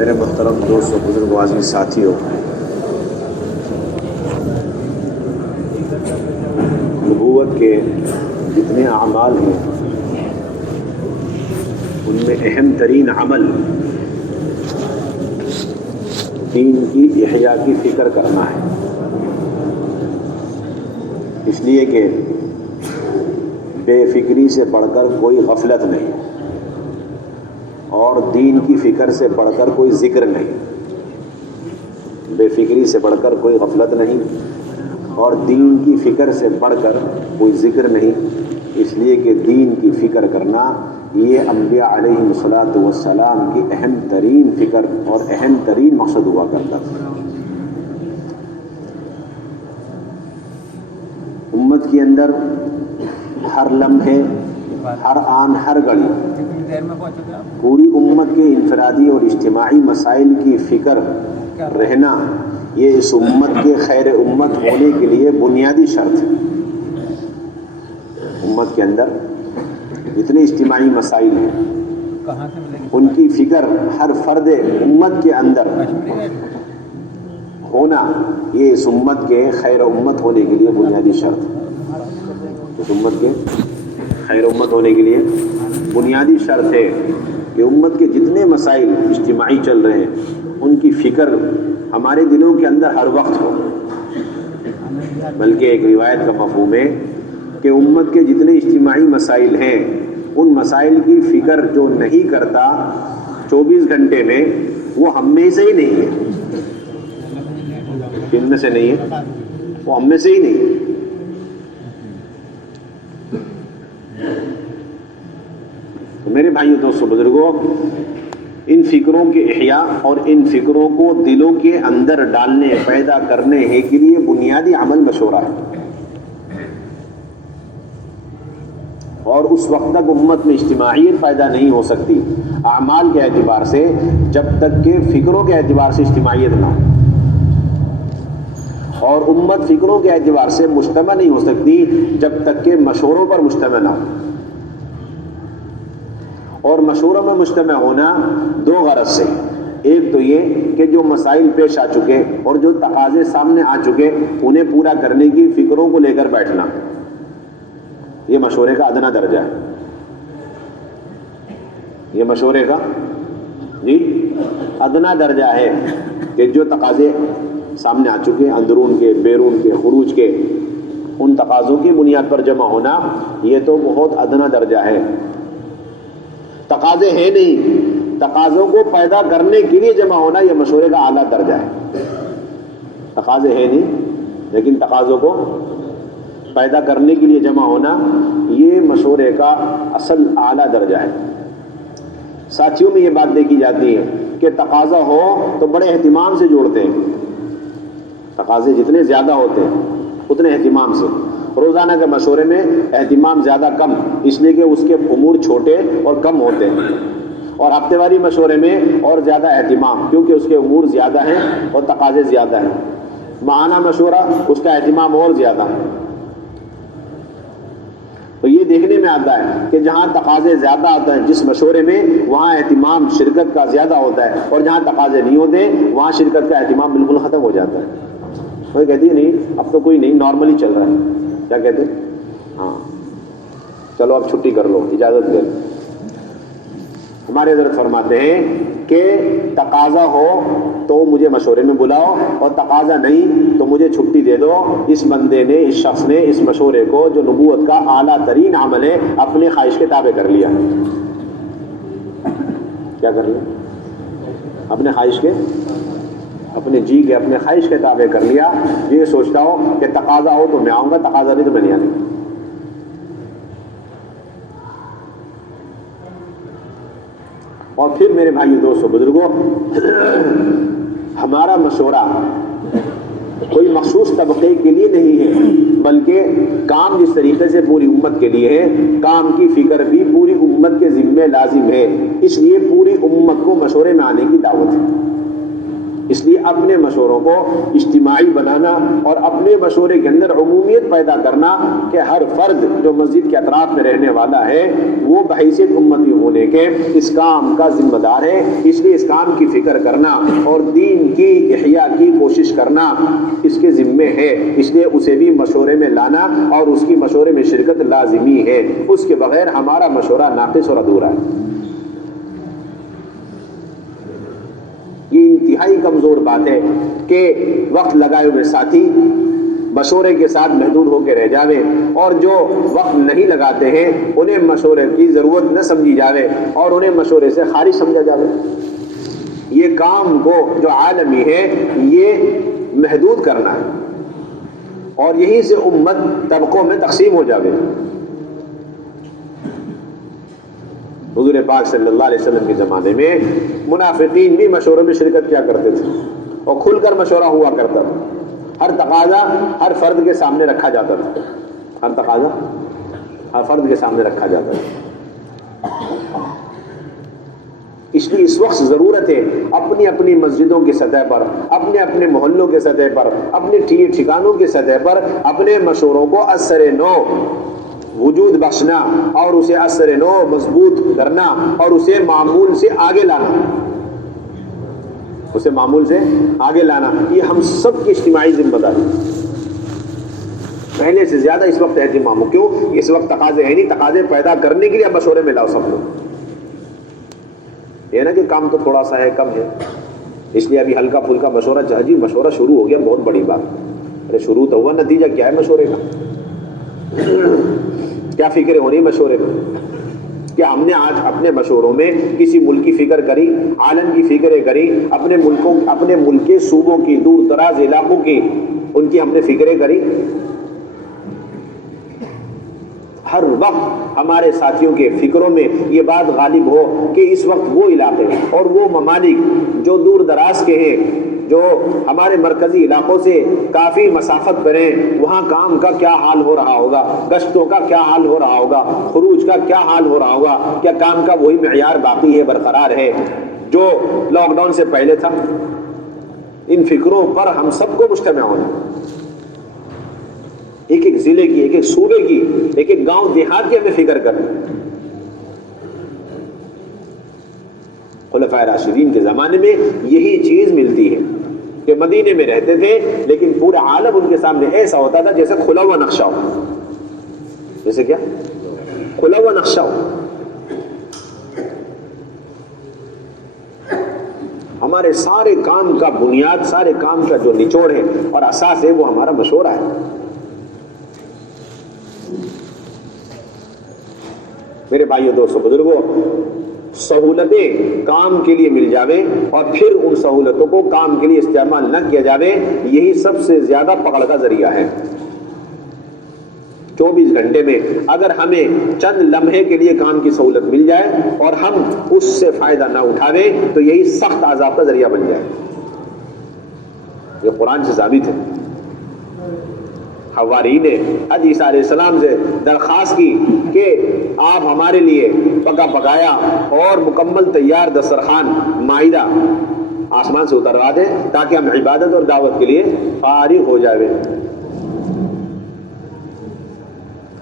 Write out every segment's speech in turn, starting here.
میرے محترم دوست و بزرگ عزیز ساتھیوں، نبوت کے جتنے اعمال ہیں ان میں اہم ترین عمل دین کی احیاء کی فکر کرنا ہے، اس لیے کہ بے فکری سے بڑھ کر کوئی غفلت نہیں اور دین کی فکر سے بڑھ کر کوئی ذکر نہیں۔ بے فکری سے بڑھ کر کوئی غفلت نہیں اور دین کی فکر سے بڑھ کر کوئی ذکر نہیں، اس لیے کہ دین کی فکر کرنا یہ انبیاء علیہ الصلاۃ والسلام کی اہم ترین فکر اور اہم ترین مقصد ہوا کرتا تھا۔ امت کے اندر ہر لمحے، ہر آن، ہر گھڑی پوری امت کے انفرادی اور اجتماعی مسائل کی فکر رہنا، یہ اس امت کے خیر امت ہونے کے لیے بنیادی شرط ہے۔ امت کے اندر جتنے اجتماعی مسائل ہیں ان کی فکر ہر فرد امت کے اندر ہونا، یہ اس امت کے خیر امت ہونے کے لیے بنیادی شرط ہے۔ اس امت کے خیر امت ہونے کے لیے بنیادی شرط ہے کہ امت کے جتنے مسائل اجتماعی چل رہے ہیں ان کی فکر ہمارے دلوں کے اندر ہر وقت ہو۔ بلکہ ایک روایت کا مفہوم ہے کہ امت کے جتنے اجتماعی مسائل ہیں ان مسائل کی فکر جو نہیں کرتا 24 گھنٹے میں، وہ ہم میں سے ہی نہیں ہے۔ کن میں سے نہیں ہے؟ وہ ہم میں سے ہی نہیں ہے۔ تو میرے بھائیوں، دوستوں، بزرگوں، ان فکروں کے احیاء اور ان فکروں کو دلوں کے اندر ڈالنے، پیدا کرنے کے لیے بنیادی عمل مشورہ ہے۔ اور اس وقت تک امت میں اجتماعیت پیدا نہیں ہو سکتی اعمال کے اعتبار سے جب تک کہ فکروں کے اعتبار سے اجتماعیت نہ ہو، اور امت فکروں کے اعتبار سے مجتمع نہیں ہو سکتی جب تک کہ مشوروں پر مجتمع نہ ہو۔ اور مشوروں میں مجتمع ہونا دو غرض سے، ایک تو یہ کہ جو مسائل پیش آ چکے اور جو تقاضے سامنے آ چکے انہیں پورا کرنے کی فکروں کو لے کر بیٹھنا، یہ مشورے کا ادنا درجہ ہے۔ یہ مشورے کا ادنا درجہ ہے کہ جو تقاضے سامنے آ چکے، اندرون کے، بیرون کے، خروج کے، ان تقاضوں کی بنیاد پر جمع ہونا یہ تو بہت ادنا درجہ ہے۔ تقاضے ہیں نہیں، تقاضوں کو پیدا کرنے کے لیے جمع ہونا یہ مشورے کا اعلیٰ درجہ ہے۔ تقاضے ہیں نہیں لیکن تقاضوں کو پیدا کرنے کے لیے جمع ہونا یہ مشورے کا اصل اعلیٰ درجہ ہے۔ ساتھیوں میں یہ بات دیکھی جاتی ہے کہ تقاضا ہو تو بڑے اہتمام سے جوڑتے ہیں، تقاضے جتنے زیادہ ہوتے ہیں اتنے اہتمام سے۔ روزانہ کے مشورے میں اہتمام زیادہ کم، اس لیے کہ اس کے امور چھوٹے اور کم ہوتے ہیں، اور ہفتے واری مشورے میں اور زیادہ اہتمام کیونکہ اس کے امور زیادہ ہیں اور تقاضے زیادہ ہیں۔ ماہانہ مشورہ اس کا اہتمام اور زیادہ ہے۔ تو یہ دیکھنے میں آتا ہے کہ جہاں تقاضے زیادہ آتے ہیں جس مشورے میں، وہاں اہتمام شرکت کا زیادہ ہوتا ہے، اور جہاں تقاضے نہیں ہوتے وہاں شرکت کا اہتمام بالکل ختم ہو جاتا ہے۔ کوئی کہتی ہے نہیں اب تو کوئی نہیں، نارملی چل رہا ہے، کیا کہتے ہیں؟ ہاں چلو اب چھٹی کر لو، اجازت دے۔ ہمارے حضرت فرماتے ہیں کہ تقاضا ہو تو مجھے مشورے میں بلاؤ، اور تقاضا نہیں تو مجھے چھٹی دے دو۔ اس بندے نے، اس شخص نے اس مشورے کو جو نبوت کا اعلیٰ ترین عمل ہے اپنے خواہش کے تابع کر لیا۔ کیا کر لیا؟ اپنے خواہش کے، اپنے جی کے، اپنے خواہش کے تابع کر لیا۔ یہ سوچتا ہو کہ تقاضا ہو تو میں آؤں گا، تقاضا نہیں تو میں نہیں آؤں گا۔ اور پھر میرے بھائیو، دوستو، بزرگوں، ہمارا مشورہ کوئی مخصوص طبقے کے لیے نہیں ہے، بلکہ کام جس طریقے سے پوری امت کے لیے ہے، کام کی فکر بھی پوری امت کے ذمہ لازم ہے۔ اس لیے پوری امت کو مشورے میں آنے کی دعوت ہے۔ اس لیے اپنے مشوروں کو اجتماعی بنانا اور اپنے مشورے کے اندر عمومیت پیدا کرنا کہ ہر فرد جو مسجد کے اطراف میں رہنے والا ہے وہ بحیثیت امتی ہونے کے اس کام کا ذمہ دار ہے. اس لیے اس کام کی فکر کرنا اور دین کی احیاء کی کوشش کرنا اس کے ذمے ہے. اس لیے اسے بھی مشورے میں لانا اور اس کی مشورے میں شرکت لازمی ہے. اس کے بغیر ہمارا مشورہ ناقص اور ادھورا ہے. یہ انتہائی کمزور بات ہے کہ وقت لگائے ہوئے ساتھی مشورے کے ساتھ محدود ہو کے رہ جاوے اور جو وقت نہیں لگاتے ہیں انہیں مشورے کی ضرورت نہ سمجھی جاوے اور انہیں مشورے سے خارج سمجھا جاوے. یہ کام کو جو عالمی ہے یہ محدود کرنا ہے اور یہیں سے امت طبقوں میں تقسیم ہو جاوے. حضور پاک صلی اللہ علیہ وسلم کے زمانے میں منافقین بھی مشوروں میں شرکت کیا کرتے تھے اور کھل کر مشورہ ہوا کرتا تھا. ہر تقاضا ہر فرد کے سامنے رکھا جاتا تھا. ہر تقاضا ہر فرد کے سامنے رکھا جاتا تھا. اس لیے اس وقت ضرورت ہے اپنی اپنی مسجدوں کی سطح پر, اپنے اپنے محلوں کے سطح پر, اپنے ٹھکانوں کی سطح پر اپنے مشوروں کو اثر نو وجود بخشنا اور اسے اثر نو مضبوط کرنا اور اسے معمول سے آگے لانا. اسے معمول سے آگے لانا یہ ہم سب کی اجتماعی ذمہ داری. پہلے سے زیادہ اس وقت اہتمام ہو. کیوں؟ اس وقت تقاضے ہیں نہیں, تقاضے پیدا کرنے کے لیے اب مشورے میں لاؤ سب لوگ. یہ نا کہ کام تو تھوڑا سا ہے, کم ہے, اس لیے ابھی ہلکا پھلکا مشورہ چاہیے. جی مشورہ شروع ہو گیا, بہت بڑی بات. ارے شروع تو ہوا, نتیجہ کیا ہے مشورے کا؟ کیا فکریں ہو رہی مشورے میں؟ کیا ہم نے آج اپنے مشوروں میں کسی ملک کی فکر کری, عالم کی فکریں کری, اپنے ملک کے صوبوں کی, دور دراز علاقوں کی, ان کی ہم نے فکریں کری؟ ہر وقت ہمارے ساتھیوں کے فکروں میں یہ بات غالب ہو کہ اس وقت وہ علاقے اور وہ ممالک جو دور دراز کے ہیں, جو ہمارے مرکزی علاقوں سے کافی مسافت پر ہیں, وہاں کام کا کیا حال ہو رہا ہوگا, گشتوں کا کیا حال ہو رہا ہوگا, خروج کا کیا حال ہو رہا ہوگا, کیا کام کا وہی معیار باقی ہے, برقرار ہے جو لاک ڈاؤن سے پہلے تھا. ان فکروں پر ہم سب کو مجتمع ہونا, ایک ایک ضلع کی, ایک ایک صوبے کی, ایک ایک گاؤں دیہات کی ہمیں فکر کرنا. خلفائے راشدین کے زمانے میں یہی چیز ملتی ہے کہ مدینے میں رہتے تھے لیکن پورا عالم ان کے سامنے ایسا ہوتا تھا جیسے کھلا ہوا نقشہ ہو. جیسے کیا؟ کھلا ہوا نقشہ ہو. ہمارے سارے کام کا بنیاد, سارے کام کا جو نچوڑ ہے اور اساس ہے وہ ہمارا مشورہ ہے. میرے بھائیوں دوستوں بزرگوں, سہولتیں کام کے لیے مل جاوے اور پھر ان سہولتوں کو کام کے لیے استعمال نہ کیا جاوے, یہی سب سے زیادہ پکڑ کا ذریعہ ہے. 24 گھنٹے میں اگر ہمیں چند لمحے کے لیے کام کی سہولت مل جائے اور ہم اس سے فائدہ نہ اٹھاوے تو یہی سخت عذاب کا ذریعہ بن جائے. یہ قرآن سے ثابت ہے. حواری نے حضرت عیسیٰ علیہ السلام سے درخواست کی کہ آپ ہمارے لیے پکا پکایا اور مکمل تیار دسترخوان مائدہ آسمان سے اتروا دیں تاکہ ہم عبادت اور دعوت کے لیے فارغ ہو جائیں.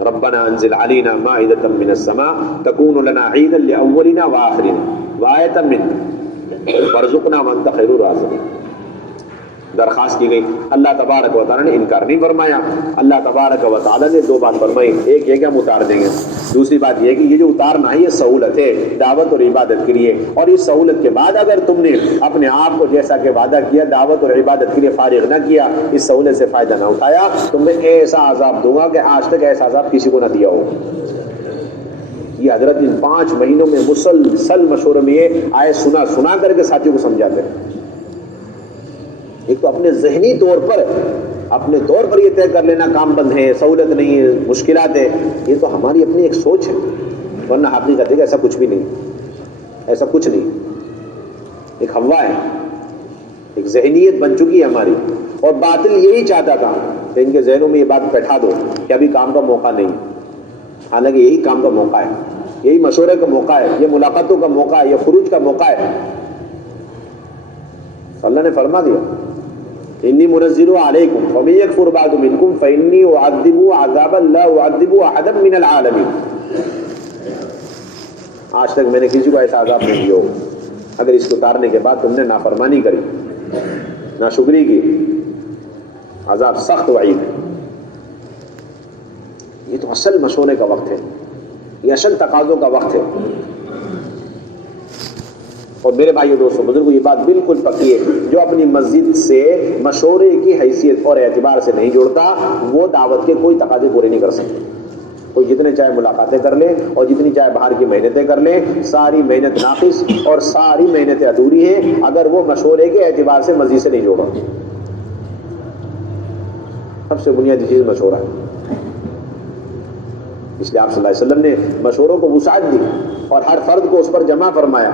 ربنا انزل علينا مائدة من السماء تكون لنا عيدا لأولنا وآخرنا وآية منك وارزقنا وأنت خير الرازقين. درخواست کی گئی, اللہ تبارک و تعالیٰ نے انکار نہیں فرمایا. اللہ تبارک و تعالیٰ نے 2 بات فرمائی, ایک یہ کہ ہم اتار دیں گے, دوسری بات یہ کہ یہ جو اتارنا ہے یہ سہولت ہے دعوت اور عبادت کے لیے, اور اس سہولت کے بعد اگر تم نے اپنے آپ کو جیسا کہ وعدہ کیا دعوت اور عبادت کے لیے فارغ نہ کیا, اس سہولت سے فائدہ نہ اٹھایا, تو میں ایسا عذاب دوں گا کہ آج تک ایسا عذاب کسی کو نہ دیا ہو. یہ حضرت ان 5 مہینوں میں مسلسل مشورے میں یہ آئے سنا کر کے ساتھیوں کو سمجھاتے ہیں. ایک تو اپنے ذہنی طور پر یہ طے کر لینا کام بند ہے, سہولت نہیں ہے, مشکلات ہے, یہ تو ہماری اپنی ایک سوچ ہے, ورنہ حقیقت ہے کہ ایسا کچھ بھی نہیں, ایسا کچھ نہیں. ایک ہوا ہے, ایک ذہنیت بن چکی ہے ہماری, اور باطل یہی چاہتا تھا کہ ان کے ذہنوں میں یہ بات بیٹھا دو کہ ابھی کام کا موقع نہیں, حالانکہ یہی کام کا موقع ہے, یہی مشورے کا موقع ہے, یہ ملاقاتوں کا موقع ہے, یہ خروج کا موقع ہے. اللہ نے فرما دیا انی منزل علیکم فمن یکفر بعد منکم فانی اعذبہ عذابا لا اعذب احدا من العالمین. آج تک میں نے کسی کو ایسا عذاب نہیں دیا اگر اس کو اتارنے کے بعد تم نے نافرمانی کری، ناشکری کی. عذاب سخت وعید ہے. یہ تو اصل مشورے کا وقت ہے، یہ اصل تقاضوں کا وقت ہے. اور میرے بھائیو دوستوں بزرگوں یہ بات بالکل پکی ہے، جو اپنی مسجد سے مشورے کی حیثیت اور اعتبار سے نہیں جوڑتا وہ دعوت کے کوئی تقاضے پورے نہیں کر سکتے. کوئی جتنے چاہے ملاقاتیں کر لے اور جتنی چاہے باہر کی محنتیں کر لے، ساری محنت ناقص اور ساری محنتیں ادھوری ہیں اگر وہ مشورے کے اعتبار سے مسجد سے نہیں جوڑا. سب سے بنیادی چیز مشورہ ہے. اس لیے آپ صلی اللہ علیہ وسلم نے مشوروں کو وسعت دی اور ہر فرد کو اس پر جمع فرمایا.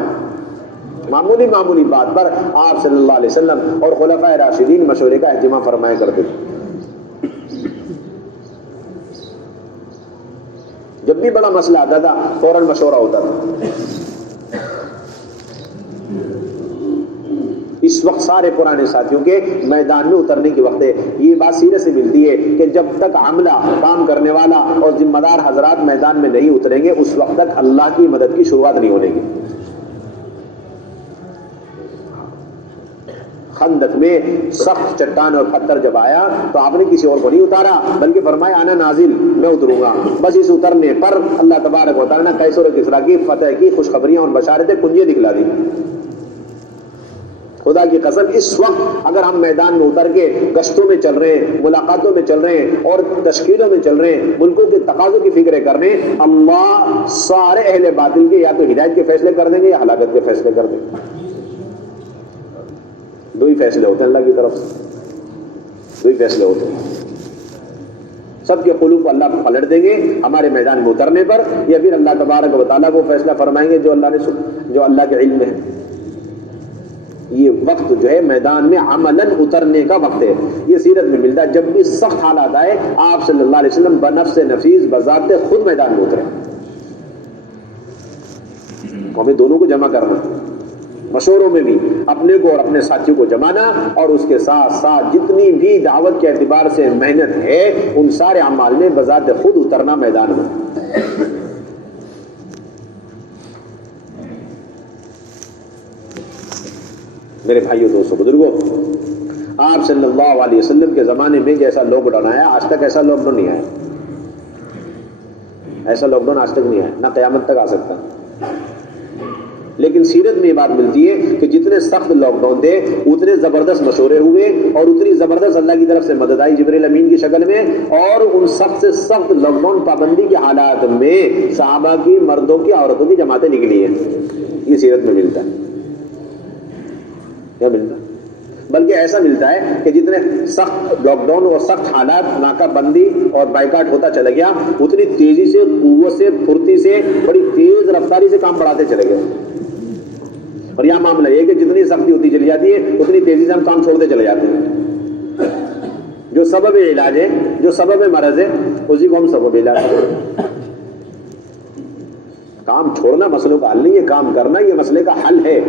معمولی بات پر آپ صلی اللہ علیہ وسلم اور خلفائے راشدین مشورے کا اہتمام فرمایا کرتے تھے. جب بھی بڑا مسئلہ آتا تھا فوراً مشورہ ہوتا تھا. اس وقت سارے پرانے ساتھیوں کے میدان میں اترنے کے وقت ہے. یہ بات سیرت سے ملتی ہے کہ جب تک عاملہ کام کرنے والا اور ذمہ دار حضرات میدان میں نہیں اتریں گے اس وقت تک اللہ کی مدد کی شروعات نہیں ہونے گی. خندق میں سخت چٹان اور پتھر جب آیا تو آپ نے کسی اور کو نہیں اتارا بلکہ فرمایا انا نازل، میں اتروں گا. بس اس اترنے پر اللہ تبارک و تعالیٰ نے قیصر و کسریٰ کی فتح کی خوشخبریاں اور بشارتیں کنجیاں دکھلا دی. خدا کی قسم اس وقت اگر ہم میدان میں اتر کے گشتوں میں چل رہے ہیں، ملاقاتوں میں چل رہے ہیں اور تشکیلوں میں چل رہے ہیں، ملکوں کے تقاضوں کی فکریں کر رہے ہیں، اللہ سارے اہل باطل کے یا تو ہدایت کے فیصلے کر دیں گے یا ہلاکت کے فیصلے کر دیں گے. دو ہی فیصلے ہوتے ہیں اللہ کی طرف سے، دو ہی فیصلے ہوتے ہیں. سب کے قلوب کو اللہ پلٹ دیں گے ہمارے میدان میں اترنے پر، یا پھر اللہ تبارک و تعالیٰ کو فیصلہ فرمائیں گے جو اللہ کے علم میں ہے. یہ وقت جو ہے میدان میں عملاً اترنے کا وقت ہے. یہ سیرت میں ملتا ہے جب بھی سخت حالات آئے آپ صلی اللہ علیہ وسلم بنفس نفیس بذات خود میدان میں اترے. ہمیں دونوں کو جمع کرنا، مشوروں میں بھی اپنے کو اور اپنے ساتھیوں کو جمانا، اور اس کے ساتھ ساتھ جتنی بھی دعوت کے اعتبار سے محنت ہے ان سارے اعمال میں بذات خود اترنا میدان میں. میرے بھائیوں دوستوں بزرگوں، آپ صلی اللہ علیہ وسلم کے زمانے میں جیسا لاک ڈاؤن آیا آج تک ایسا لاک ڈاؤن نہیں آیا. ایسا لاک ڈاؤن آج تک نہیں آیا، نہ قیامت تک آ سکتا. لیکن سیرت میں یہ بات ملتی ہے کہ جتنے سخت لاک ڈاؤن تھے اتنے زبردست مشورے ہوئے اور اتنی زبردست اللہ کی طرف سے مدد آئی جبرائیل امین کی شکل میں. اور ان سخت سے سخت لاک ڈاؤن پابندی کے حالات میں صحابہ کی، مردوں کی، عورتوں کی جماعتیں نکلی ہیں. یہ سیرت میں ملتا ہے. کیا ملتا ہے؟ بلکہ ایسا ملتا ہے کہ جتنے سخت لاک ڈاؤن اور سخت حالات، ناکہ بندی اور بائیکاٹ ہوتا چلا گیا، اتنی تیزی سے، قوت سے، پھرتی سے، بڑی تیز رفتاری سے کام بڑھاتے چلے گئے. اور یہاں معاملہ یہ کہ جتنی سختی ہوتی چلی جاتی ہے اتنی تیزی سے ہم کام چھوڑتے چلے جاتے ہیں. جو سبب علاج ہے، جو سبب مرض ہے، اسی کو ہم سبب علاج کرتے ہیں. کام چھوڑنا مسئلوں کا حل نہیں ہے، کام کرنا یہ مسئلے کا حل ہے.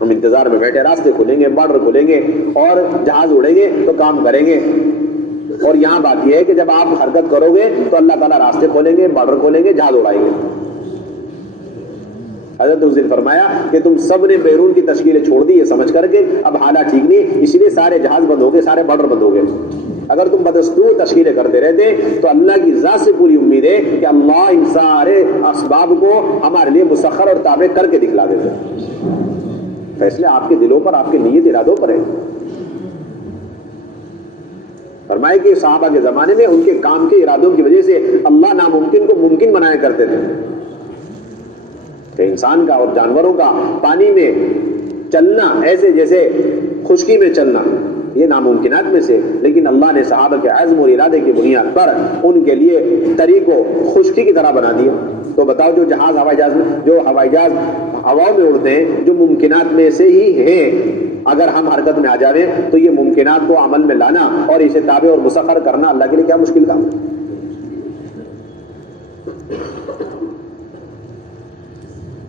ہم انتظار میں بیٹھے، راستے کھولیں گے، بارڈر کھولیں گے اور جہاز اڑیں گے تو کام کریں گے. اور یہاں بات یہ ہے کہ جب آپ حرکت کرو گے تو اللہ تعالیٰ راستے کھولیں گے، بارڈر کھولیں گے، جہاز اڑائیں گے. حضرت اس دن فرمایا کہ تم سب نے بیرون کی تشکیلیں چھوڑ دی یہ سمجھ کر کے اب حالات ٹھیک نہیں، اس لیے سارے جہاز بند ہو گئے، سارے بارڈر بند ہو گئے. اگر تم بدستور تشکیلیں کرتے رہتے تو اللہ کی ذات سے پوری امید ہے کہ اللہ ان سارے اسباب کو ہمارے لیے مسخر اور تابع کر کے دکھلا دیتے. فیصلے آپ کے دلوں پر، آپ کے نیت ارادوں پر ہے. فرمائے کہ صحابہ کے زمانے میں ان کے کام کے ارادوں کی وجہ سے اللہ ناممکن کو ممکن بنایا کرتے تھے. کہ انسان کا اور جانوروں کا پانی میں چلنا ایسے جیسے خشکی میں چلنا یہ ناممکنات میں سے، لیکن اللہ نے صحابہ کے عزم اور ارادے کی بنیاد پر ان کے لیے طریق کو خشکی کی طرح بنا دیا. تو بتاؤ جو جہاز ہوائی جہاز ہواؤں میں اڑتے ہیں جو ممکنات میں سے ہی ہیں، اگر ہم حرکت میں آ جائیں تو یہ ممکنات کو عمل میں لانا اور اسے تابع اور مسخر کرنا اللہ کے لیے کیا مشکل کام ہے.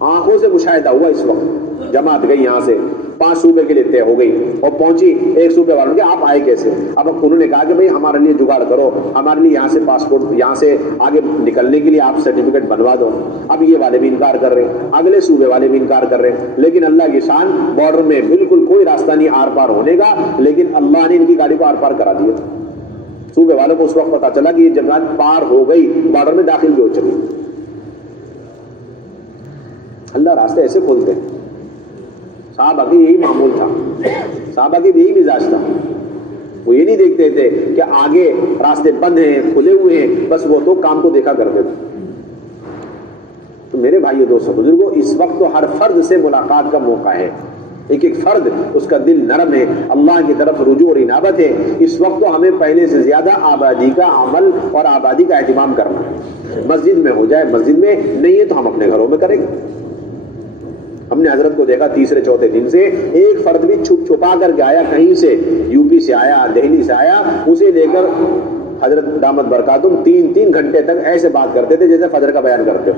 آنکھوں سے مشاہدہ ہوا اس وقت، جماعت گئی یہاں سے 5 صوبے کے لیے طے ہو گئی اور پہنچی ایک صوبے والوں کے، آپ آئے کیسے؟ اب انہوں نے کہا کہ بھائی ہمارے لیے جگاڑ کرو، ہمارے لیے یہاں سے پاسپورٹ، یہاں سے آگے نکلنے کے لیے آپ سرٹیفکیٹ بنوا دو۔ اب یہ والے بھی انکار کر رہے ہیں، اگلے صوبے والے بھی انکار کر رہے ہیں، لیکن اللہ کی شان، بارڈر میں بالکل کوئی راستہ نہیں آر پار ہونے کا، لیکن اللہ نے ان کی گاڑی کو آر پار کرا دیا۔ صوبے والوں کو اس وقت پتا چلا کہ یہ جماعت پار ہو گئی، بارڈر میں داخل بھی ہو چکی۔ اللہ راستے ایسے کھولتے ہیں۔ صحابہ کی یہی معمول تھا، صحابہ کی بھی یہی مزاج تھا۔ وہ یہ نہیں دیکھتے تھے کہ آگے راستے بند ہیں، کھلے ہوئے ہیں، بس وہ تو کام کو دیکھا کرتے تھے۔ تو میرے بھائیو دوستو بزرگوں، اس وقت تو ہر فرد سے ملاقات کا موقع ہے، ایک ایک فرد اس کا دل نرم ہے، اللہ کی طرف رجوع اور انابت ہے۔ اس وقت تو ہمیں پہلے سے زیادہ آبادی کا عمل اور آبادی کا اہتمام کرنا ہے۔ مسجد میں ہو جائے مسجد میں، نہیں ہے تو ہم اپنے گھروں میں کریں گے۔ ہم نے حضرت کو دیکھا تیسرے چوتھے دن سے ایک فرد بھی چھپا کر کے آیا، کہیں سے یو پی سے آیا، دہلی سے آیا، اسے لے کر حضرت دامت برکاتہم 3 گھنٹے تک ایسے بات کرتے تھے جیسے فجر کا بیان کرتے ہو۔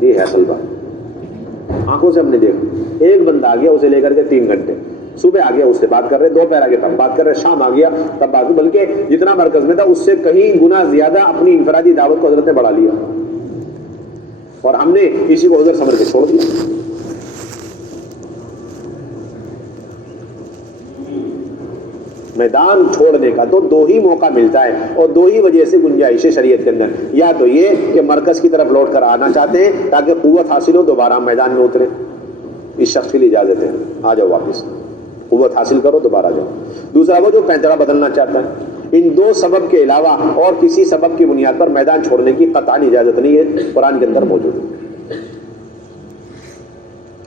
یہ ہے اصل بات، آنکھوں سے ہم نے دیکھا۔ ایک بندہ آ گیا، اسے لے کر کے 3 گھنٹے، صبح آ گیا اس سے بات کر رہے، دوپہر آ گیا تب بات کر رہے، شام آ گیا تب بات، بلکہ جتنا مرکز میں تھا اس سے کہیں گنا زیادہ اپنی انفرادی دعوت کو حضرت نے بڑھا لیا، اور ہم نے اسی کو ادھر سمجھ کے چھوڑ دیا۔ میدان چھوڑنے کا تو 2 ہی موقع ملتا ہے، اور 2 ہی وجہ سے گنجائش ہے شریعت کے اندر، یا تو یہ کہ مرکز کی طرف لوٹ کر آنا چاہتے ہیں تاکہ قوت حاصل ہو، دوبارہ میدان میں اترے، اس شخص کے لیے اجازت ہے، آ جاؤ واپس، قوت حاصل کرو، دوبارہ آ جاؤ۔ دوسرا وہ جو پینترا بدلنا چاہتا ہے۔ ان 2 سبب کے علاوہ اور کسی سبب کی بنیاد پر میدان چھوڑنے کی قطعاً اجازت نہیں ہے، قرآن کے اندر موجود ہے۔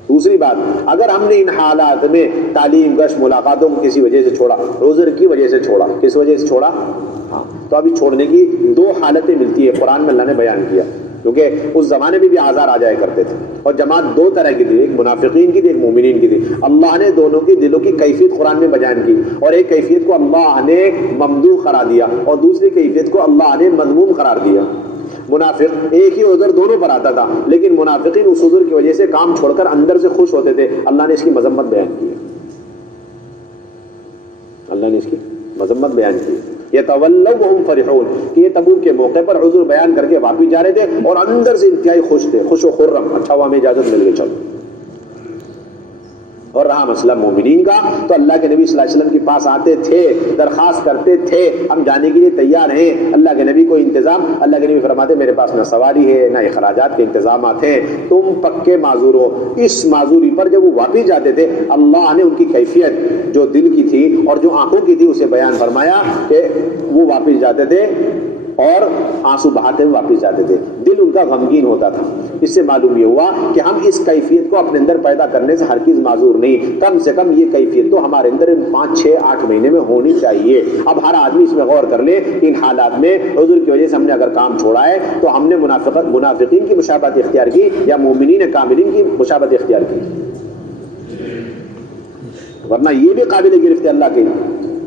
دوسری بات، اگر ہم نے ان حالات میں تعلیم، گشت، ملاقاتوں کو کسی وجہ سے چھوڑا، عذر کی وجہ سے چھوڑا، کس وجہ سے چھوڑا؟ ہاں، تو ابھی چھوڑنے کی 2 حالتیں ملتی ہے، قرآن میں اللہ نے بیان کیا، کیونکہ اس زمانے میں بھی آزار آ جایا کرتے تھے، اور جماعت 2 طرح کی تھی، ایک منافقین کی تھی، ایک مومنین کی تھی۔ اللہ نے دونوں کی دلوں کی کیفیت قرآن میں بیان کی، اور ایک کیفیت کو اللہ نے ممدوح قرار دیا، اور دوسری کیفیت کو اللہ نے مذموم قرار دیا۔ منافق ایک ہی عذر دونوں پر آتا تھا، لیکن منافقین اس عذر کی وجہ سے کام چھوڑ کر اندر سے خوش ہوتے تھے، اللہ نے اس کی مذمت بیان کی، اللہ نے اس کی مذمت بیان کی۔ یتولوا وهم فرحون، کہ یہ تبوک کے موقع پر عذر بیان کر کے واپس جا رہے تھے اور اندر سے انتہائی خوش تھے، خوش و خرم، اچھا ہوا ہمیں اجازت مل گئی، چلو۔ اور رہا مسئلہ مومنین کا، تو اللہ کے نبی صلی اللہ علیہ وسلم کے پاس آتے تھے، درخواست کرتے تھے، ہم جانے کے لیے تیار ہیں، اللہ کے نبی کو انتظام، اللہ کے نبی فرماتے میرے پاس نہ سواری ہے نہ اخراجات کے انتظامات ہیں، تم پکے معذور ہو۔ اس معذوری پر جب وہ واپس جاتے تھے، اللہ نے ان کی کیفیت جو دل کی تھی اور جو آنکھوں کی تھی اسے بیان فرمایا کہ وہ واپس جاتے تھے اور آنسو بہاتے ہوئے واپس جاتے تھے، دل ان کا غمگین ہوتا تھا۔ اس سے معلوم یہ ہوا کہ ہم اس کیفیت کو اپنے اندر پیدا کرنے سے ہرگز معذور نہیں، کم سے کم یہ کیفیت تو ہمارے اندر 5، 6، 8 مہینے میں ہونی چاہیے۔ اب ہر آدمی اس میں غور کر لے، ان حالات میں عذر کی وجہ سے ہم نے اگر کام چھوڑا ہے تو ہم نے منافقین کی مشابہت اختیار کی یا مومنین کاملین کی مشابہت اختیار کی، ورنہ یہ بھی قابل گرفت ہے اللہ کے۔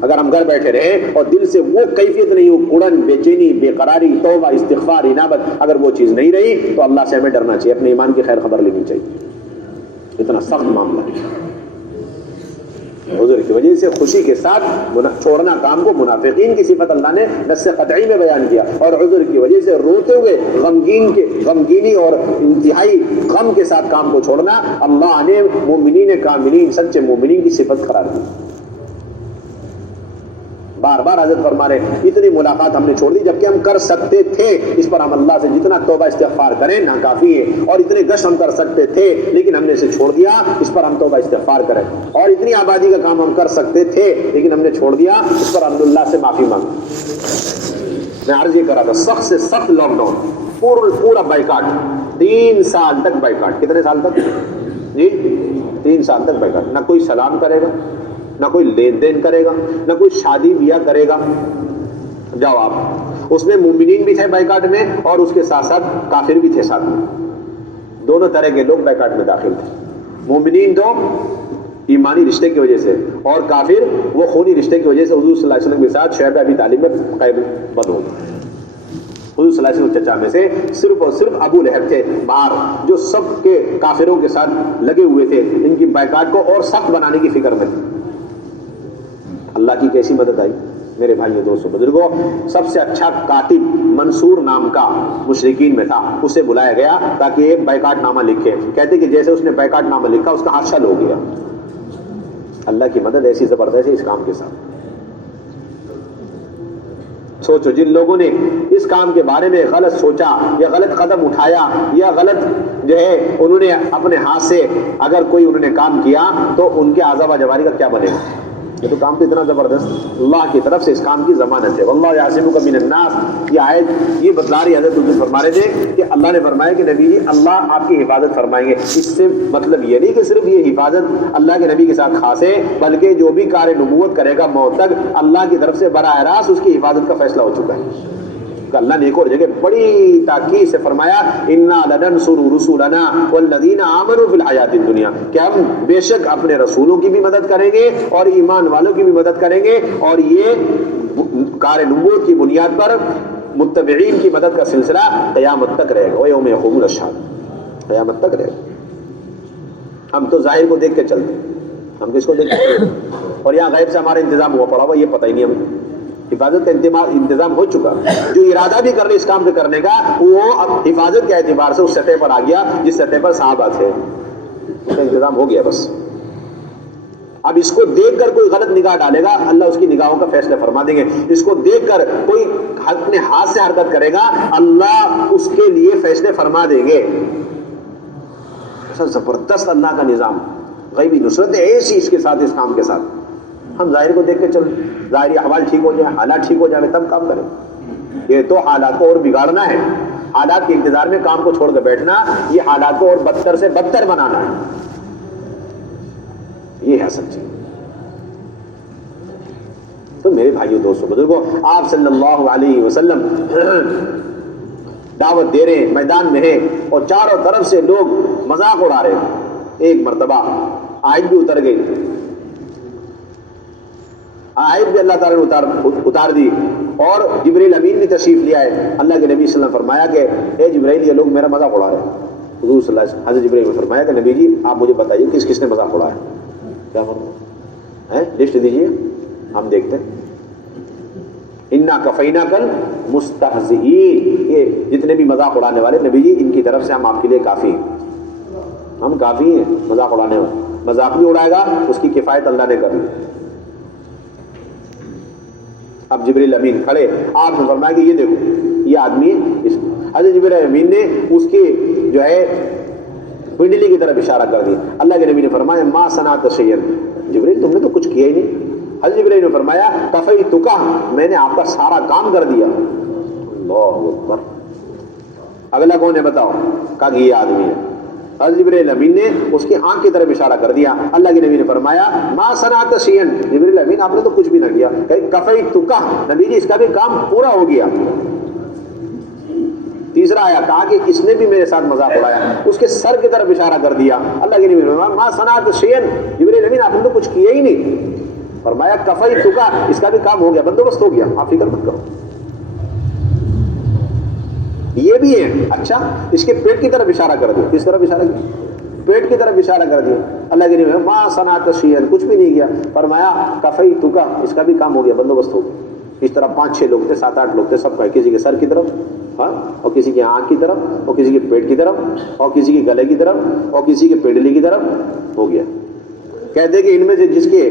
اگر ہم گھر بیٹھے رہے اور دل سے وہ کیفیت نہیں ہو، اڑن، بے چینی، بے قراری، توبہ، استغفار، انابت، اگر وہ چیز نہیں رہی تو اللہ سے ہمیں ڈرنا چاہیے، اپنے ایمان کی خیر خبر لینی چاہیے۔ اتنا سخت معاملہ ہے، عذر کی وجہ سے خوشی کے ساتھ چھوڑنا کام کو منافقین کی صفت اللہ نے نص قطعی میں بیان کیا، اور عذر کی وجہ سے روتے ہوئے غمگینی اور انتہائی غم کے ساتھ کام کو چھوڑنا اللہ نے مومنین کاملین، سچے مومنین کی صفت قرار دی۔ بار بار حضرت فرما رہے اتنی ملاقات ہم نے چھوڑ دی جبکہ ہم کر سکتے تھے، اس پر ہم اللہ سے جتنا توبہ استغفار کریں ناکافی ہے، اور اتنے گشت ہم کر سکتے تھے لیکن ہم نے اسے چھوڑ دیا، اس پر ہم توبہ استغفار کریں، اور اتنی آبادی کا کام ہم کر سکتے تھے لیکن ہم نے چھوڑ دیا، اس پر ہم اللہ سے معافی مانگیں۔ میں عرض یہ کر رہا تھا، سخت سے سخت لاک ڈاؤن، پورا بائیکاٹ، 3 سال تک بائیکاٹ۔ کتنے سال تک جی؟ 3 سال تک بائیکاٹ، نہ کوئی سلام کرے گا، نہ کوئی لین دین کرے گا، نہ کوئی شادی بیاہ کرے گا۔ جاؤ آپ، اس میں مومنین بھی تھے بائیکاٹ میں اور اس کے ساتھ ساتھ کافر بھی تھے ساتھ میں، دونوں طرح کے لوگ بائیکاٹ میں داخل تھے۔ مومنین تو ایمانی رشتے کی وجہ سے، اور کافر وہ خونی رشتے کی وجہ سے حضور صلی اللہ علیہ وسلم کے ساتھ شعب ابی طالب میں قید بند ہو گئے۔ حضور صلی اللہ علیہ وسلم چچا میں سے صرف اور صرف ابو لہب تھے باہر، جو سب کے کافروں کے ساتھ لگے ہوئے تھے، ان کی بائیکاٹ کو اور سخت بنانے کی فکر میں تھے۔ اللہ کی کیسی مدد آئی میرے بھائیوں دوستوں بزرگوں، سب سے اچھا کاتب منصور نام کا مشرکین میں تھا، اسے بلایا گیا تاکہ ایک بائیکاٹ نامہ لکھے۔ کہتے کہ جیسے اس نے بائیکاٹ نامہ لکھا اس کا ہاتھ شل ہو گیا۔ اللہ کی مدد ایسی زبردست ہے اس کام کے ساتھ۔ سوچو جن لوگوں نے اس کام کے بارے میں غلط سوچا یا غلط قدم اٹھایا یا غلط جو ہے انہوں نے اپنے ہاتھ سے اگر کوئی انہوں نے کام کیا تو ان کے عذاب و جواری کا کیا بنے گا؟ یہ تو کام تو اتنا زبردست، اللہ کی طرف سے اس کام کی ضمانت ہے۔ واللہ یعصمک من الناس، یہ آیت یہ بتلا رہی حضرت حضور فرما رہے تھے کہ اللہ نے فرمایا کہ نبی جی اللہ آپ کی حفاظت فرمائیں گے۔ اس سے مطلب یہ نہیں کہ صرف یہ حفاظت اللہ کے نبی کے ساتھ خاص ہے، بلکہ جو بھی کار نبوت کرے گا موت تک اللہ کی طرف سے براہ راست اس کی حفاظت کا فیصلہ ہو چکا ہے۔ اللہ نے ایک اور جگہ بڑی تاکید سے فرمایا انا لننصر رسولنا والذین آمنوا فی الحیات الدنیا، کہ ہم بے شک اپنے رسولوں کی بھی مدد کریں گے اور ایمان والوں کی بھی مدد کریں گے، اور یہ کار نبوت کی بنیاد پر متبعین کی مدد کا سلسلہ قیامت تک رہے گا۔ ویوم یقوم الاشہاد، قیامت تک رہے گا۔ ہم تو ظاہر کو دیکھ کے چلتے ہیں، ہم کس کو دیکھ کے چلتے ہیں؟ اور یہاں غیب سے ہمارا انتظام ہوا پڑا ہوا، یہ پتہ ہی نہیں ہمیں۔ حفاظت کا انتظام ہو چکا، جو ارادہ بھی کر لے اس کام کو کرنے کا وہ اب حفاظت کے اعتبار سے اس سطح پر آ گیا جس سطح پر صحابہ تھے، اس کا انتظام ہو گیا بس۔ اب اس کو دیکھ کر کوئی غلط نگاہ ڈالے گا اللہ اس کی نگاہوں کا فیصلہ فرما دیں گے، اس کو دیکھ کر کوئی اپنے ہاتھ سے حرکت کرے گا اللہ اس کے لیے فیصلے فرما دیں گے۔ ایسا زبردست اللہ کا نظام، غیبی نصرت ایسی اس کے ساتھ، اس کام کے ساتھ۔ ہم ظاہر کو دیکھ کے چل، ظاہری احوال ٹھیک ہو جائیں، حالات ٹھیک ہو جائیں تب کام کریں۔ یہ تو حالات کو اور بگاڑنا ہے، حالات کے انتظار میں کام کو چھوڑ کر بیٹھنا، یہ حالات کو اور بدتر سے بدتر بنانا ہے، یہ ہے اصل چیز۔ تو میرے بھائیوں دوستوں بزرگوں، آپ صلی اللہ علیہ وسلم دعوت دے رہے ہیں، میدان میں ہیں اور چاروں طرف سے لوگ مذاق اڑا رہے ہیں۔ ایک مرتبہ آیت بھی اتر گئی، آیت بھی اللہ تعالیٰ نے اتار دی اور جبریل امین بھی تشریف لیا ہے۔ اللہ کے نبی صلی اللہ علیہ وسلم فرمایا کہ اے جبریل یہ لوگ میرا مذاق اڑا رہے ہیں۔ حضور صلی اللہ علیہ وسلم حضرت جبریل نے فرمایا کہ نبی جی آپ مجھے بتائیے کس کس نے مذاق اڑایا ہے، کیا فرمایا ہے، لسٹ دیجیے ہم دیکھتے ہیں۔ انا کفیناک المستہزئین، یہ جتنے بھی مذاق اڑانے والے نبی جی ان کی طرف سے ہم آپ کے لیے کافی ہیں، ہم کافی ہیں مذاق اڑانے والے۔ مذاق بھی اڑائے گا اس کی کفایت اللہ نے کر لی۔ اب جبریل امین کھڑے، آپ نے فرمایا کہ یہ دیکھو یہ آدمی ہے، حضرت جبریل امین نے اس کی جو ہے پنڈلی کی طرف اشارہ کر دیا۔ اللہ کے نبی نے فرمایا ما صنعت شیئا، جبریل تم نے تو کچھ کیا ہی نہیں۔ حضرت جبریل نے فرمایا کفیتک، میں نے آپ کا سارا کام کر دیا۔ اللہ اکبر۔ اگلا کون ہے بتاؤ؟ کہا کہ یہ آدمی ہے۔ حضرت جبریل امین نے اس کی آنکھ کی طرف اشارہ کر دیا۔ اللہ کے نبی نے فرمایا ما صنعت شیئا، جبریل امین آپ نے تو کچھ بھی نہ کیا۔ کفیتک، نبی جی اس کا بھی کام پورا ہو گیا۔ تیسرا آیا، کہا کہ اس نے بھی میرے ساتھ مذاق اڑایا، اس کے سر کی طرف اشارہ کر دیا۔ اللہ کے نبی نے فرمایا ما صنعت شیئا، جبریل امین آپ نے تو کچھ کیا ہی نہیں۔ فرمایا کفیتک، اس کا بھی کام ہو گیا، بندوبست ہو گیا، آپ فکر مت کرو۔ یہ بھی ہے، اچھا اس کے پیٹ کی طرف اشارہ کر دیا۔ کس طرف اشارہ کیا؟ پیٹ کی طرف اشارہ کر دیا۔ اللہ کے نبی ما صنعت شیئا، کچھ بھی نہیں کیا۔ فرمایا کفیتک، اس کا بھی کام ہو گیا، بندوبست ہو گیا۔ اس طرح 5-6 لوگ تھے، 7-8 لوگ تھے، سب کا کسی کے سر کی طرف اور کسی کی آنکھ کی طرف اور کسی کے پیٹ کی طرف اور کسی کے گلے کی طرف اور کسی کے پنڈلی کی طرف ہو گیا۔ کہتے کہ ان میں سے جس کے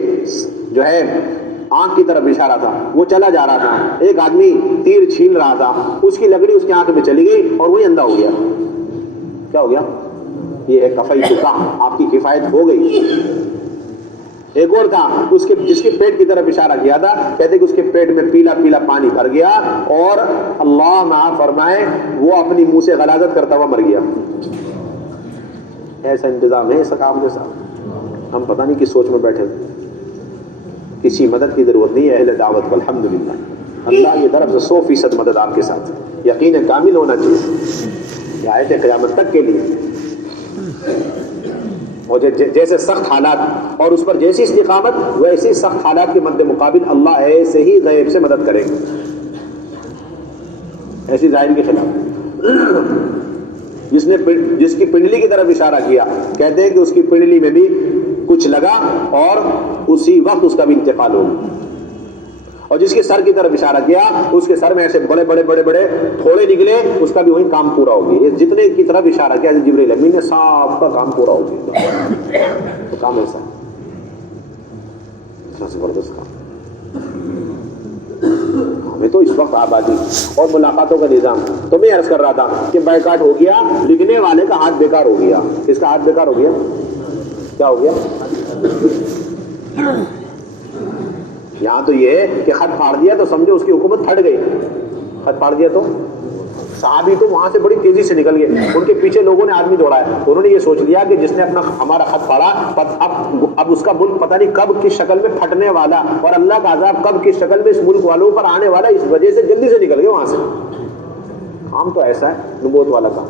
جو ہے آنکھ کی طرف اشارہ تھا وہ چلا جا رہا تھا، ایک آدمی تیر چھین رہا تھا، اس کی لکڑی اس کی آنکھ میں چلی گئی اور وہی اندھا ہو گیا۔ کیا ہو گیا؟ یہ ہے کفیتک، آپ کی کفایت ہو گئی۔ ایک اور تھا اس کے جس کے پیٹ کی طرف اشارہ کیا تھا، کہتے کہ اس کے پیٹ میں پیلا پیلا پانی بھر گیا اور اللہ معاف فرمائے وہ اپنی منہ سے غلاظت کرتا ہوا مر گیا۔ ایسا انتظام ہے اس کام کے ساتھ، ہم پتہ نہیں کس سوچ میں بیٹھے ہیں۔ کسی مدد کی ضرورت نہیں ہے اہل دعوت کو، الحمدللہ اللہ کی طرف سے 100% مدد آپ کے ساتھ، یقین کامل ہونا چاہیے، یہ آیت قیامت تک کے لیے۔ اور جیسے سخت حالات اور اس پر جیسی استقامت، ویسے سخت حالات کے مد مقابل اللہ ایسے ہی غیب سے مدد کرے گا۔ ایسی ظاہر کے خلاف. جس کی پنڈلی کی طرف اشارہ کیا کہتے ہیں کہ اس کی پنڈلی میں بھی کچھ لگا اور اسی وقت اس کا بھی انتقال ہو گیا. اور جس کے سر کی طرف اشارہ کیا اس کے سر میں ایسے بڑے بڑے بڑے بڑے تھوڑے نکلے, اس کا بھی وہی کام پورا ہو گیا. جتنے کی طرف اشارہ کیا جبرائیل امین نے سب کا کام پورا ہو گیا. تو کام ایسا اتنا زبردست کام. ہمیں تو اس وقت آبادی اور ملاقاتوں کا نظام, تو میں عرض کر رہا تھا کہ بائیکاٹ ہو گیا, لکھنے والے کا ہاتھ بیکار ہو گیا. کس کا ہاتھ بیکار ہو گیا؟ کیا ہو گیا؟ یہاں تو یہ ہے کہ خط پھاڑ دیا تو سمجھو اس کی حکومت پھٹ گئی. خط پھاڑ دیا تو صحابی تو وہاں سے بڑی تیزی سے نکل گئے, ان کے پیچھے لوگوں نے آدمی دوڑا ہے. انہوں نے یہ سوچ لیا کہ جس نے اپنا ہمارا خط پھاڑا اب اس کا ملک پتہ نہیں کب کس شکل میں پھٹنے والا, اور اللہ کا عذاب کب کس شکل میں اس ملک والوں پر آنے والا, اس وجہ سے جلدی سے نکل گئے وہاں سے. کام تو ایسا ہے نبوت والا کام,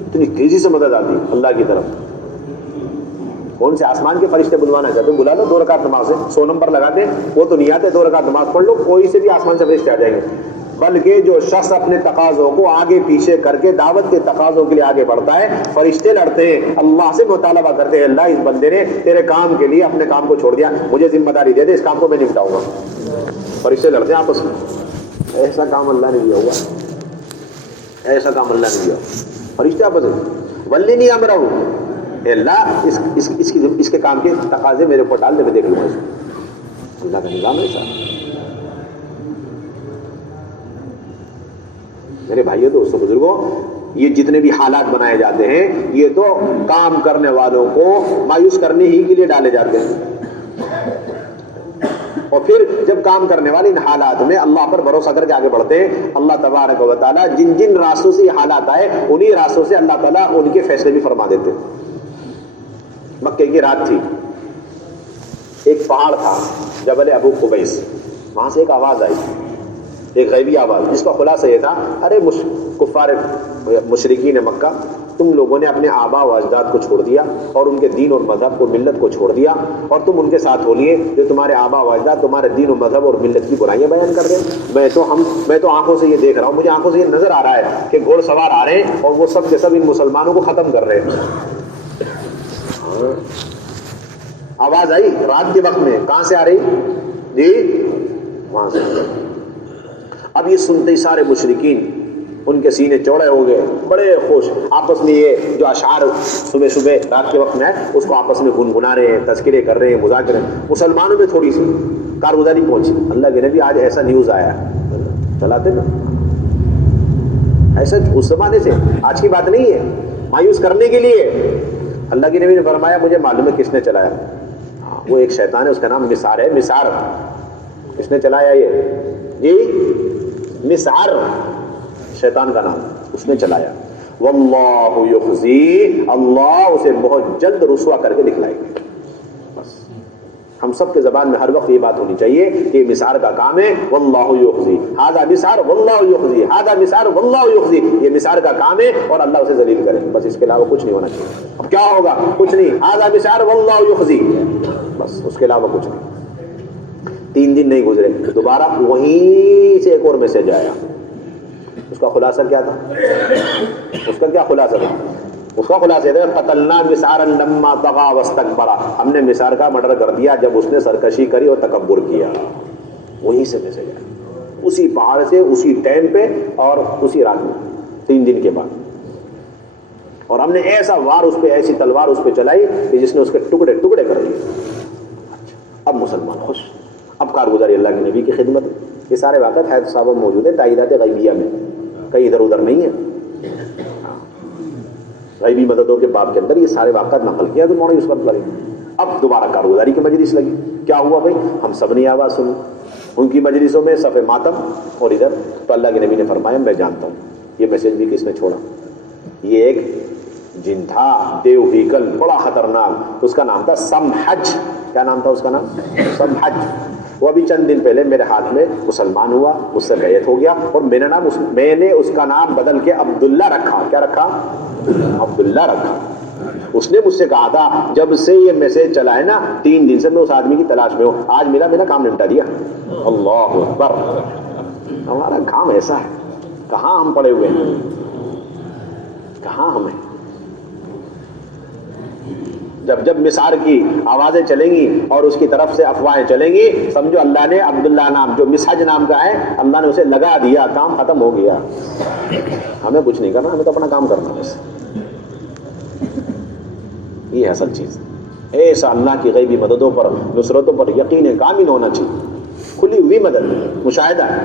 اتنی تیزی سے مدد آتی اللہ کی طرف. کون سے آسمان کے فرشتے بلوانا چاہتے ہو بلا لو, 2 رکعت نماز ہے, 100 نمبر لگاتے ہیں, وہ تو نہیں آتے, 2 رکعت نماز پڑھ لو, کوئی سے بھی آسمان سے فرشتے آ جائیں گے. بلکہ جو شخص اپنے تقاضوں کو آگے پیچھے کر کے دعوت کے تقاضوں کے لیے آگے بڑھتا ہے, فرشتے لڑتے ہیں, اللہ سے مطالبہ کرتے ہیں, اللہ اس بندے نے تیرے کام کے لیے اپنے کام کو چھوڑ دیا, مجھے ذمہ داری دے دے, اس کام کو میں نپٹاؤں گا. فرشتے لڑتے ہیں آپس میں. ایسا کام اللہ نے دیا ہوگا, ایسا کام اللہ نے دیا. فرشتے آپس میں ولی نہیں امرہ ہوں, اللہ اس کے کام کے تقاضے میرے اوپر ڈال دے, میں دیکھ لوں گا. اللہ کا نظام ایسا. میرے بھائیوں دوستوں بزرگوں, یہ جتنے بھی حالات بنائے جاتے ہیں یہ تو کام کرنے والوں کو مایوس کرنے ہی کے لیے ڈالے جاتے ہیں. اور پھر جب کام کرنے والے ان حالات میں اللہ پر بھروسہ کر کے آگے بڑھتے ہیں, اللہ تبارک و تعالیٰ جن جن راستوں سے یہ حالات آئے انہی راستوں سے اللہ تعالیٰ ان کے فیصلے بھی فرما دیتے. مکے کی رات تھی, ایک پہاڑ تھا جبل ابو قبیس, وہاں سے ایک آواز آئی, ایک غیبی آواز, جس کا خلاصہ یہ تھا, ارے کفار مشرکین مکہ, تم لوگوں نے اپنے آبا و اجداد کو چھوڑ دیا اور ان کے دین اور مذہب کو, ملت کو چھوڑ دیا, اور تم ان کے ساتھ ہو لیے جو تمہارے آبا و اجداد تمہارے دین و مذہب اور ملت کی برائیاں بیان کر رہے ہیں. میں تو آنکھوں سے یہ دیکھ رہا ہوں, مجھے آنکھوں سے یہ نظر آ رہا ہے کہ گھوڑ سوار آ رہے ہیں اور وہ سب کے سب ان مسلمانوں کو ختم کر رہے ہیں. آواز آئی رات کے وقت میں, کہاں سے آ رہی جی؟ وہاں سے. اب یہ سنتے ہی سارے مشرکین ان کے سینے چوڑے ہو گئے, بڑے خوش, آپس میں یہ جو اشعار صبح صبح رات کے وقت میں ہے اس کو آپس میں گنگنا رہے ہیں, تذکرے کر رہے ہیں, مذاکرے. مسلمانوں میں تھوڑی سی کارگزاری پہنچی, اللہ کے نبی آج ایسا نیوز آیا, چلاتے نا ایسا اس زمانے سے, آج کی بات نہیں ہے, مایوس کرنے کے لیے. اللہ کے نبی نے فرمایا مجھے معلوم ہے کس نے چلایا, وہ ایک شیطان ہے, اس کا نام مسار ہے. مسار کس نے چلایا یہ جی؟ مسار شیطان کا نام, اس نے چلایا. واللہ یخزی, اللہ اسے بہت جلد رسوا کر کے دکھلائے گا. بس ہم سب کے زبان میں ہر وقت یہ بات ہونی چاہیے کہ مسار کا کام ہے واللہ یخزی, ھذا مسار واللہ یخزی, ھذا مسار واللہ یخزی. یہ مسار کا کام ہے اور اللہ اسے ذلیل کرے, بس اس کے علاوہ کچھ نہیں ہونا چاہیے. اب کیا ہوگا؟ کچھ نہیں, ھذا مسار واللہ یخزی, بس اس کے علاوہ کچھ نہیں. 3 دن نہیں گزرے, دوبارہ وہیں سے ایک اور میسج آیا. اس کا خلاصہ کیا تھا؟ اس کا کیا خلاصہ تھا؟ اس کا خلاصہ تھا قتلنا مسارا لما طغى واستكبر, ہم نے مسار کا مرڈر کر دیا جب اس نے سرکشی کری اور تکبر کیا. وہیں سے میسج آیا, اسی پہاڑ سے, اسی ٹائم پہ اور اسی رات میں, 3 دن کے بعد. اور ہم نے ایسا وار اس پہ, ایسی تلوار اس پہ چلائی کہ جس نے اس کے ٹکڑے ٹکڑے کر دیے. اب مسلمان خوش, اب کارگزاری اللہ کے نبی کی خدمت. یہ سارے واقعات حیات صاحب موجود ہیں تائیدات غیبیہ میں, کہیں ادھر ادھر نہیں ہے. غیبی مددوں کے باب کے اندر یہ سارے واقعات نقل کیا تو مولانا یوسف لگے. اب دوبارہ کارگزاری کی مجلس لگی. کیا ہوا بھائی؟ ہم سب نے آواز سنی ان کی مجلسوں میں, صف ماتم اور ادھر. تو اللہ کے نبی نے فرمایا میں جانتا ہوں یہ میسج بھی کس نے چھوڑا. یہ ایک جن تھا دیو ہیکل, بڑا خطرناک, اس کا نام تھا سمحج. کیا نام تھا اس کا نام؟ سمحج. وہ ابھی چند دن پہلے میرے ہاتھ میں مسلمان ہوا, مجھ سے بیعت ہو گیا, اور میں نے اس کا نام بدل کے عبداللہ رکھا. کیا رکھا؟ عبداللہ رکھا. اس نے مجھ سے کہا تھا جب سے یہ میسج چلا ہے نا 3 دن سے میں اس آدمی کی تلاش میں ہوں, آج میرا کام نمٹا دیا. اللہ اکبر. ہمارا کام ایسا ہے, کہاں ہم پڑے ہوئے ہیں، کہاں ہمیں؟ جب مسار کی آوازیں چلیں گی اور اس کی طرف سے افواہیں چلیں گی، سمجھو اللہ نے عبداللہ نام جو مسحج نام کا ہے، اللہ نے اسے لگا دیا، کام ختم ہو گیا. ہمیں کچھ نہیں کرنا، ہمیں تو اپنا کام کرنا بس. یہ اصل چیز. ایسا اللہ کی غیبی مددوں پر، نصرتوں پر یقین کامل ہونا چاہیے، کھلی ہوئی مدد، مشاہدہ ہے.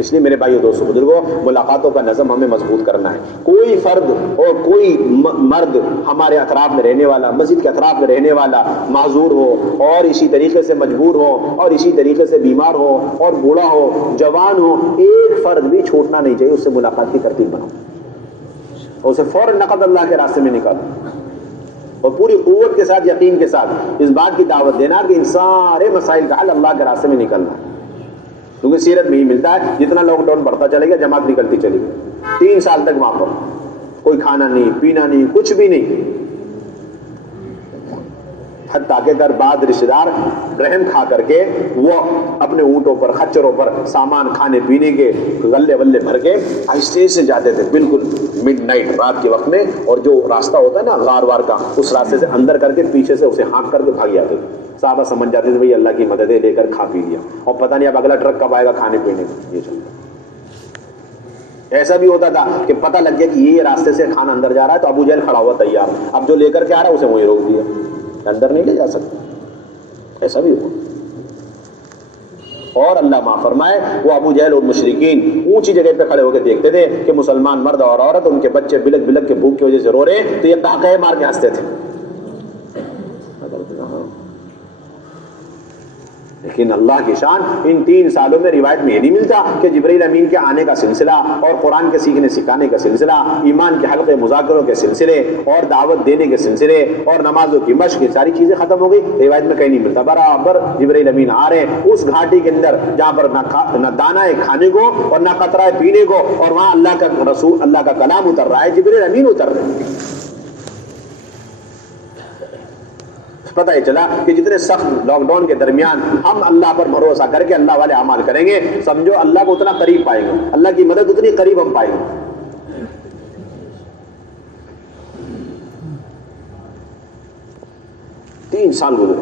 اس لیے میرے بھائیو دوستو بزرگوں، ملاقاتوں کا نظم ہمیں مضبوط کرنا ہے. کوئی فرد اور کوئی مرد ہمارے اطراف میں رہنے والا، مسجد کے اطراف میں رہنے والا معذور ہو اور اسی طریقے سے مجبور ہو اور اسی طریقے سے بیمار ہو اور بوڑھا ہو، جوان ہو، ایک فرد بھی چھوٹنا نہیں چاہیے. اس سے ملاقات کی ترتیب بناؤ اور اسے فوراً نقد اللہ کے راستے میں نکالو اور پوری قوت کے ساتھ، یقین کے ساتھ اس بات کی دعوت دینا کہ ان سارے مسائل کا حل اللہ کے راستے میں نکلنا ہے. کیونکہ سیرت میں ہی ملتا ہے، جتنا لاک ڈاؤن بڑھتا چلے گا جماعت نکلتی چلی گئی. 3 سال تک وہاں پر کوئی کھانا نہیں، پینا نہیں، کچھ بھی نہیں. حتیٰ کہ اگر بعض رشتے دار رحم کھا کر کے وہ اپنے اونٹوں پر، خچروں پر سامان کھانے پینے کے غلے ولے بھر کے آہستہ سے جاتے تھے، بالکل مڈ نائٹ، رات کے وقت میں. اور جو راستہ ہوتا ہے نا غار وار کا، اس راستے سے اندر کر کے پیچھے سے اسے ہانک کر کے بھاگ جاتے تھے. صحابہ سمجھ جاتے تھے بھئی اللہ کی مددیں لے کر کھا پی لیا، اور پتہ نہیں اب اگلا ٹرک کب آئے گا کھانے پینے کا. یہ چلتا ایسا بھی ہوتا تھا کہ پتہ لگ گیا کہ یہ راستے سے کھانا اندر جا رہا ہے تو ابو جہل کھڑا ہوا تیار، اب جو لے کر کے آ رہا ہے اسے وہیں روک دیا، اندر نہیں لے جا سکتا. ایسا بھی ہوا. اور اللہ معاف فرمائے، وہ ابو جہل اور مشرکین اونچی جگہ پہ کھڑے ہو کے دیکھتے تھے کہ مسلمان مرد اور عورت، ان کے بچے بلک بلک کے بھوک کی وجہ سے رو رہے ہیں، تو یہ قہقہے مار کے ہنستے تھے. لیکن اللہ کی شان، ان 3 سالوں میں روایت میں یہ نہیں ملتا کہ جبرائیل امین کے آنے کا سلسلہ اور قرآن کے سیکھنے سکھانے کا سلسلہ، ایمان کے حلقے مذاکروں کے سلسلے اور دعوت دینے کے سلسلے اور نمازوں کی مشق، یہ ساری چیزیں ختم ہو گئی. روایت میں کہیں نہیں ملتا. برابر جبرائیل امین آ رہے ہیں اس گھاٹی کے اندر جہاں پر نہ دانہ ہے کھانے کو اور نہ قطرہ ہے پینے کو، اور وہاں اللہ کا رسول، اللہ کا کلام اتر رہا ہے، جبرائیل امین اتر رہے ہیں. پتہ ہی چلا کہ جتنے سخت لاک ڈاؤن کے درمیان ہم اللہ پر بھروسہ کر کے اللہ والے اعمال کریں گے، سمجھو اللہ کو اتنا قریب پائیں گے، اللہ کی مدد اتنی قریب ہم پائیں گے. 3 سال گزرے،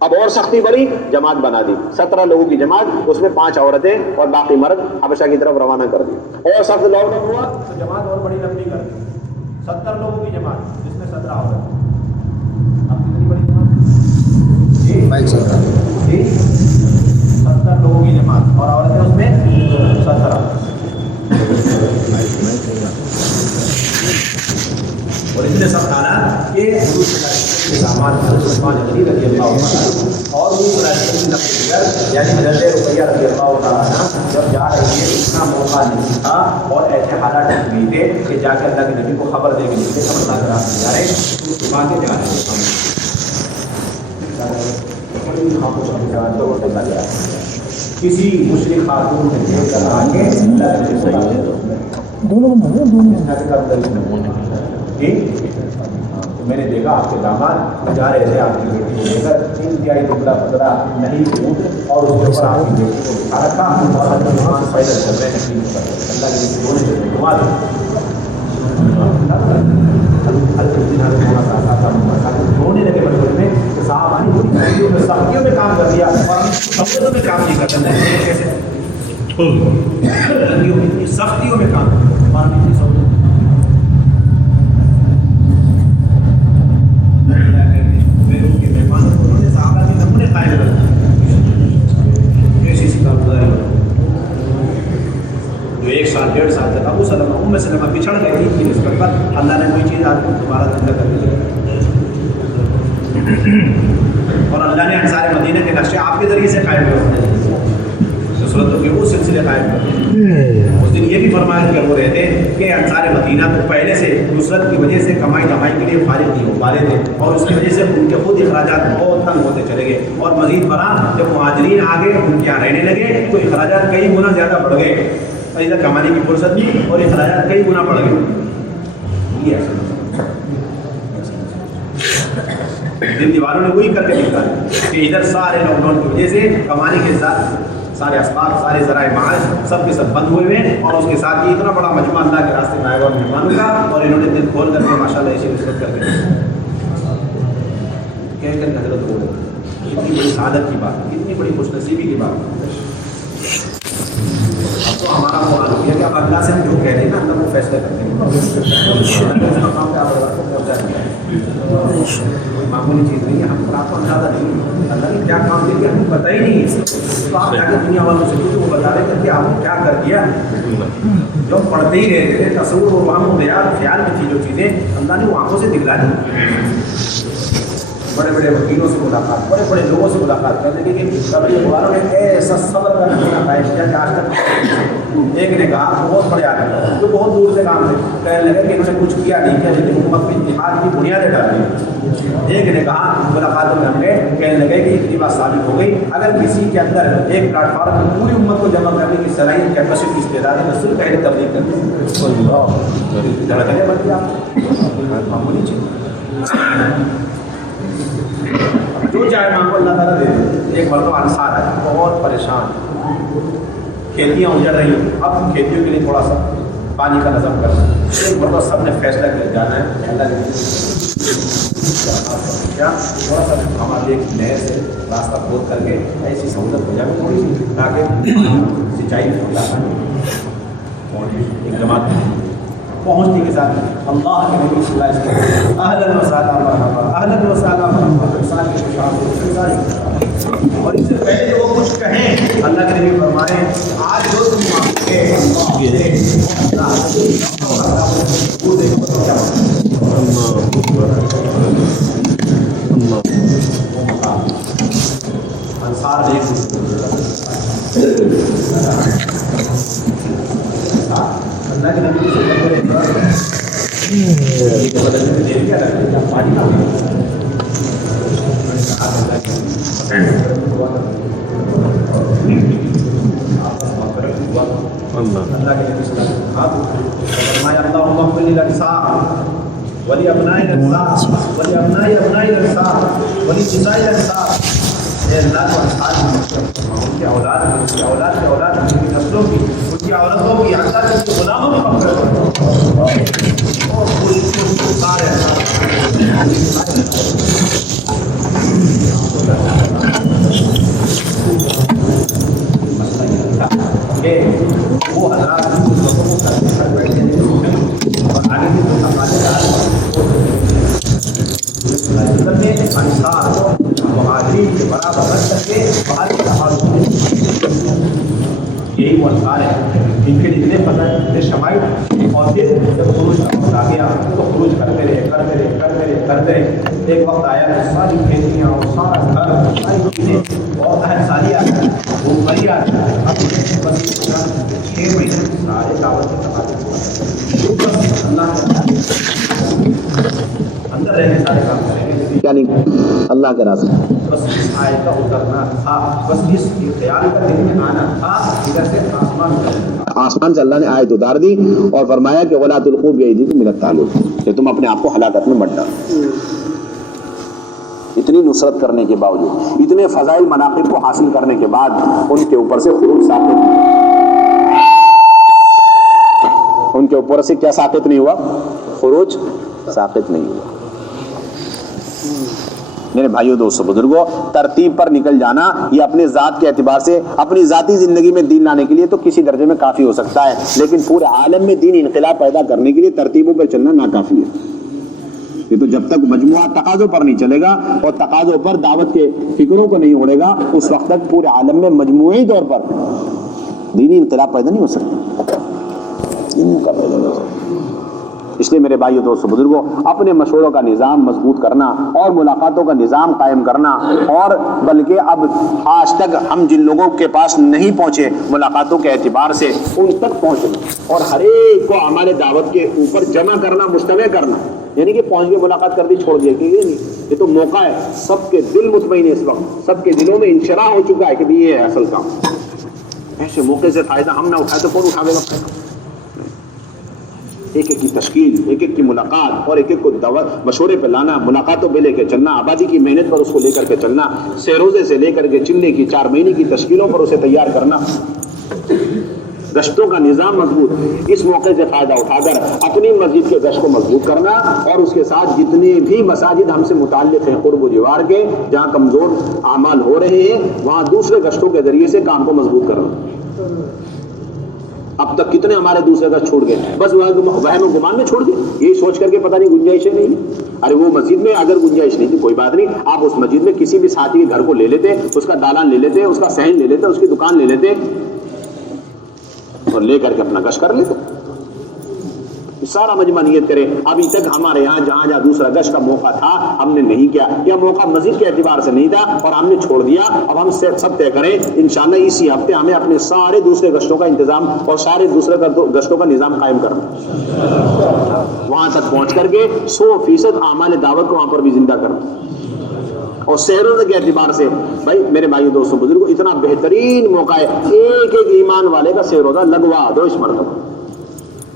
اب اور سختی بڑھی، جماعت بنا دی. 17 لوگوں کی جماعت، اس میں 5 عورتیں اور باقی مرد حبشہ کی طرف روانہ کر دی. اور سخت لاک ڈاؤن ہوا تو جماعت اور بڑی لمبی کر دی. 70 لوگوں کی جماعت جس میں 17 عورتیں. جی 70 لوگوں کی جماعت اور عورتیں اس میں 17. اور اس نے سب کھانا کہ اور یعنی حضرت رقیہ رضی اللہ تعالیٰ عنہ جب جا رہی ہے اتنا موقع نہیں تھا اور ایسے حالات نہیں تھے کہ جا کے اللہ کے نبی کو خبر دے گی کہ ہم اللہ کے راستے جا رہے ہیں، تو صبح کے جا رہے ہیں. کسی مشرک خاتون نے دیکھ کر آ کے میں نے دیکھا آپ کے داماد جا رہے تھے آپ کی بیٹی کو لے کر، انتہائی دبلا پتلا نہیں اونٹ اور اس کے اوپر آپ کی بیٹی کو بٹھا رکھا اور وہاں سے پیدل چل رہے ہیں. اللہ کی دعا رونے لگے بچپن میں کہ صاحب آنی پوری سختیوں میں کام کر دیا اور سہولتوں میں کام نہیں کر سکتا. کیسے سختیوں میں کام مہمانوں کو انہوں نے صحابہ کے نمونے قائم کر ایسی سی کام گزاری جو 1 سال 1.5 سال تک ابو سلمہ ام سلمہ بچھڑ گئی تھی کی نسبت پر اللہ نے کوئی چیز آپ کو دوبارہ زندہ کر دی. اور اللہ نے انصار مدینہ کے نقشے آپ کے ذریعے سے قائم کر نصرتوں کے وہ سلسلے قائم کر دیے. اس دن یہ بھی فرمایا کہ وہ رہتے کہ انصار مدینہ تو پہلے سے نصرت کی وجہ سے کمائی دمائی کے لیے فارغ نہیں ہو پا رہے تھے اور اس کی وجہ سے ان کے خود اخراجات بہت تنگ ہوتے چلے گئے. اور مزید برآں جب مہاجرین آگے ان کے یہاں رہنے لگے تو اخراجات کئی گنا زیادہ بڑھ گئے، ادھر کمانے کی فرصت نہیں اور اخراجات کئی گنا بڑھ گئے. یہ ایسا دن دیواروں نے وہی کر کے نکالا کہ ادھر سارے لاک ڈاؤن کی وجہ سے کمانے کے سارے اسباب سارے ذرائع معاش سب کے سب بند ہوئے ہیں، اور اس کے ساتھ یہ اتنا بڑا مجمع اللہ کے راستے میں آئے ہوا مہمانوں کا، اور انہوں نے دل کھول کر کے ماشاء اللہ ایسی نسبت کر کے کہہ کر حضرت ہو گئے. کتنی بڑی سعادت کی بات، کتنی بڑی خوش نصیبی کی بات. اب تو ہمارا قرآن ہے کہ اب اللہ سے ہم جو کہہ رہے ہیں نا اللہ وہ فیصلہ کرتے ہیں. مقام پہ آپ کو پہنچا دیا ہے، کوئی معمولی چیز نہیں ہے. ہم پر آپ کو اندازہ نہیں ہے اللہ نے کیا کام دے دیا، ہمیں پتہ ہی نہیں ہے. تو آپ جا کے دنیا والوں سے پوچھو، وہ بتا رہے کہ آپ نے کیا کر دیا. جو ہم پڑھتے ہی رہتے تھے تصور و وہم و خیال میں تھی جو چیزیں اللہ نے وہ آنکھوں سے دکھلا دی. بڑے بڑے وکیلوں سے ملاقات، بڑے بڑے لوگوں سے ملاقات کرنے کے لیے تبلیغ والوں نے ایسا صبر کا نمونہ قائم کیا کہ آج تک ایک نے کہا بہت بڑے آدمی جو بہت دور سے کام تھے، کہنے لگے کہ انہوں نے کچھ کیا نہیں کیا لیکن حکومت کی اتحاد کی بنیادیں ڈالی. ایک نے کہا ملاقات میں ہم نے کہنے لگے کہ اتنی بات ثابت ہو گئی اگر کسی کے اندر ایک پلیٹ فارم میں پوری امت کو جمع کرنے کی صلاحیت کیپیسٹی استعداد ہے تو صرف پہلے تبلیغ کرتے ہیں. دھڑکنے بن گیا معمولی چیز، جو چاہے مانگو اللہ تعالیٰ دے دے. ایک مرتبہ انصار ہے بہت پریشان، کھیتیاں اجڑ رہی ہیں، اب کھیتیوں کے لیے تھوڑا سا پانی کا نظم کرنا. ایک مرتبہ سب نے فیصلہ کر جانا ہے اللہ کے کیا تھوڑا سا ہمارے ایک نہر سے راستہ کھود کر کے ایسی سہولت ہو جائے تھوڑی سی تاکہ سینچائی ایک جماعت پہنچنے کے ساتھ اللہ کے نبی صلی اللہ علیہ وسلم اہلاً و سہلاً مرحبا اہلاً و سہلاً مرحبا اور اس سے پہلے وہ کچھ کہیں اللہ کے نبی فرمائے آج جو تم مانگے انصار دیکھ اللہ کے نبی سے ولأبناء الأنصار ولأبناء أبناء الأنصار ولنساء الأنصار. اے اللہ کو انصار ان کی اولاد کی اولاد کی اولاد ان کی نسلوں کی ان کی عورتوں کی حتیٰ کہ ان کی غلاموں کی مغفرت کرو اور پوری سارے وہ حضرات بیٹھے اور آگے بھی تو انصار مہاجرین کے برابر رکھ کر کے باہر کے حوالے یہی وہ انصار ہے جن کے لیے اتنے پسند اتنے شمائل اور پھر جب خروج کا وقت آ گیا تو خروج کرتے رہے. ایک وقت آیا کہ ساری کھیتیاں اور سارا گھر ساری چیزیں اور اہم ساری آ گئی وہ مری آ گئی. اب بس 6 مہینے سارے دعوت کے تقاضے اللہ اندر رہنے سارے کام کریں گے یعنی اللہ کے راستے. بس اس آیت کا اترنا تھا، بس اس خیال کا دل میں آنا تھا ادھر سے آسمان سے اللہ نے آیت اتار دی اور فرمایا کہ وَلَا تُلْقُوا بِأَيْدِيكُمْ إِلَى التَّهْلُكَةِ کہ تم اپنے آپ کو ہلاکت میں مت ڈالو. اتنی نصرت کرنے کے باوجود، اتنے فضائل مناقب کو حاصل کرنے کے بعد ان کے اوپر سے خروج ساقط، ان کے اوپر سے کیا ساقط نہیں ہوا؟ خروج ساقط نہیں ہوا. میرے بھائیوں دوستوں بزرگوں، ترتیب پر نکل جانا یہ اپنے ذات کے اعتبار سے اپنی ذاتی زندگی میں دین لانے کے لیے تو کسی درجے میں کافی ہو سکتا ہے، لیکن پورے عالم میں دین انقلاب پیدا کرنے کے لیے ترتیبوں پر چلنا ناکافی ہے. یہ تو جب تک مجموعہ تقاضوں پر نہیں چلے گا اور تقاضوں پر دعوت کے فکروں کو نہیں اڑے گا اس وقت تک پورے عالم میں مجموعی طور پر دینی انقلاب پیدا نہیں ہو سکتا. اس لیے میرے بھائیو دوستو بزرگوں، اپنے مشوروں کا نظام مضبوط کرنا اور ملاقاتوں کا نظام قائم کرنا، اور بلکہ اب آج تک ہم جن لوگوں کے پاس نہیں پہنچے ملاقاتوں کے اعتبار سے ان تک پہنچنا اور ہر ایک کو ہمارے دعوت کے اوپر جمع کرنا، مجتمع کرنا. یعنی کہ پہنچ کے ملاقات کر دی چھوڑ دیا کہ یہ نہیں، یہ تو موقع ہے. سب کے دل مطمئن ہے، اس وقت سب کے دلوں میں انشراح ہو چکا ہے کہ یہ ہے اصل کام. ایسے موقع سے فائدہ ہم نہ اٹھائے تو کون اٹھاوے گا؟ ایک ایک کی تشکیل، ایک ایک کی ملاقات اور ایک ایک کو دعوت مشورے پہ لانا، ملاقاتوں پہ لے کے چلنا، آبادی کی محنت پر اس کو لے کر کے چلنا، سیروزے سے لے کر کے چلنے کی 4 مہینے کی تشکیلوں پر اسے تیار کرنا، گشتوں کا نظام مضبوط، اس موقع سے فائدہ اٹھا کر اپنی مسجد کے گشت کو مضبوط کرنا، اور اس کے ساتھ جتنے بھی مساجد ہم سے متعلق ہیں قرب و جوار کے، جہاں کمزور اعمال ہو رہے ہیں وہاں دوسرے گشتوں کے ذریعے سے کام کو مضبوط کرنا۔ اب تک کتنے ہمارے دوسرے گشت چھوڑ گئے، بس وہم و گمان میں چھوڑ گئے، یہی سوچ کر کے پتہ نہیں گنجائشیں نہیں ہیں۔ ارے وہ مسجد میں اگر گنجائش نہیں تھی کوئی بات نہیں، آپ اس مسجد میں کسی بھی ساتھی کے گھر کو لے لیتے، اس کا دالان لے لیتے، اس کا صحن لے لیتے، اس کی دکان لے لیتے اور لے کر کے اپنا گشت کر لیتے۔ سارا مجمع نیت کرے ابھی تک ہمارے یہاں جہاں جہاں دوسرا گشت کا موقع تھا ہم نے نہیں کیا، یا موقع مسجد کے اعتبار سے نہیں تھا اور ہم نے چھوڑ دیا، اب ہم سب طے کریں انشاءاللہ اسی ہفتے ہمیں اپنے سارے دوسرے گشتوں کا انتظام اور سارے دوسرے گشتوں کا نظام قائم کرنا، وہاں تک پہنچ کر کے 100% اعمال دعوت کو وہاں پر بھی زندہ کرنا۔ اور سہروزے کے اعتبار سے بھائی میرے بھائیو دوستوں بزرگوں اتنا بہترین موقع ہے، ایک ایک ایمان والے کا سہروزہ لگوا دو اس مرتبہ،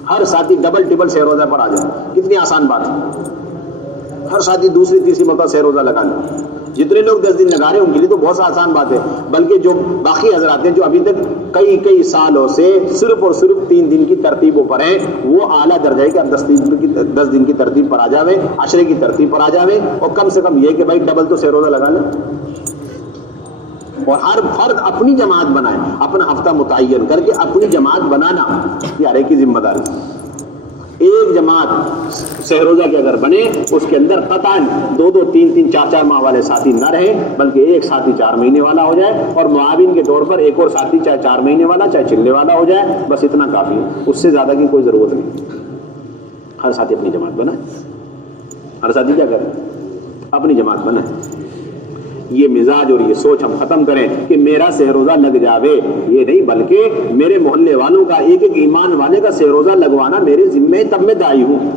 ہر ساتھی ڈبل ٹبل سہروزہ پر آ جائے، کتنی آسان بات ہے، ہر ساتھی دوسری تیسری مرتبہ سہروزہ لگا لیں، جتنے لوگ 10 دن لگا رہے ہیں ان کے لیے تو بہت سا آسان بات ہے، بلکہ جو باقی حضرات ہیں جو ابھی تک کئی سالوں سے صرف اور صرف 3 دن کی ترتیبوں پر ہیں، وہ اعلیٰ درجہ ہے کہ اب 10 دن کی ترتیب پر آ جاوے، عشرے کی ترتیب پر آ جاوے، اور کم سے کم یہ کہ بھائی ڈبل تو سہروزہ لگا لیں، اور ہر فرد اپنی جماعت بنائے، اپنا ہفتہ متعین کر کے اپنی جماعت بنانا یہ ہر ایک کی ذمہ داری۔ ایک جماعت سہروزہ کے اگر بنے اس کے اندر قطعاً 2 3 4 ماہ والے ساتھی نہ رہے، بلکہ ایک ساتھی 4 مہینے والا ہو جائے، اور معاون کے طور پر ایک اور ساتھی چاہے 4 مہینے والا چاہے چلنے والا ہو جائے، بس اتنا کافی ہے، اس سے زیادہ کی کوئی ضرورت نہیں۔ ہر ساتھی اپنی جماعت بنائے، ہر ساتھی کیا کرے اپنی جماعت بنائے۔ یہ مزاج اور یہ سوچ ہم ختم کریں کہ میرا سہروزہ لگ جاوے، یہ نہیں، بلکہ میرے محلے والوں کا ایک ایک ایمان والے کا سہروزہ لگوانا میرے ذمہ ہے، تب میں داعی ہوں،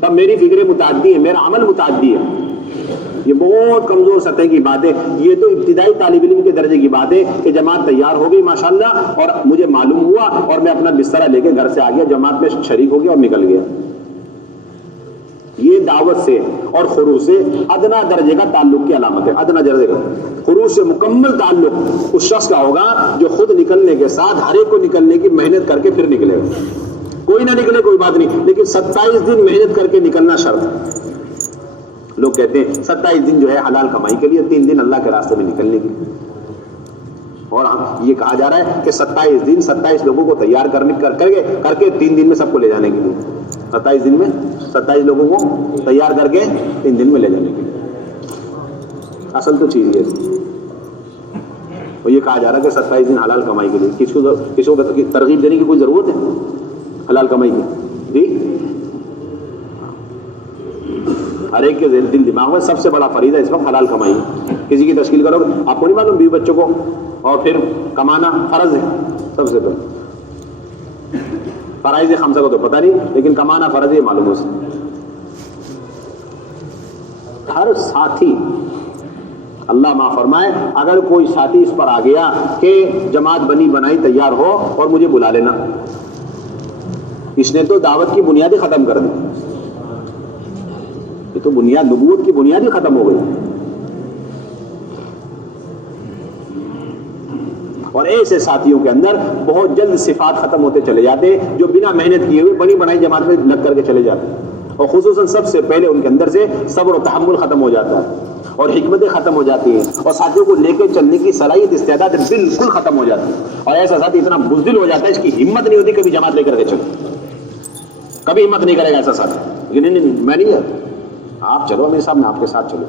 تب میری فکریں متعدی ہے، میرا عمل متعدی ہے۔ یہ بہت کمزور سطح کی بات ہے، یہ تو ابتدائی طالب علم کے درجے کی بات ہے کہ جماعت تیار ہو گئی ماشاءاللہ، اور مجھے معلوم ہوا اور میں اپنا بسترہ لے کے گھر سے آ گیا، جماعت میں شریک ہو گیا اور نکل گیا۔ یہ دعوت سے اور خروج سے ادنا درجے کا تعلق کی علامت ہے، ادنا درجے کا۔ خروج سے مکمل تعلق اس شخص کا ہوگا جو خود نکلنے کے ساتھ ہر ایک کو نکلنے کی محنت کر کے پھر نکلے گا۔ کوئی نہ نکلے کوئی بات نہیں، لیکن 27 دن محنت کر کے نکلنا شرط ہے۔ لوگ کہتے ہیں 27 دن جو ہے حلال کمائی کے لیے، 3 دن اللہ کے راستے میں نکلنے کے لیے، اور یہ کہا جا رہا ہے کہ 27 دن 27 لوگوں کو تیار کر کے 3 دن میں سب کو لے جانے کے لیے، 27 دن میں 27 لوگوں کو تیار کر کے 3 دن میں لے جانے کے لیے۔ اصل تو چیز یہ ہے، اور یہ کہا جا رہا ہے کہ 27 دن حلال کمائی کے لیے، کسی کو ترغیب دینے کی کوئی ضرورت ہے حلال کمائی کی؟ جی ہر ایک کے دل دماغ میں سب سے بڑا فریضہ اس وقت حلال کمائی ہے۔ کسی کی تشکیل کرو گے، آپ کو نہیں معلوم بیوی بچوں کو اور پھر کمانا فرض ہے، سب سے پہلے فرائض خمسہ کو تو پتہ نہیں، لیکن کمانا فرض ہے معلوم ہو سکتا۔ ہر ساتھی اللہ معاف فرمائے اگر کوئی ساتھی اس پر آ گیا کہ جماعت بنی بنائی تیار ہو اور مجھے بلا لینا، اس نے تو دعوت کی بنیاد ہی ختم کر دی، یہ تو بنیاد نبوت کی بنیاد ہی ختم ہو گئی۔ اور ایسے ساتھیوں کے اندر بہت جلد صفات ختم ہوتے چلے جاتے ہیں جو بنا محنت کیے ہوئے بڑی بڑائی جماعت میں لگ کر کے چلے جاتے ہیں، اور خصوصاً سب سے پہلے ان کے اندر سے صبر و تحمل ختم ہو جاتا ہے، اور حکمتیں ختم ہو جاتی ہیں، اور ساتھیوں کو لے کے چلنے کی صلاحیت استعداد بالکل ختم ہو جاتی ہے، اور ایسا ساتھی اتنا بزدل ہو جاتا ہے اس کی ہمت نہیں ہوتی کبھی جماعت لے کر کے چلے، کبھی ہمت نہیں کرے گا ایسا ساتھی، نہیں میں نہیں جاتا، آپ چلو میرے ساتھ، میں آپ کے ساتھ چلو،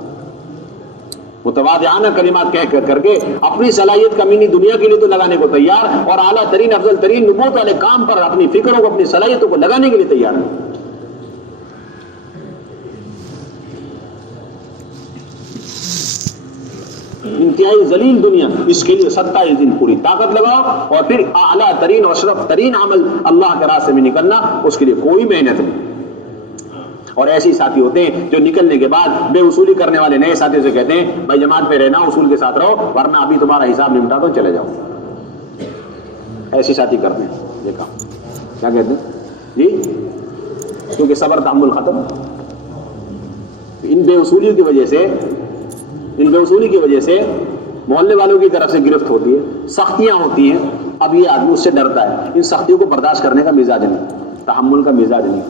متواضعانہ کلمات کہہ کر کے اپنی صلاحیت کمینی دنیا کے لیے تو لگانے کو تیار، اور اعلیٰ ترین افضل ترین نبوت والے کام پر اپنی فکروں کو اپنی صلاحیتوں کو لگانے کے لیے تیار ہے۔ انتہائی ذلیل دنیا، اس کے لیے 27 دن پوری طاقت لگاؤ، اور پھر اعلیٰ ترین اور اشرف ترین عمل اللہ کے راستے میں نکلنا، اس کے لیے کوئی محنت نہیں۔ اور ایسے ساتھی ہوتے ہیں جو نکلنے کے بعد بے اصولی کرنے والے نئے ساتھیوں سے کہتے ہیں بھائی جماعت پہ رہنا، اصول کے ساتھ رہو، ورنہ ابھی تمہارا حساب نمٹا دو چلے جاؤ۔ ایسی ساتھی کرتے ہیں یہ کام، کیا کہتے ہیں جی، کیونکہ صبر تحمل ختم. ان بے اصولیوں کی وجہ سے محلے والوں کی طرف سے گرفت ہوتی ہے، سختیاں ہوتی ہیں. اب یہ آدمی اس سے ڈرتا ہے، ان سختیوں کو برداشت کرنے کا مزاج نہیں، تحمل کا مزاج نہیں.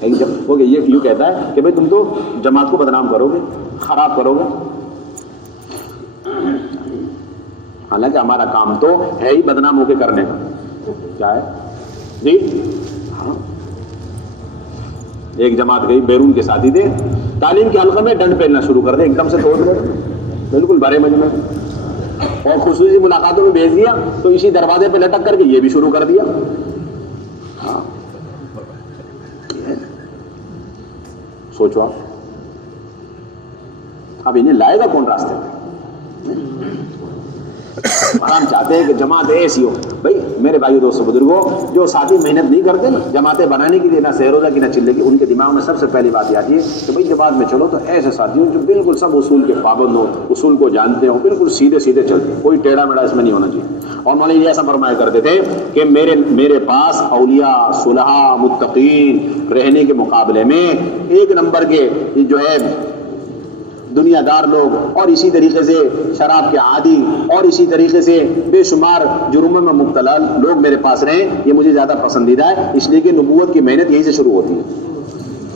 لیکن جب وہ یہ یوں کہتا ہے کہ بھئی تم تو جماعت کو بدنام کرو گے، خراب کرو گے، حالانکہ ہمارا کام تو ہے ہی بدنام ہو کے کرنے کا. کیا ہے جی؟ ہاں، ایک جماعت گئی، بیرون کے ساتھی تھے، تعلیم کے حلقے میں ڈنڈ پھیلنا شروع کر دے، ایک دم سے توڑ دے بالکل بھرے مجمع، اور خصوصی ملاقاتوں میں بھیج دیا تو اسی دروازے پہ لٹک کر کے یہ بھی شروع کر دیا. ہاں، سوچو آپ، اب انہیں لائے گا کون راستے پہ؟ ہم چاہتے ہیں کہ جماعت ایسی ہو. بھائی میرے بھائی دوستوں بزرگوں، جو ساتھی محنت نہیں کرتے نا جماعتیں بنانے کے لیے، نہ سہروزہ کی نہ چلے کی، ان کے دماغ میں سب سے پہلی بات یہ آتی ہے کہ بھائی جماعت میں چلو تو ایسے ساتھی ہوں جو بالکل سب اصول کے پابند ہوں، اصول کو جانتے ہوں، بالکل سیدھے سیدھے چلتے، کوئی ٹیڑھا میڑھا اس میں نہیں ہونا چاہیے. اور مولانا یہ ایسا فرمایا کرتے تھے کہ میرے پاس اولیاء، صلحاء، متقین رہنے کے مقابلے میں ایک نمبر کے جو ہے دنیا دار لوگ، اور اسی طریقے سے شراب کے عادی، اور اسی طریقے سے بے شمار جرموں میں مبتلا لوگ میرے پاس رہیں، یہ مجھے زیادہ پسندیدہ ہے. اس لیے کہ نبوت کی محنت یہیں سے شروع ہوتی ہے.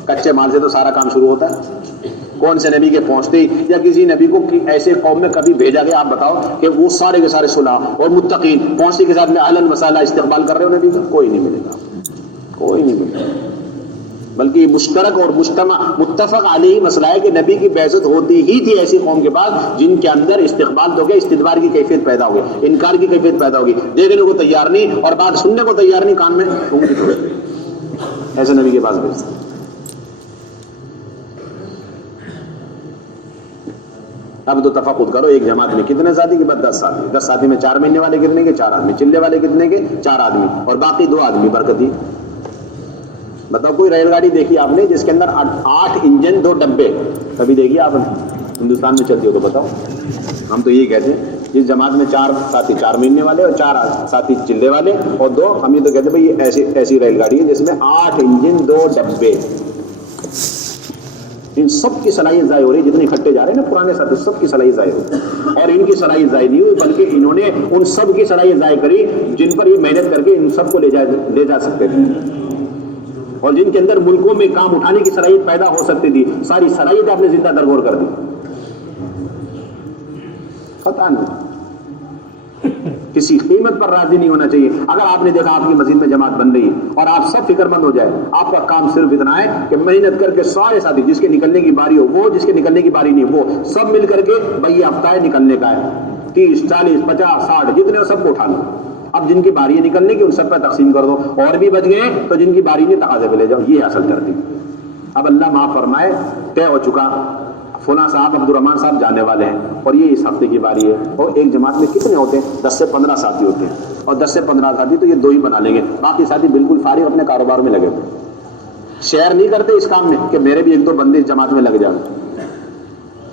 کچے مال سے تو سارا کام شروع ہوتا ہے. کون سے نبی کے پہنچتے ہی یا کسی نبی کو ایسے قوم میں کبھی بھیجا گیا آپ بتاؤ کہ وہ سارے کے سارے صلح اور متقین پہنچتے کے ساتھ میں اہل مسالہ استقبال کر رہے ہو نبی کا؟ کوئی نہیں ملے گا، کوئی نہیں ملے گا. بلکہ مشترک اور متفق علیہ مسئلہ ہے کہ نبی کی بعثت ہوتی ہی تھی ایسی قوم کے پاس جن کے اندر استقبال تو گیا، استدبار کی کیفیت پیدا ہو گئی، انکار کی کیفیت پیدا ہوگی، دیکھنے کو تیار نہیں اور بات سننے کو تیار نہیں، کان میں انگلی ٹوٹ گئی. ایسے نبی کے پاس بھیجتے. اب تو تفقد کرو، ایک جماعت میں کتنے ساتھی کے بعد 10 ساتھی، 10 ساتھی میں 4 ملنے والے کتنے کے؟ 4 آدمی. چلنے والے کتنے کے؟ 4 آدمی، اور باقی 2 آدمی برکتی. بتاؤ کوئی ریل گاڑی دیکھی آپ نے جس کے اندر 8 انجن 2 ڈبے؟ کبھی دیکھی آپ نے ہندوستان میں چلتی ہو تو بتاؤ. ہم تو یہی کہتے ہیں جس جماعت میں 4 ساتھی 4 ملنے والے اور 4 ساتھی چلنے والے اور 2، ہم یہ تو کہتے ہیں بھائی یہ ایسی ریل گاڑی ہے جس میں 8 انجن 2 ڈبے. ان سب کی صلاحیت ضائع ہو رہی ہے، جتنے اکٹھے جا رہے ہیں نا پرانے ساتھی، سب کی صلاحیت ضائع ہو رہی ہے. اور ان کی صلاحیت ضائع نہیں ہوئی بلکہ انہوں نے ان سب کی صلاحیت ضائع کری جن پر یہ محنت کر کے ان سب کو لے جا سکتے تھے، اور جن کے اندر ملکوں میں کام اٹھانے کی صلاحیت پیدا ہو سکتی تھی. ساری صلاحیت آپ نے زندہ درگور کر دی. پتہ نہیں، کسی قیمت پر راضی نہیں ہونا چاہیے. اگر آپ نے دیکھا آپ کی مسجد میں جماعت بن رہی ہے اور آپ سب فکر مند ہو جائے، آپ کا کام صرف اتنا ہے کہ محنت کر کے سارے ساتھی جس کے نکلنے کی باری ہو وہ، جس کے نکلنے کی باری نہیں وہ، سب مل کر کے بھائی یہ ہفتہ ہے نکلنے کا ہے، 30 40 50 60 جتنے ہو سب کو اٹھا لو. اب جن کی باری ہے نکلنے کی ان سب پر تقسیم کر دو، اور بھی بچ گئے تو جن کی باری نہیں تقاضے پہ لے جاؤ. یہ اصل ترتیب. اب اللہ معاف فرمائے، طے ہو چکا، فلاں صاحب عبد الرحمان صاحب جانے والے ہیں اور یہ اس ہفتے کی باری ہے. اور ایک جماعت میں کتنے ہوتے ہیں؟ 10 سے 15 ساتھی ہوتے ہیں، اور 10 سے 15 ساتھی تو یہ 2 ہی بنا لیں گے، باقی ساتھی بالکل فارغ اپنے کاروبار میں لگے ہوئے، شیئر نہیں کرتے اس کام میں کہ میرے بھی 1-2 بندے اس جماعت میں لگ جائیں.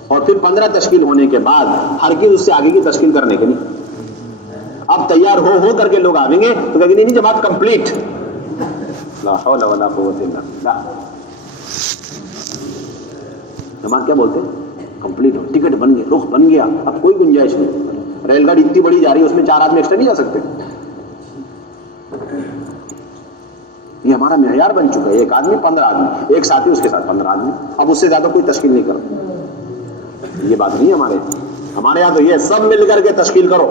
اور پھر 15 تشکیل ہونے کے بعد ہر چیز اس سے آگے کی تشکیل کرنے کے نہیں. اب تیار ہو کر کے لوگ آئیں گے تو کہیں گے نہیں جماعت کمپلیٹ. لا حول ولا قوت الا باللہ. جماعت کیا بولتے ہیں؟ کمپلیٹ ہو، ٹکٹ بن گیا، رخ بن گیا، اب کوئی گنجائش نہیں. ریل گاڑی اتنی بڑی جا رہی ہے اس میں 4 آدمی ایکسٹرا نہیں جا سکتے. یہ ہمارا معیار بن چکا ہے، 1 آدمی 15 آدمی، ایک ساتھی اس کے ساتھ 15 آدمی، اب اس سے زیادہ کوئی تشکیل نہیں کرتا. یہ بات نہیں ہمارے یہاں تو یہ سب مل کر کے تشکیل کرو.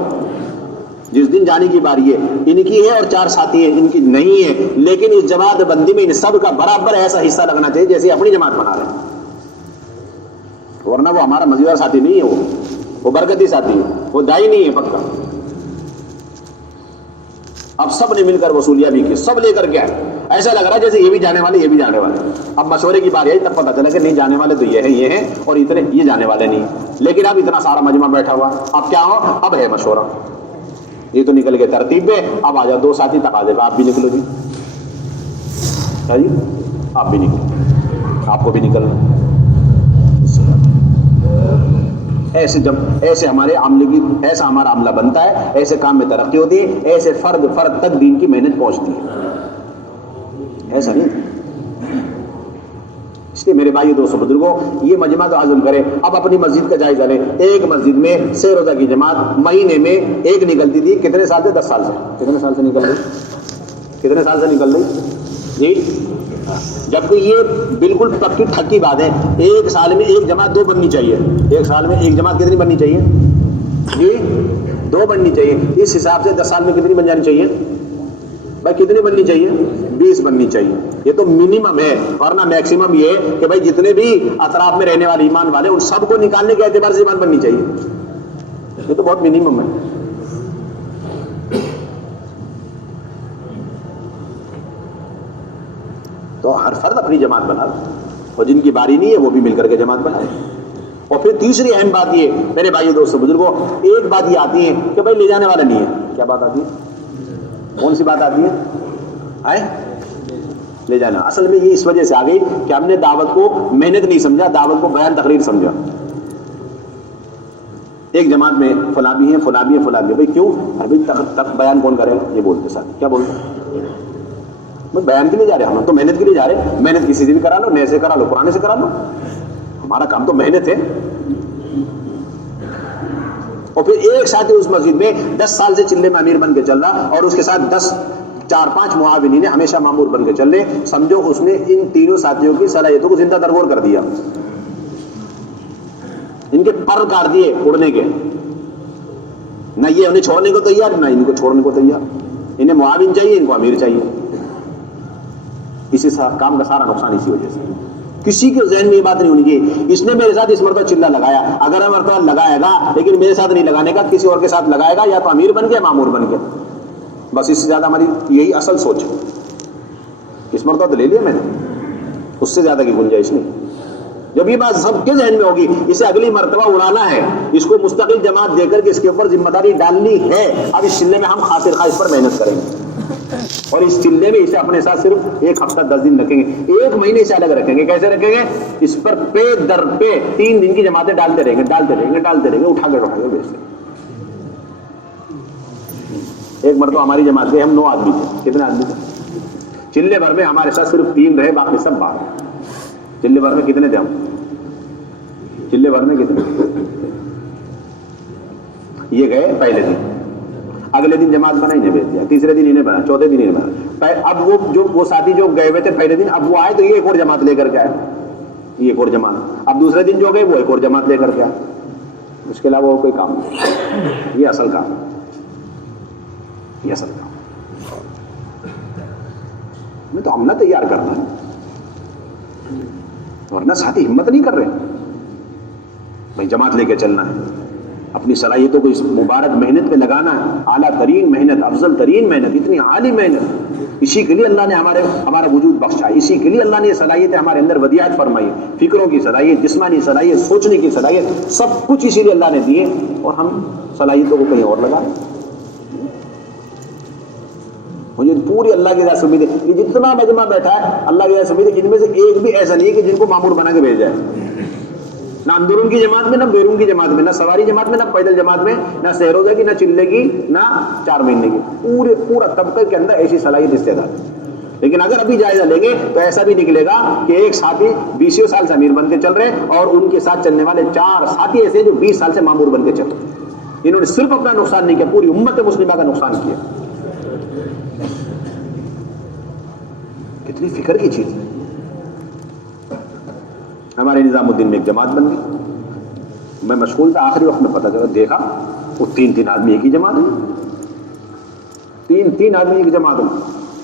جس دن جانے کی باری ہے ان کی ہے اور 4 ساتھی ہیں ان کی نہیں ہے، لیکن اس جماعت بندی میں ان سب کا برابر ایسا حصہ لگنا چاہیے جیسے اپنی جماعت بنا رہے ہیں. ورنہ وہ ہمارا مزیدار ساتھی نہیں ہے، وہ برکتی ساتھی ہے، وہ دائی نہیں ہے پکا. اب سب نے مل کر وصولیاں بھی کی، سب لے کر کے آئے. ایسا لگ رہا ہے جیسے یہ بھی جانے والے یہ بھی جانے والے. اب مشورے کی باری آئی تب پتہ چلا کہ نہیں جانے والے تو یہ ہیں اور اتنے یہ جانے والے نہیں. لیکن اب اتنا سارا مجمع بیٹھا ہوا، اب کیا ہو؟ اب ہے مشورہ. یہ تو نکل گئے ترتیب پہ، اب آ جاؤ 2 ساتھی تقاضے پہ، آپ بھی نکلو جی. کیا جی؟ آپ بھی نکلو، آپ کو بھی نکلنا. ایسے ہمارے عملے کی ایسا ہمارا عملہ بنتا ہے، ایسے کام میں ترقی ہوتی ہے، ایسے فرد تک دین کی محنت پہنچتی ہے. ایسا نہیں. اس لیے میرے بھائی دوستوں بزرگوں یہ مجمع تو عزم کرے. اب اپنی مسجد کا جائزہ لیں. ایک مسجد میں 6 روزہ کی جماعت مہینے میں ایک نکلتی تھی. کتنے سال سے؟ 10 سال سے. کتنے سال سے نکل رہی؟ کتنے سال سے نکل رہی جی؟ جبکہ یہ بالکل پکی ٹھکی بات ہے. ایک سال میں ایک جماعت 2 بننی چاہیے. ایک سال میں ایک جماعت کتنی بننی چاہیے جی؟ 2 بننی چاہیے. اس حساب سے 10 سال میں کتنی بن جانی چاہیے بھائی؟ کتنی بننی چاہیے؟ 20 بننی چاہیے. یہ تو منیمم ہے. ورنہ میکسیمم یہ ہے کہ بھائی جتنے بھی اطراف میں رہنے والے ایمان والے ان سب کو نکالنے کے اعتبار سے ایمان بننی چاہیے. یہ تو بہت منیمم ہے. تو ہر فرد اپنی جماعت بنا اور جن کی باری نہیں ہے وہ بھی مل کر کے جماعت بنائے. اور پھر تیسری اہم بات یہ میرے بھائیو دوستوں بزرگوں ایک بات یہ آتی ہے کہ بھائی لے جانے والا نہیں ہے. کیا بات آتی ہے؟ کون سی بات آتی ہے؟ لے جانا. اصل میں یہ اس وجہ سے آ گئی کہ ہم نے دعوت کو محنت نہیں سمجھا, دعوت کو بیان تقریر سمجھا. ایک جماعت میں فلاں بھی ہیں, فلاں بھی ہیں, فلاں بھی. بھائی کیوں؟ ابھی تک بیان کون کرے گا؟ یہ بولتے ساتھ. کیا بولتے؟ بیان کے لیے جا رہے ہیں, ہم تو محنت کے لیے جا رہے ہیں. محنت کسی سے بھی کرا لو, نئے سے کرا لو, پرانے سے کرا لو, ہمارا کام تو محنت ہے. اور پھر ایک ساتھی اس مسجد میں 10 سال سے چلے میں امیر بن کے چل رہا اور اس کے ساتھ 4-5 معاونین ہمیشہ مامور بن کے چل رہے. سمجھو اس نے ان تینوں ساتھیوں کی صلاحیتوں کو زندہ درگور کر دیا. ان کے پر کاٹ دیے اڑنے کے. نہ یہ انہیں چھوڑنے کو تیار, نہ ان کو چھوڑنے کو تیار. انہیں معاون چاہیے, ان کو امیر چاہیے. اسی کام کا سارا نقصان اسی وجہ سے. کسی کے ذہن میں یہ بات نہیں ہونی چاہیے اس نے میرے ساتھ اس مرتبہ چلہ لگایا, اگر ہم مرتبہ لگائے گا لیکن میرے ساتھ نہیں لگانے کا, کسی اور کے ساتھ لگائے گا, یا تو امیر بن گیا مامور بن گیا. بس اس سے زیادہ ہماری یہی اصل سوچ ہے. اس مرتبہ تو لے لیا میں نے, اس سے زیادہ کی گنجائش نہیں. جب یہ بات سب کے ذہن میں ہوگی اسے اگلی مرتبہ اڑانا ہے, اس کو مستقل جماعت دے کر کے اس کے اوپر ذمہ داری ڈالنی ہے. اب اس چلے میں ہم خاطر خواہ اس پر محنت کریں گے اور اس چلے میں اسے اپنے ساتھ صرف 1 ہفتہ 10 دن رکھیں گے, 1 مہینے سے الگ رکھیں گے. کیسے رکھیں گے؟ اس پر پے در پے 3 دن کی جماعتیں ڈالتے رہیں گے, ڈالتے رہیں گے, ڈالتے رہیں گے, اٹھا کے بیچتے. ایک مرتبہ ہماری جماعت کے ہم 9 آدمی تھے. کتنے آدمی تھے؟ چلے بھر میں ہمارے ساتھ صرف 3 رہے, باقی سب باہر. چلے بھر میں کتنے تھے ہم؟ چلے بھر میں کتنے؟ یہ گئے پہلے دن, اگلے دن جماعت بنائی نے بھیج دیا, تیسرے دن انہیں بنا, چوتھے دن انہیں بنا. اب وہ ساتھی جو گئے ہوئے تھے پہلے دن, اب وہ آئے تو یہ ایک اور جماعت لے کر کے آئے, یہ ایک اور جماعت. اب دوسرے دن جو گئے وہ ایک اور جماعت لے کر کے آئے. اس کے علاوہ وہ کوئی کام نہیں. یہ اصل کام, یہ اصل کام. میں تو عملہ تیار کرنا ہے, ورنہ ساتھی ہمت نہیں کر رہے. بھائی جماعت لے کے چلنا ہے, اپنی صلاحیتوں کو اس مبارک محنت پہ لگانا ہے. اعلیٰ ترین محنت, افضل ترین محنت, اتنی عالی محنت. اسی کے لیے اللہ نے ہمارا وجود بخشا ہے. اسی کے لیے اللہ نے یہ صلاحیتیں ہمارے اندر ودیعت فرمائی ہے. فکروں کی صلاحیت, جسمانی صلاحیت, سوچنے کی صلاحیت, سب کچھ اسی لیے اللہ نے دیے, اور ہم صلاحیتوں کو کہیں اور لگا. مجھے پوری اللہ کی ذات سے امید ہے, یہ جتنا مجمع بیٹھا ہے اللہ کی ذات سے امید ہے ان میں سے ایک بھی ایسا نہیں ہے کہ جن کو مامور بنا کے بھیج جائے. نہ اندرون کی جماعت میں, نہ بیرون کی جماعت میں, نہ سواری جماعت میں, نہ پیدل جماعت میں, نہ سہروزہ کی, نہ چلے کی, نہ 4 مہینے کی. پورا طبقے کے اندر ایسی صلاحیت استعداد. لیکن اگر ابھی جائزہ لیں گے تو ایسا بھی نکلے گا کہ ایک ساتھی 20 سال سے امیر بن کے چل رہے ہیں اور ان کے ساتھ چلنے والے 4 ساتھی ایسے جو 20 سال سے مامور بن کے چل رہے ہیں. انہوں نے صرف اپنا نقصان نہیں کیا, پوری امت مسلمہ کا نقصان کیا. کتنی فکر کی چیز ہے. ہمارے نظام الدین میں ایک جماعت بن گئی. میں مشغول تھا, آخری وقت میں پتہ چلا, دیکھا وہ 3 آدمی ایک ہی جماعت ہے. 3 آدمی ایک جماعت ہے,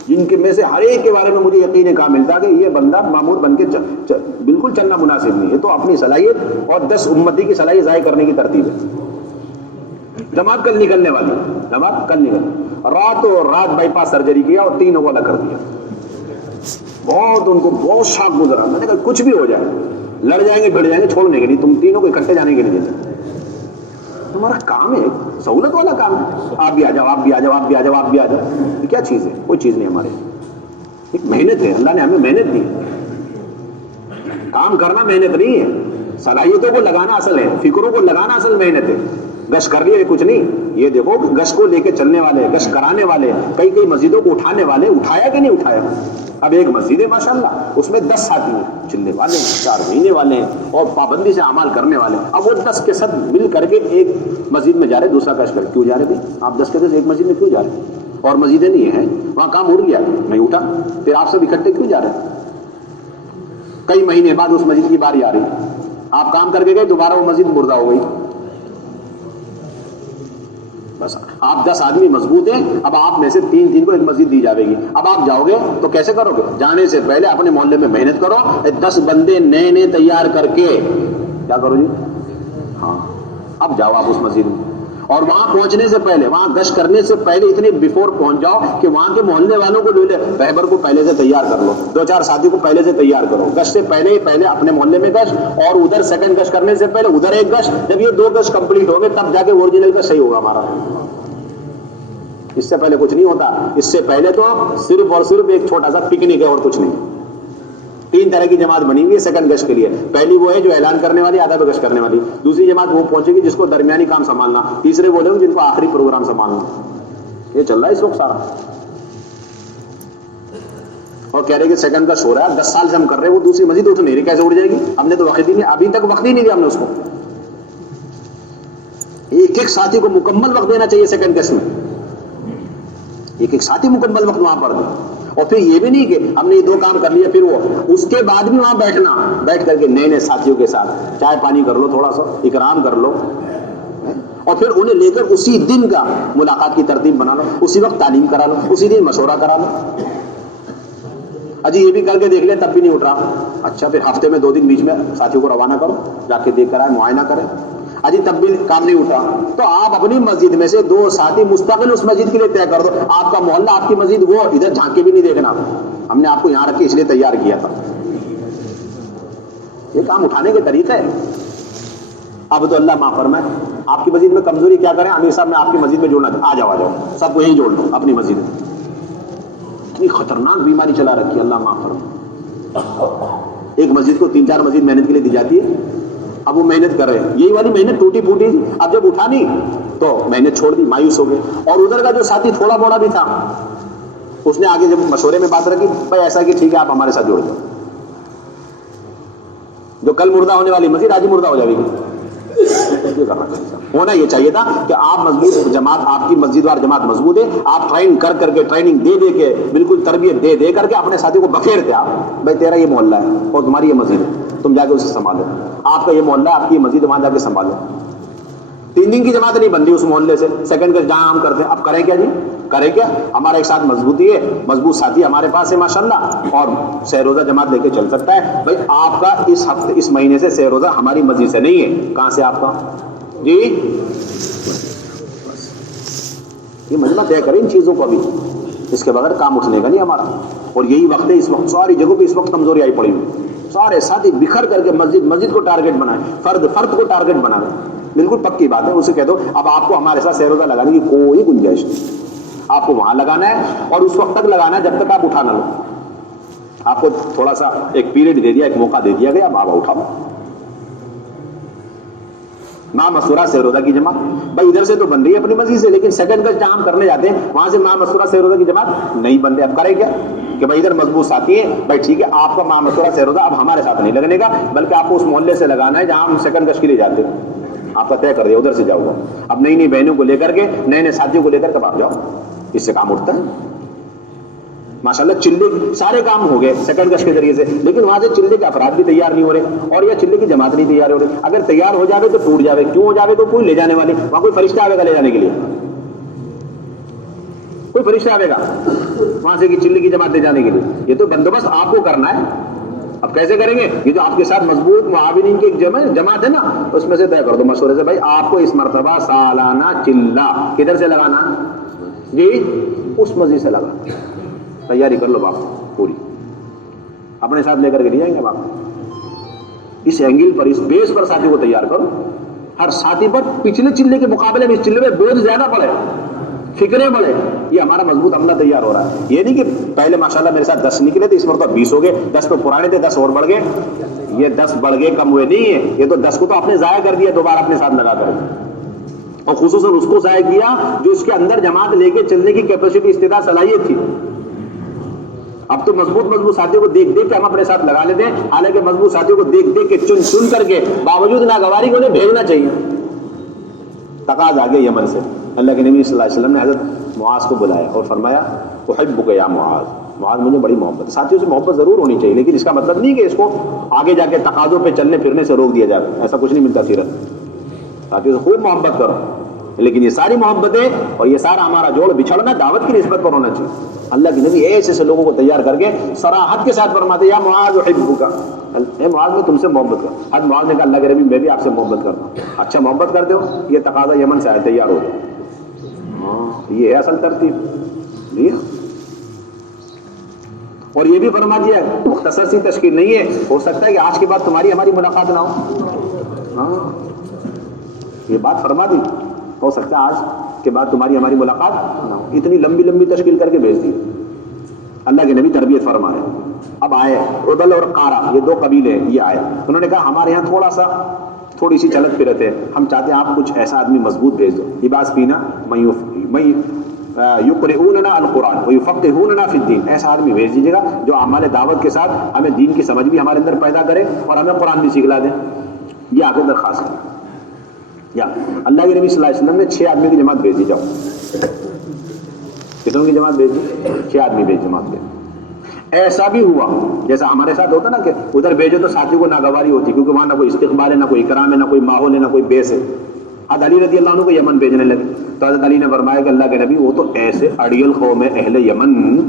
جن کے میں سے ہر ایک کے بارے میں مجھے یقین کامل تھا کہ یہ بندہ مامور بن کے بالکل چلنا مناسب نہیں ہے. تو اپنی صلاحیت اور 10 امتی کی صلاحیت ضائع کرنے کی ترتیب ہے. جماعت کل نکلنے والی, جماعت کل نکل, رات بائی پاس سرجری کیا اور 3 کو الگ کر دیا. بہت ان کو بہت شاک گزرا. میں نے کہا کچھ بھی ہو جائے, لڑ جائیں گے, بھڑ جائیں گے, چھوڑنے کے لیے, تم تینوں کو اکٹھے جانے کے لیے دے سکتے. تمہارا کام ہے, سہولت والا کام ہے, آپ بھی آ جاؤ, آپ بھی آ جاؤ, آپ بھی آ جاؤ, آپ بھی آ جاؤ. یہ کیا چیز ہے؟ کوئی چیز نہیں. ہمارے ایک محنت ہے, اللہ نے ہمیں محنت دی. کام کرنا محنت نہیں ہے, صلاحیتوں کو لگانا اصل ہے, فکروں کو لگانا اصل محنت ہے. گشت کر لیے کچھ نہیں، یہ دیکھو گشت کو لے کے چلنے والے، گشت کرانے والے، کئی کئی مسجدوں کو اٹھانے والے، اٹھایا کہ نہیں اٹھایا؟ اب ایک مسجد ہے ماشاءاللہ، اس میں 10 ساتھی ہیں، چلنے والے ہیں، 4 مہینے والے ہیں، اور پابندی سے اعمال کرنے والے. اب وہ 10 کے ساتھ مل کر کے ایک مسجد میں جا رہے، دوسرا گشت کر. کیوں جا رہے تھے آپ 10 کے 10 ایک مسجد میں کیوں جا رہے؟ اور مسجدیں نہیں ہیں وہاں، کام اڑ گیا نہیں اٹھا، پھر آپ سب اکٹھے کیوں جا رہے ہیں؟ کئی مہینے بعد اس مسجد کی باری آ رہی، آپ کام کر کے گئے، دوبارہ وہ مسجد مردہ ہو گئی. بس آپ 10 آدمی مضبوط ہیں، اب آپ میں سے 3 کو ایک مسجد دی جائے گی. اب آپ جاؤ گے تو کیسے کرو گے؟ جانے سے پہلے اپنے محلے میں محنت کرو، 10 بندے نئے تیار کر کے کیا کرو جی؟ ہاں اب جاؤ آپ اس مسجد میں، اور وہاں پہنچنے سے پہلے، وہاں گشت کرنے سے پہلے اتنے بیفور پہنچ جاؤ کہ وہاں کے محلے والوں کو لے لے، رہبر کو پہلے سے تیار کر لو، 2-4 ساتھی کو پہلے سے تیار کرو. گشت سے پہلے اپنے محلے میں گشت، اور ادھر سیکنڈ گشت کرنے سے پہلے ادھر ایک گشت. جب یہ 2 گشت کمپلیٹ ہو گئے تب جا کے اوریجنل کا صحیح ہوگا ہمارا. اس سے پہلے کچھ نہیں ہوتا. اس سے پہلے تو صرف اور صرف ایک چھوٹا سا پکنک ہے اور کچھ نہیں. 3 طرح کی جماعت بنی ہوئی ہے سیکنڈ گشت کے لیے. پہلی وہ ہے جو اعلان کرنے والی، آدھا گشت کرنے والی. دوسری جماعت وہ پہنچے گی جس کو درمیانی کام سنبھالنا. تیسرے وہ لوگ جن کو آخری پروگرام سنبھالنا. یہ چل رہا ہے اس وقت سارا. اور کہہ رہے کہ سیکنڈ گشت ہو رہا ہے، 10 سال سے ہم کر رہے ہیں، وہ دوسری مسجد اٹھ نہیں رہی، کیسے اٹھ جائے گی؟ ہم نے تو وقت ہی نہیں، ابھی تک وقت ہی نہیں دیا ہم نے اس کو. ایک ساتھی کو مکمل وقت دینا چاہیے سیکنڈ گشت میں، ایک ساتھی مکمل وقت وہاں پر دے. اور پھر یہ بھی نہیں کہ ہم نے یہ 2 کام کر لیا، پھر وہ اس کے بعد بھی وہاں بیٹھنا، بیٹھ کر کے نئے ساتھیوں کے ساتھ چائے پانی کر لو، تھوڑا سا اکرام کر لو، اور پھر انہیں لے کر اسی دن کا ملاقات کی ترتیب بنا لو، اسی وقت تعلیم کرا لو، اسی دن مشورہ کرا لو. اجی یہ بھی کر کے دیکھ لیں تب بھی نہیں اٹھ رہا، اچھا پھر ہفتے میں 2 دن بیچ میں ساتھیوں کو روانہ کرو، جا کے دیکھ کر آئے، معائنہ کریں. اجی تب بھی کام نہیں اٹھا تو آپ اپنی مسجد میں سے 2 ساتھی مستقل اس مسجد کے لیے طے کر دو. آپ کا محلہ، آپ کی مسجد، وہ ادھر جھانک کے بھی نہیں دیکھنا، ہم نے آپ کو یہاں رکھ کے اس لیے تیار کیا تھا. یہ کام اٹھانے کے طریقے ہے. اب تو اللہ معاف فرمائے، آپ کی مسجد میں کمزوری کیا کریں؟ امیر صاحب میں آپ کی مسجد میں جوڑنا، آ جاؤ سب کو یہیں جوڑ لو اپنی مسجد میں. اتنی خطرناک بیماری چلا رکھی ہے، اللہ معاف فرمائے. ایک مسجد کو 3-4 مسجد محنت کے لیے دی جاتی ہے، اب وہ محنت کر رہے ہیں، یہی والی محنت ٹوٹی پھوٹی، اب جب اٹھا نہیں تو محنت چھوڑ دی، مایوس ہو گئے. اور ادھر کا جو ساتھی تھوڑا بوڑا بھی تھا، اس نے آگے جب مشورے میں بات رکھی، بھائی ایسا کہ ٹھیک ہے آپ ہمارے ساتھ جوڑ دو. جو کل مردہ ہونے والی مسجد آج ہی مردہ ہو جائے گی. یہ کرنا چاہیے، ہونا یہ چاہیے تھا کہ آپ مضبوط جماعت، آپ کی مسجد وار جماعت مضبوط ہے، آپ ٹرین کر کے، ٹریننگ دے کے، بالکل تربیت دے کر کے اپنے ساتھی کو بخیرتے. آپ بھائی تیرا یہ محلہ ہے اور تمہاری یہ مسجد ہے، تم جا کے اسے سنبھالو. آپ کا یہ محلہ، آپ کی مسجد، وہاں جا کے سنبھالو. 3 دن کی جماعت نہیں بن رہی اس محلے سے، سیکنڈ کا جہاں ہم کرتے ہیں. اب کریں کیا جی؟ کریں کیا؟ ہمارا ایک ساتھ مضبوطی ہے، مضبوط ساتھی ہمارے پاس ہے ماشاءاللہ، اور سہ روزہ جماعت لے کے چل سکتا ہے. بھائی آپ کا اس ہفتے، اس مہینے سے سہ روزہ ہماری مسجد سے نہیں ہے. کہاں سے آپ کا جی؟ یہ مجمع طے کریں ان چیزوں کو، بھی اس کے بغیر کام اٹھنے کا نہیں ہمارا. اور یہی وقت ہے، اس وقت ساری جگہوں پہ اس وقت کمزوری آئی پڑی ہوئی. سارے ساتھی بکھر کر کے مسجد کو ٹارگٹ بنائیں، فرد کو ٹارگٹ بنائیں. بالکل پکی بات ہے. اسے کہہ دو اب آپ کو ہمارے ساتھ سہ روزہ لگانے کی کوئی گنجائش نہیں. آپ کو وہاں لگانا ہے اور اس وقت تک لگانا ہے جب تک آپ اٹھا نہ لو. آپ کو تھوڑا سا ایک پیریڈ دے دیا، ایک موقع دے دیا گیا، اب آپ اٹھاؤ. ماں مسورہ سہ روزہ کی جماعت، بھائی ادھر سے تو بن رہی ہے اپنی مسجد سے، لیکن سیکنڈ گشت جہاں ہم کرنے جاتے ہیں وہاں سے ماں مسورہ سہ روزہ کی جماعت نہیں بن رہی. اب کرے کیا کہ بھائی ادھر مضبوط ساتھی ہے، بھائی ٹھیک ہے آپ کا ماں مسورہ سہ روزہ اب ہمارے ساتھ نہیں لگنے کا، بلکہ آپ کو اس محلے سے لگانا ہے جہاں ہم سیکنڈ گشت کے لیے جاتے ہیں. آپ کا طے کر دیا، ادھر سے جاؤ گا. اب نئی بہنوں کو لے کر کے، نئے ساتھیوں کو لے کر کے آپ جاؤ. اس سے کام اٹھتا ہے ماشاءاللہ. چلے سارے کام ہو گئے سیکنڈ گشت کے ذریعے سے، لیکن وہاں سے چلے کے افراد بھی تیار نہیں ہو رہے، اور یا چلے کی جماعت نہیں تیار ہو رہی. اگر تیار ہو جاوے تو ٹوٹ جاوے. کیوں ہو جاوے؟ تو کوئی لے جانے والے، وہاں کوئی فرشتہ آئے گا لے جانے کے لیے، کوئی فرشتہ آئے گا وہاں سے کہ چلے کی جماعت لے جانے کے لیے. یہ تو بندوبست آپ کو کرنا ہے. اب کیسے کریں گے؟ یہ جو آپ کے ساتھ مضبوط معاونین کی ایک جماعت ہے نا، اس میں سے طے کر دو مشورے سے، بھائی آپ کو اس مرتبہ سالانہ چلہ کدھر سے لگانا جی؟ اس مسجد سے لگانا. تیاری کر لو باپ پوری، اپنے ساتھ لے کر کے نہیں جائیں گے باپ. اس اینگل پر، اس بیس پر ساتھی کو تیار کرو. ہر ساتھی پر پچھلے چلے کے مقابلے میں اس چلے میں بوجھ زیادہ پڑے، فکریں بڑھے. یہ ہمارا مضبوط عملہ تیار ہو رہا ہے. یہ نہیں کہ پہلے ماشاءاللہ میرے ساتھ 10 نکلے تھے، اس مرتبہ 20 ہو گئے. 10 تو پرانے تھے، 10 اور بڑھ گئے. یہ 10 بڑھ گئے، کم ہوئے نہیں ہے. یہ تو 10 کو تو آپ نے ضائع کر دیا دوبارہ اپنے ساتھ لگا کر. اور خصوصاً اس کو ضائع کیا جو اس کے اندر جماعت لے کے چلنے کی کیپیسٹی، استطاعت، صلاحیت تھی۔ اب تو مضبوط ساتھیوں کو دیکھ دیکھ کے ہم اپنے ساتھ لگا لیتے ہیں، حالانکہ مضبوط ساتھیوں کو دیکھ دیکھ کے چن کر کے باوجود ناگواری کو انہیں بھیجنا چاہیے۔ تقاضا آ گیا یمن سے، اللہ کے نبی صلی اللہ علیہ وسلم نے حضرت معاذ کو بلایا اور فرمایا احبک یا معاذ، معاذ مجھے بڑی محبت ہے۔ ساتھیوں سے محبت ضرور ہونی چاہیے، لیکن اس کا مطلب نہیں کہ اس کو آگے جا کے تقاضوں پہ چلنے پھرنے سے روک دیا جائے، ایسا کچھ نہیں ملتا سیرت۔ ساتھیوں سے خوب محبت کرو، لیکن یہ ساری محبتیں اور یہ سارا ہمارا جوڑ بچھڑنا دعوت کی نسبت پر ہونا چاہیے۔ اللہ کے نبی ایسے ایسے لوگوں کو تیار کر کے صراحت کے ساتھ فرماتے یا معاذ احبک، اے معاذ میں تم سے محبت کرتا ہوں۔ حضرت معاذ نے کہا اللہ کے نبی میں بھی آپ سے محبت کرتا ہوں۔ اچھا محبت کرتے ہو، یہ تقاضا یمن سے آئے، تیار ہو جاؤ۔ یہ ہے اصل ترتیب، یہ اور یہ بھی فرما دیا مختصر سی تشکیل نہیں ہے، ہو سکتا ہے کہ آج کے بعد تمہاری ہماری ملاقات نہ ہو۔ ہاں یہ بات فرما دی، ہو سکتا ہے آج کے بعد تمہاری ہماری ملاقات نہ ہو۔ اتنی لمبی لمبی تشکیل کر کے بھیج دی اللہ کے نبی، تربیت فرمائے۔ اب آئے عدل اور قارا، یہ دو قبیلے ہیں، یہ آئے، انہوں نے کہا ہمارے یہاں تھوڑی سی چلت پھرت ہے، ہم چاہتے ہیں آپ کچھ ایسا آدمی مضبوط بھیج دو، لباس پینا یقرؤوننا القرآن ویفقہوننا فی الدین، ایسا آدمی بھیج دیجیے گا جو اعمال دعوت کے ساتھ ہمیں دین کی سمجھ بھی ہمارے اندر پیدا کرے اور ہمیں قرآن بھی سکھلا دے۔ یہ آگے درخواست ہے۔ یا اللہ کے نبی صلی اللہ علیہ وسلم نے 6 آدمی کی جماعت بھیج دی، جاؤ۔ کتنوں کی جماعت بھیج دی؟ 6 آدمی بھیج جماعت بھیج۔ ایسا بھی ہوا جیسا ہمارے ساتھ ہوتا نا کہ ادھر بھیجو تو ساتھی کو ناگواری ہوتی، کیونکہ وہاں نہ کوئی استقبال ہے، نہ کوئی اکرام ہے، نہ کوئی ماحول ہے، نہ کوئی بیس ہے۔ حضرت علی رضی اللہ عنہ کو یمن بھیجنے لگے تو حضرت علی نے فرمایا کہ اللہ کے نبی وہ تو ایسے اڑیل قوم ہے اہل یمن،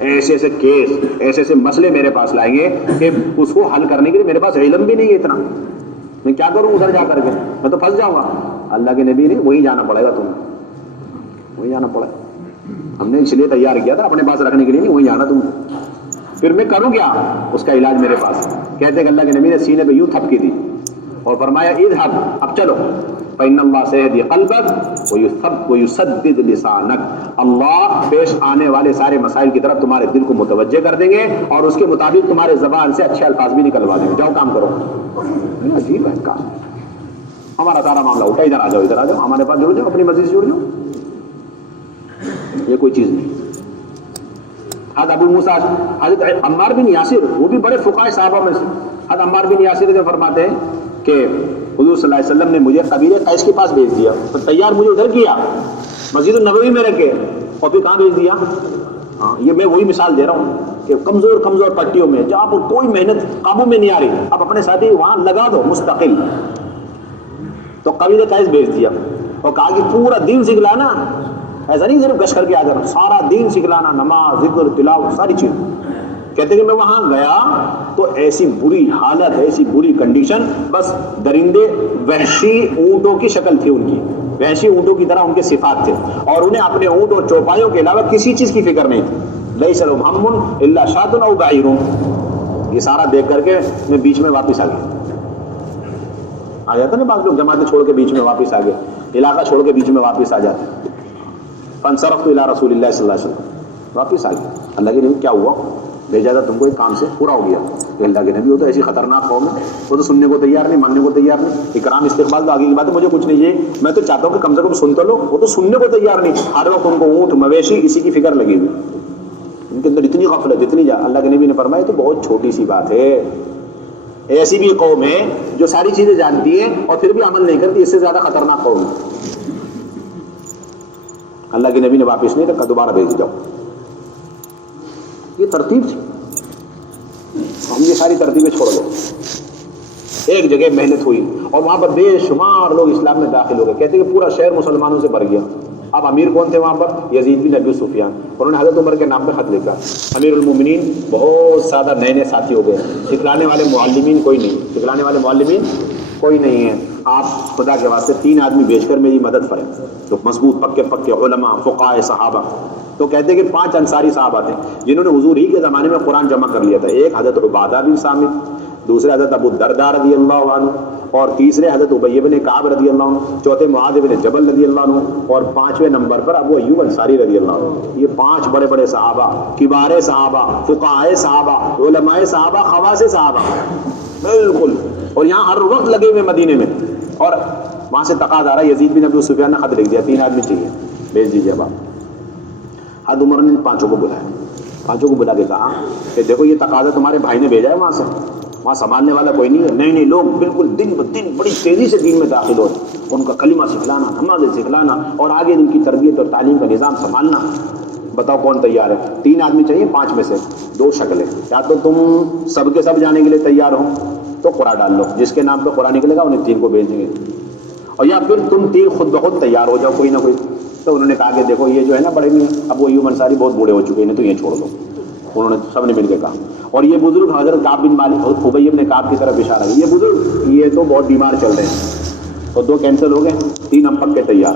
ایسے ایسے کیس، ایسے ایسے مسئلے میرے پاس لائیں گے کہ اس کو حل کرنے کے لیے میرے پاس علم بھی نہیں ہے اتنا، میں کیا کروں ادھر جا کر کے، میں تو پھنس جاؤں گا۔ اللہ کے نبی نے وہیں جانا پڑے گا، تمہیں وہیں جانا پڑے گا، ہم نے اس لیے تیار کیا تھا اپنے پاس رکھنے کے لیے، نہیں وہیں جانا تم۔ پھر میں کروں کیا؟ اس کا علاج میرے پاس۔ کہتے ہیں کہ اللہ کے نبی نے سینے پہ یوں تھپکی دی اور فرمایا اذهب، اب چلو، فإن اللہ سيهدي قلبك ويسدد لسانك، اللہ پیش آنے والے سارے مسائل کی طرف تمہارے دل کو متوجہ کر دیں گے اور اس کے مطابق تمہارے زبان سے اچھے الفاظ بھی نکلوا دیں گے، جاؤ کام کرو۔ عجیب ہے کام، ہمارا سارا معاملہ اٹھا، ادھر آ جاؤ، ادھر آ جاؤ، ہمارے پاس جڑ جاؤ، اپنی مسجد سے جڑ جاؤ، یہ کوئی چیز نہیں۔ حضرت ابو موسیٰ، حضرت عمار بن یاسر، وہ بھی بڑے فقہاء صحابہ میں سے، حضرت عمار بن یاسر جو فرماتے ہیں کہ حضور صلی اللہ علیہ وسلم نے مجھے قبیلے قیس کے پاس بھیج دیا، تو تیار مجھے ادھر کیا، مسجد النبوی میں رکھے، اور پھر کہاں بھیج دیا؟ ہاں یہ میں وہی مثال دے رہا ہوں کہ کمزور پٹیوں میں جہاں پر کوئی محنت قابو میں نہیں آ رہی، اب اپنے ساتھی وہاں لگا دو مستقل، تو قبیلے قیس بھیج دیا اور کہا کہ پورا دین سکھلانا، ایسا نہیں صرف گشت کر کے آ جانا، سارا دین سکھلانا، نماز، ذکر، تلاوت، ساری چیز۔ کہتے کہ میں وہاں گیا تو ایسی بری حالت، ایسی بری کنڈیشن، بس درندے وحشی اونٹوں کی شکل تھی ان کی، وحشی اونٹوں کی طرح ان کے صفات تھے، اور انہیں اپنے اونٹ اور چوپایوں کے علاوہ کسی چیز کی فکر نہیں تھی۔ لیس لهم هم الا شاة او بعیر، یہ سارا دیکھ کر کے میں بیچ میں واپس آ گیا۔ آ جاتا نا بعض لوگ جماعتیں چھوڑ کے بیچ میں واپس آ گئے، علاقہ چھوڑ کے بیچ میں واپس آ جاتے۔ فانصرفت الى رسول اللہ صلی اللہ علیہ وسلم، واپس آ گیا۔ اللہ کے نبی کیا ہوا؟ بھیجا تھا تم کو ایک کام سے، پورا ہو گیا۔ کہ اللہ کے نبی وہ تو ایسی خطرناک قوم ہے، وہ تو سننے کو تیار نہیں، ماننے کو تیار نہیں، اکرام استقبال تو آگے کی بات ہے، مجھے کچھ نہیں ہے، میں تو چاہتا ہوں کہ کم سے کم سن تو لو، وہ تو سننے کو تیار نہیں، ہر وقت ان کو اونٹ مویشی اسی کی فکر لگی ہوئی، ان کے اندر اتنی غفلت، اتنی اللہ کے نبی نے فرمایا تو بہت چھوٹی سی بات ہے، ایسی بھی قوم ہے جو ساری چیزیں جانتی ہے اور پھر بھی عمل نہیں کرتی، اس سے زیادہ خطرناک قوم ہے۔ اللہ کے نبی نے واپس نہیں رکھا، دوبارہ بھیج جاؤ، یہ ترتیب تھی۔ ہم یہ ساری ترتیبیں چھوڑ دو، ایک جگہ محنت ہوئی اور وہاں پر بے شمار لوگ اسلام میں داخل ہو گئے، کہتے ہیں کہ پورا شہر مسلمانوں سے بھر گیا۔ اب امیر کون تھے وہاں پر؟ یزید بن ابی سفیان، انہوں نے حضرت عمر کے نام پہ خط لکھا، امیر المومنین، بہت زیادہ نئے ساتھی ہو گئے، سکھلانے والے معلمین کوئی نہیں، سکھلانے والے معلمین کوئی نہیں ہے، آپ خدا کے واسطے 3 آدمی بھیج کر میری مدد کریں، تو مضبوط پکے علماء، فقہاء، صحابہ۔ تو کہتے ہیں کہ 5 انصاری صحابہ تھے جنہوں نے حضور ہی کے زمانے میں قرآن جمع کر لیا تھا، ایک حضرت عبادہ بن صامت، دوسرے حضرت ابو الدرداء رضی اللہ عنہ، اور تیسرے حضرت ابی بن کعب رضی اللہ عنہ، چوتھے معاذ بن جبل رضی اللہ عنہ، اور 5ویں نمبر پر ابو ایوب انصاری رضی اللہ عنہ۔ یہ 5 بڑے بڑے صحابہ، کبار صحابہ، فقہاء صحابہ، علماء صحابہ، خواص صحابہ، بالکل، اور یہاں ہر وقت لگے ہوئے مدینے میں، اور وہاں سے تقاضا آ رہا ہے، یزید بن ابی سفیان نے خط لکھ دیا 3 آدمی چاہیے، بھیج دیجیے اب آپ۔ حضرت عمر نے 5 کو بلایا، 5 کو بلا کے کہا کہ دیکھو یہ تقاضا تمہارے بھائی نے بھیجا ہے وہاں سے، وہاں سنبھالنے والا کوئی نہیں ہے، نئے لوگ بالکل دن بدن بڑی تیزی سے دین میں داخل ہو رہے، ان کا کلمہ سکھلانا، نمازیں سکھلانا اور آگے ان کی تربیت اور تعلیم کا نظام سنبھالنا، بتاؤ کون تیار ہے؟ 3 آدمی چاہیے، 5 میں سے 2 شکلیں، یا تو تم سب کے سب جانے کے لیے تیار ہو تو قرعہ ڈال لو، جس کے نام پہ قرعہ نکلے گا انہیں 3 کو بھیج دیں گے، اور یا پھر تم 3 خود بخود تیار ہو جاؤ کوئی نہ کوئی۔ تو انہوں نے کہا کہ دیکھو یہ جو ہے نا بڑے میں ابو ایوب انصاری بہت بوڑھے ہو چکے ہیں تو یہ چھوڑ دو، انہوں نے سب نے مل کے کہا۔ اور یہ بزرگ حضرت کعب بن مالک اور ابی بن کعب کی طرف اشارہ ہے، یہ بزرگ یہ تو بہت بیمار چل رہے ہیں، تو 2 کینسل ہو گئے، 3 ہم پکے تیار۔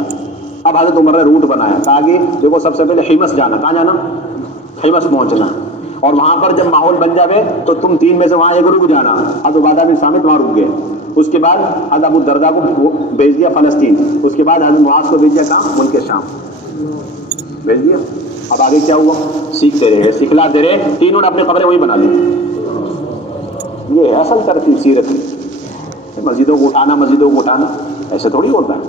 اب حضرت عمر نے روٹ بنایا، کہا کہ دیکھو سب سے پہلے حمص جانا، کہاں جانا؟ حمص پہنچنا، اور وہاں پر جب ماحول بن جاوے تو تم 3 میں سے وہاں ایک رک جانا۔ حضرت عبادہ بن صامت وہاں رک گئے، اس کے بعد حضرت ابو الدرداء کو بھیج دیا فلسطین، اس کے بعد حضرت معاذ کو بھیج دیا کہاں؟ ملک شام بھیج دیا۔ اب آگے کیا ہوا؟ سیکھتے رہے، سکھلاتے رہے، تینوں نے اپنی قبریں وہی بنا لی۔ یہ ہے اصل ترتیب سیرت کی، مسجدوں کو اٹھانا ایسے تھوڑی ہوتا ہے۔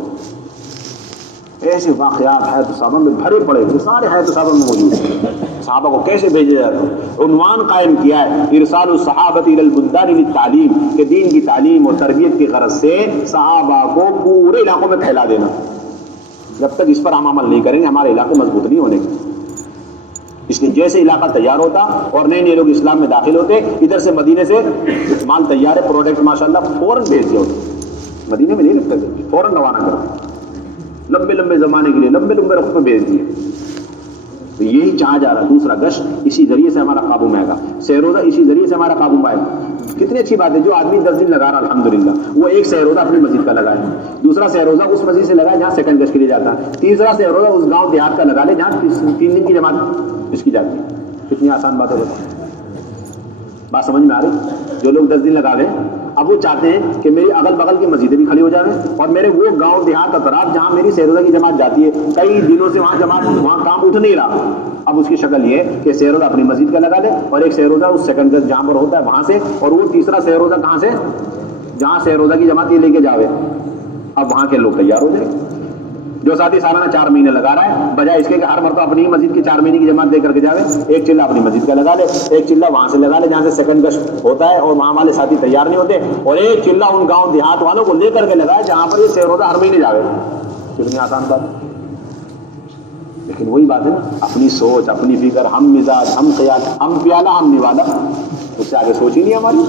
ایسے واقعات حیات صحابہ میں بھرے پڑے تھے، سارے حیات صحابہ میں موجود ہیں، صحابہ کو کیسے بھیجا جاتا ہے۔ عنوان قائم کیا ہے ارسال الصحابۃ الی البلدان للتعلیم، کہ دین کی تعلیم اور تربیت کی غرض سے صحابہ کو پورے علاقوں میں پھیلا دینا۔ جب تک اس پر ہم عمل نہیں کریں گے ہمارے علاقے مضبوط نہیں ہونے گے۔ اس لیے جیسے علاقہ تیار ہوتا اور نئے لوگ اسلام میں داخل ہوتے، ادھر سے مدینے سے مال تیار ہے، پروڈکٹ ماشاءاللہ فوراً بھیج دیا ہوتا، مدینے میں نہیں رکھتے تھے، فوراً روانہ کرتے، لمبے زمانے کے لیے لمبے رخ میں بھیج دیے۔ تو یہی چاہا جا رہا ہے، دوسرا گشت اسی ذریعے سے ہمارا قابو میں آئے گا، سہ روزہ اسی ذریعے سے ہمارا قابو میں آئے گا۔ کتنی اچھی بات ہے، جو آدمی 10 دن لگا رہا الحمدللہ، وہ ایک سہ روزہ اپنی مسجد کا لگائے، دوسرا سہ روزہ اس مسجد سے لگائے جہاں سیکنڈ گشت کے لیے جاتا ہے، تیسرا سہ روزہ اس گاؤں دیہات کا لگا لے جہاں 3 دن کی جماعت اس کی جاتی ہے۔ کتنی آسان بات ہے، بات سمجھ میں آ رہی؟ جو لوگ 10 دن لگا رہے ہیں اب وہ چاہتے ہیں کہ میری اگل بغل کی مسجدیں بھی کھڑی ہو جائیں اور میرے وہ گاؤں دیہات اطراف جہاں میری سہ روزہ کی جماعت جاتی ہے، کئی دنوں سے وہاں کام اٹھ نہیں رہا، اب اس کی شکل یہ ہے کہ سہ روزہ اپنی مسجد کا لگا لے اور ایک سہ روزہ اس سیکنڈ گشت جہاں پر ہوتا ہے وہاں سے، اور وہ تیسرا سہ روزہ کہاں سے؟ جہاں سہ روزہ کی جماعت یہ لے کے جاوے۔ اب وہاں کے لوگ تیار ہو جائیں۔ جو ساتھی سالانہ 4 مہینے لگا رہا ہے، بجائے اس کے کہ ہر مرتبہ اپنی ہی مسجد کی 4 مہینے کی جماعت دے کر کے جاوے، ایک چلہ اپنی مسجد کا لگا لے، ایک چلہ وہاں سے لگا لے جہاں سے سیکنڈ گشت ہوتا ہے اور وہاں والے ساتھی تیار نہیں ہوتے، اور ایک چلہ ان گاؤں دیہات والوں کو لے کر کے لگائے جہاں پر یہ سہ روزہ ہر مہینے جاوے۔ کتنی آسان بات ہے، لیکن وہی بات ہے نا، اپنی سوچ، اپنی فکر، ہم مزاج، ہم خیال، ہم پیالہ ہم نوالا، اس سے آگے سوچ ہی نہیں ہماری۔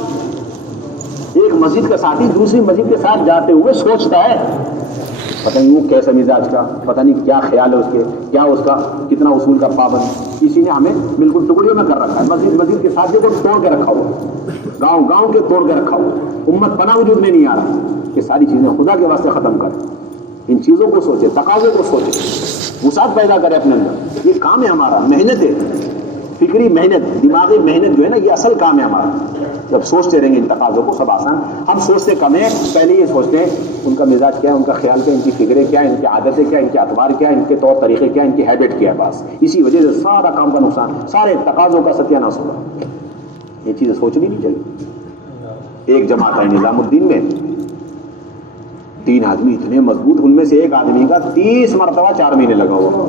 ایک مسجد کا ساتھی دوسری مسجد کے ساتھ جاتے ہوئے سوچتا ہے، پتہ نہیں وہ کیسا مزاج کا، پتہ نہیں کیا خیال ہے اس کے، کیا اس کا کتنا اصول کا پابند، اسی نے ہمیں بالکل ٹکڑیوں میں کر رکھا ہے۔ مسجد کے ساتھ کو توڑ کے رکھا ہوا، گاؤں کے توڑ کے رکھا ہوا، امت پناہ وجود میں نہیں آ رہا۔ یہ ساری چیزیں خدا کے واسطے ختم کریں، ان چیزوں کو سوچے، تقاضے کو سوچے، وسعت پیدا کرے اپنے اندر۔ یہ کام ہے ہمارا، محنت ہے، فکری محنت، دماغی محنت جو ہے نا، یہ اصل کام ہے ہمارا۔ جب سوچتے رہیں گے ان تقاضوں کو سب آسان۔ ہم سوچتے کم ہیں، پہلے یہ سوچتے ہیں ان کا مزاج کیا ہے، ان کا خیال کیا ہے، ان کی فکریں کیا ہے، ان کی عادتیں کیا ہے، ان کے اعتبار کیا ہے، ان کے طور طریقے کیا ہے، ان کی ہیبٹ کیا ہے، بس اسی وجہ سے سارا کام کا نقصان، سارے تقاضوں کا ستیہ ناش ہوگا۔ یہ چیزیں سوچنی نہیں چاہیے۔ ایک جماعت ہے نظام الدین میں، 3 آدمی اتنے مضبوط، ان میں سے ایک آدمی کا 30 مرتبہ 4 مہینے لگا ہوا،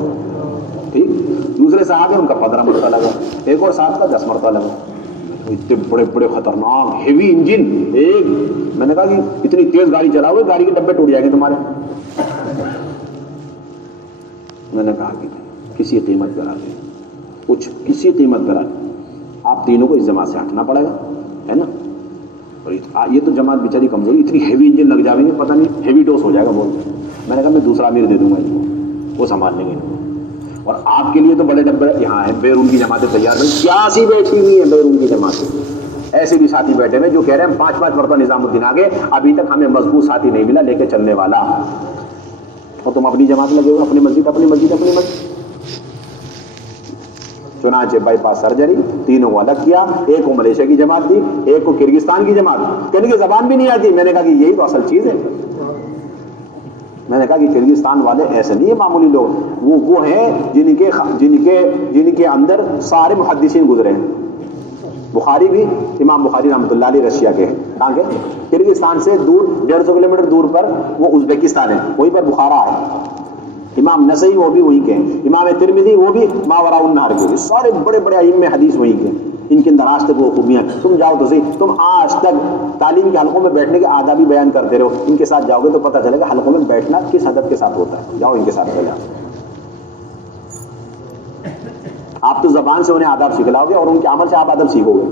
ٹھیک، دوسرے صاحب ہیں ان کا 15 مرتبہ لگا، ایک اور صاحب کا 10 مرتبہ لگا، اتنے بڑے خطرناک ہیوی انجن۔ ایک میں نے کہا کہ اتنی تیز گاڑی چلاؤ گے گاڑی کے ڈبے ٹوٹ جائیں گے تمہارے۔ میں نے کہا کہ کسی قیمت پر آتے کچھ، کسی قیمت پر آتے، آپ تینوں کو اس جماعت سے ہٹنا پڑے گا، ہے نا۔ اور یہ تو جماعت بیچاری کمزوری، اتنی ہیوی انجن لگ جائیں گے، پتہ نہیں ہیوی ڈوز ہو جائے گا بولتے۔ میں نے کہا میں دوسرا امیر دے دوں گا ان کو، وہ سنبھال لیں گے ان کو، اور آپ کے لیے تو بڑے ڈبے یہاں ہیں، بیرون کی جماعتیں تیار ہیں، 81 بیٹھی ہوئی ہیں بیرون کی جماعتیں، ایسے بھی ساتھی بیٹھے ہوئے جو کہہ رہے ہیں ہم 5 مرتبہ نظام الدین آگے، ابھی تک ہمیں مضبوط ساتھی نہیں ملا لے کے چلنے والا، اور تم اپنی جماعت لگے ہوئے، اپنی مسجد۔ چنانچہ بائی پاس سرجری، تینوں کو الگ کیا، ایک کو ملیشیا کی جماعت دی، ایک کو کرگستان کی جماعت، کہنے کی زبان بھی نہیں آتی۔ میں نے کہا کہ یہی تو اصل چیز ہے۔ میں نے کہا کہ کرگستان والے ایسے نہیں ہیں معمولی لوگ، وہ ہیں جن کے اندر سارے محدثین گزرے ہیں، بخاری بھی امام بخاری رحمۃ اللہ علیہ رشیا کے ہیں، کہاں کے؟ کرگستان سے دور 150 کلومیٹر دور پر وہ ازبیکستان ہے، وہیں پر بخارا ہے۔ امام نسائی وہ بھی وہیں کے ہیں، امام ترمذی وہ بھی ماوراء النہر کے، سارے بڑے بڑے ائمہ حدیث وہیں کے ہیں، ان کے اندر آج تک وہ خوبیاں۔ تم جاؤ تو صحیح، تم آج تک تعلیم کے حلقوں میں بیٹھنے کے آداب بھی بیان کرتے رہو، ان کے ساتھ جاؤ گے تو پتہ چلے گا حلقوں میں بیٹھنا کس ادب کے ساتھ ہوتا ہے۔ جاؤ ان کے ساتھ چلے جاؤ، آپ تو زبان سے انہیں آداب سکھلاؤ گے اور ان کے عمل سے آپ ادب سیکھو گے۔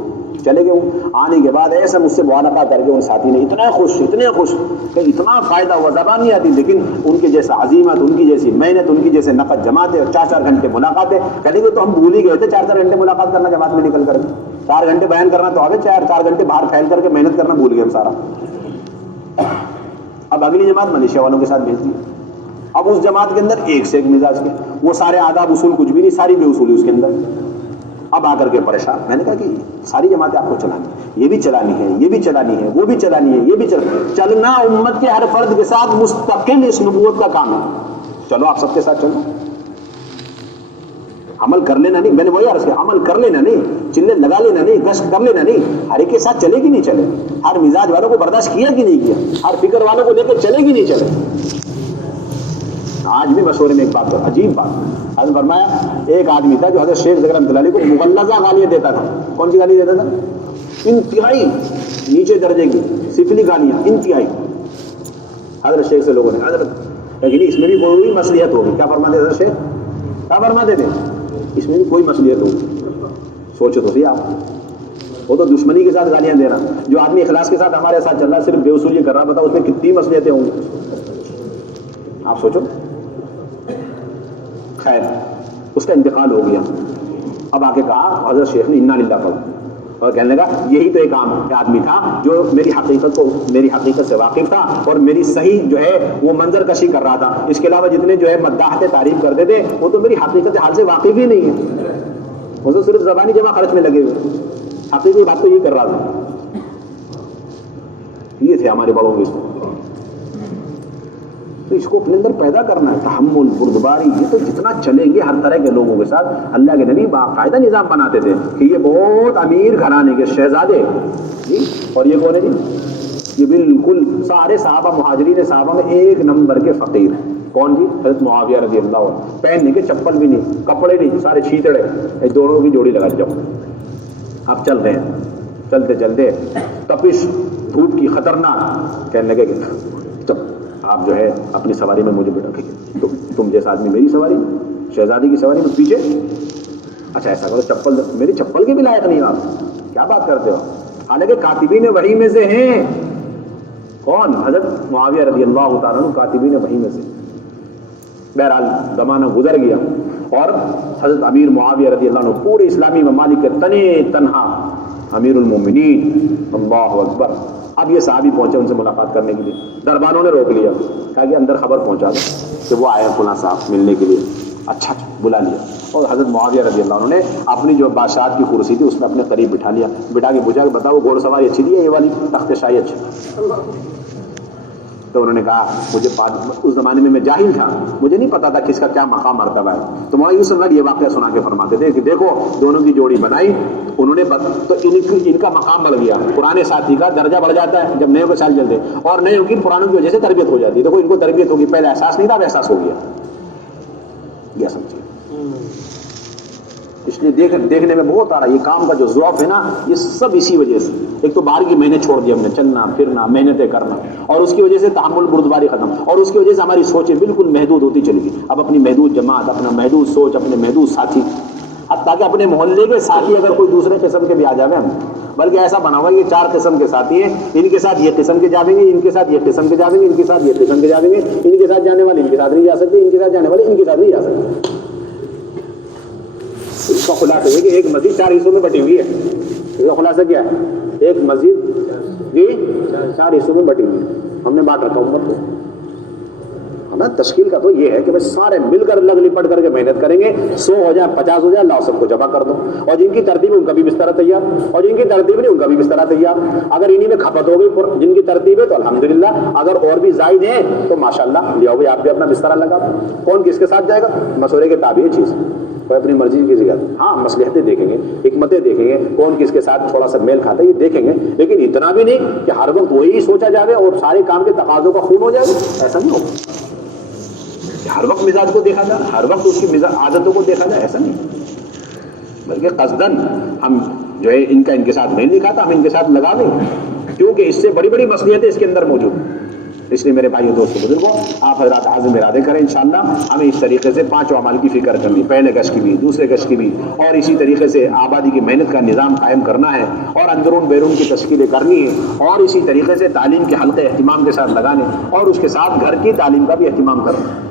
چلے گئے آنے کے بعد ایسا مجھ سے معانقہ کر کے ان ساتھی نے اتنے خوش کہ اتنا فائدہ ہوا، زبان نہیں آتی لیکن ان کے جیسا عظیمت، ان کی جیسی محنت، ان کی جیسے نقد جماعتیں، 4 گھنٹے ملاقاتیں۔ کہنے کو تو ہم بھول ہی گئے تھے 4 گھنٹے ملاقات کرنا جماعت میں نکل کر کے، 4 گھنٹے بیان کرنا تو آگے 4 گھنٹے باہر پھیل کر کے محنت کرنا بھول گئے ہم سارا۔ اب اگلی جماعت ملیشیا والوں کے ساتھ بھیج دی، اب اس جماعت کے اندر ایک سے ایک مزاج کے، وہ سارے آداب اصول کچھ بھی نہیں، ساری بے اصولی اس کے اندر۔ اب آ کر کے پریشان، میں نے کہا کہ ساری جماعتیں آپ کو چلانی ہے، یہ بھی چلانی ہے، یہ بھی چلانی ہے، وہ بھی چلانی ہے، یہ بھی چلنا امت کے ہر فرد کے ساتھ مستقل اس نبوت کا کام ہے۔ چلو آپ سب کے ساتھ چلو، عمل کر لینا نہیں، میں نے وہی عرض کیا، عمل کر لینا نہیں، چلے لگا لینا نہیں، گشت کر لینا نہیں، ہر ایک کے ساتھ چلے گی نہیں چلے، ہر مزاج والوں کو برداشت کیا کہ نہیں کیا، ہر فکر والوں کو لے کے چلے گی نہیں چلے۔ آج بھی مشورے میں ایک بات ہے، عجیب بات، حضرت فرمایا ایک آدمی تھا جو حضرت شیخ ذکر رحمۃ اللہ علیہ کو مغلظہ گالیاں دیتا تھا۔ کون سی گالی دیتا تھا؟ انتہائی نیچے درجے کی سفلی گالیاں، انتہائی۔ حضرت شیخ سے لوگوں نے حضرت لیکن اس میں بھی کوئی مصلحت ہوگی، کیا فرماتے حضرت شیخ؟ کیا فرماتے تھے؟ اس میں بھی کوئی مصلحت ہوگی، سوچو تو صحیح آپ۔ وہ تو دشمنی کے ساتھ گالیاں دے رہا، جو آدمی اخلاص کے ساتھ ہمارے ساتھ چل رہا ہے صرف بے اصولی کر رہا، بتاؤ اس میں کتنی مصلحتیں ہوں گی، آپ سوچو۔ خیر اس کا انتقال ہو گیا، اب آ کے کہا حضرت شیخ نے انا للہ قول، اور کہنے لگا یہی تو ایک آدمی تھا جو میری حقیقت سے واقف تھا اور میری صحیح جو ہے وہ منظر کشی کر رہا تھا، اس کے علاوہ جتنے جو ہے مداحت تعریف کرتے تھے وہ تو میری حقیقت حال سے واقف ہی نہیں ہے، وہ تو صرف زبانی جمع خرچ میں لگے ہوئے، حقیقی بات تو یہ کر رہا تھا۔ یہ تھے ہمارے بڑوں کے، تو اس کو اپنے اندر پیدا کرنا ہے، تحمل، بردباری، یہ تو جتنا چلیں گے ہر طرح کے لوگوں کے ساتھ۔ اللہ کے نبی باقاعدہ نظام بناتے تھے کہ یہ بہت امیر گھرانے کے شہزادے جی، اور یہ کون ہے جی؟ یہ بالکل سارے صحابہ مہاجرین صحابہ میں ایک نمبر کے فقیر۔ کون جی؟ حضرت معاویہ رضی اللہ عنہ، پہننے کے چپل بھی نہیں، کپڑے نہیں، سارے چھیتڑے، دونوں کی جوڑی لگا جاؤ، آپ چل رہے ہیں، چلتے چلتے تپش دھوپ کی خطرناک، کہنے لگے کہ آپ جو ہے اپنی سواری میں مجھے بٹھا کے، تم جیسا آدمی میری سواری، شہزادی کی سواری میں پیچھے، اچھا ایسا کرو چپل، میری چپل کے بھی لائق نہیں آپ، کیا بات کرتے ہو؟ حالانکہ کاتبین وحی میں سے ہیں، کون؟ حضرت معاویہ رضی اللہ تعالیٰ عنہ کاتبین وحی میں سے۔ بہرحال زمانہ گزر گیا اور حضرت امیر معاویہ رضی اللہ عنہ پورے اسلامی ممالک کے تنے تنہا امیر المومنین، اللہ اکبر۔ اب یہ صحابی پہنچے ان سے ملاقات کرنے کے لیے، دربانوں نے روک لیا، کہا کہ اندر خبر پہنچا دو کہ وہ آئے فلاں صاحب ملنے کے لیے۔ اچھا بلا لیا، اور حضرت معاویہ رضی اللہ عنہ نے اپنی جو بادشاہت کی کرسی تھی اس میں اپنے قریب بٹھا لیا، بٹھا کے پوچھا کہ بتاؤ گھوڑ سواری اچھی تھی یہ والی تخت شاہی اچھی؟ تو انہوں نے کہا مجھے اس زمانے میں جاہل تھا، مجھے نہیں پتا تھا کس کا کیا مقام مرتبہ ہے۔ تو مولانا یوسف یہ واقعہ سنا کے فرماتے تھے کہ دیکھو دونوں کی جوڑی بنائی انہوں نے، تو ان کا مقام بڑھ گیا، پرانے ساتھی کا درجہ بڑھ جاتا ہے جب نئے کو سال چلتے، اور نئے کی پرانوں کی وجہ سے تربیت ہو جاتی ہے۔ دیکھو ان کو تربیت ہوگی، پہلے احساس نہیں تھا، اب احساس ہو گیا، یہ سمجھیے۔ اس لیے دیکھنے میں بہت آ رہا ہے یہ کام کا جو ضعف ہے نا، یہ سب اسی وجہ سے۔ ایک تو باہر کی محنت چھوڑ دی ہم نے، چلنا پھرنا، محنتیں کرنا، اور اس کی وجہ سے تحمل بردباری ختم، اور اس کی وجہ سے ہماری سوچیں بالکل محدود ہوتی چلی گئی۔ اب اپنی محدود جماعت، اپنا محدود سوچ، اپنے محدود ساتھی، تاکہ اپنے محلے کے ساتھی اگر کوئی دوسرے قسم کے بھی آ جائے ہم، بلکہ ایسا بنا ہوا ہے یہ 4 قسم کے ساتھی ہیں، ان کے ساتھ یہ قسم کے جاویں گے، ان کے ساتھ یہ قسم کے جاویں گے، ان کے ساتھ یہ قسم کے جاویں گے، ان کے ساتھ جانے والے ان کے ساتھ نہیں جا سکتے، ان کے ساتھ جانے والے ان کے ساتھ نہیں جا سکتے۔ اس کا خلاصہ یہ کہ ایک مسجد 4 حصوں میں بٹی ہوئی ہے۔ اس کا خلاصہ کیا ہے؟ ایک مسجد جی 4 حصوں میں بٹی ہوئی ہے، ہم نے بانٹ رکھا امت کو۔ نا تشکیل کا تو یہ ہے کہ بھائی سارے مل کر لگ لپٹ کر کے محنت کریں گے، 100 ہو جائے 50 ہو جائے، اللہ سب کو جمع کر دو، اور جن کی ترتیب ہے ان کا بھی بسترا تیار، اور جن کی ترتیب نہیں ان کا بھی بسترا تیار۔ اگر انہی میں کھپت ہو گئی جن کی ترتیب ہے تو الحمدللہ، اگر اور بھی زائد ہیں تو ماشاءاللہ لے آؤ بھائی آپ بھی اپنا بسترا لگا۔ کون کس کے ساتھ جائے گا؟ مشورے کے تابع چیز، کوئی اپنی مرضی کی جگہ، ہاں مصلحتیں دیکھیں گے، حکمتیں دیکھیں گے، کون کس کے ساتھ تھوڑا سا میل کھاتا ہے یہ دیکھیں گے، لیکن اتنا بھی نہیں کہ ہر وقت وہی سوچا جائے اور سارے کام کے تقاضوں کا خون ہو جائے، ایسا نہیں ہوگا۔ ہر وقت مزاج کو دیکھا جائے، ہر وقت اس کی عادتوں کو دیکھا جائے، ایسا نہیں، بلکہ قصداً ہم جو ہے ان کا ان کے ساتھ میل نہیں کھاتا، ہم ان کے ساتھ لگا دیں، کیونکہ اس سے بڑی بڑی مصلحتیں اس کے اندر موجود ہیں۔ اس لیے میرے بھائیو دوستو بزرگوں، آپ حضرات عزم ارادے کریں انشاءاللہ ہمیں اس طریقے سے 5 اعمال کی فکر کرنی، پہلے گشت کی بھی، دوسرے گشت کی بھی، اور اسی طریقے سے آبادی کی محنت کا نظام قائم کرنا ہے، اور اندرون بیرون کی تشکیلیں کرنی ہے، اور اسی طریقے سے تعلیم کے حلقے اہتمام کے ساتھ لگانے، اور اس کے ساتھ گھر کی تعلیم کا بھی اہتمام کرنا۔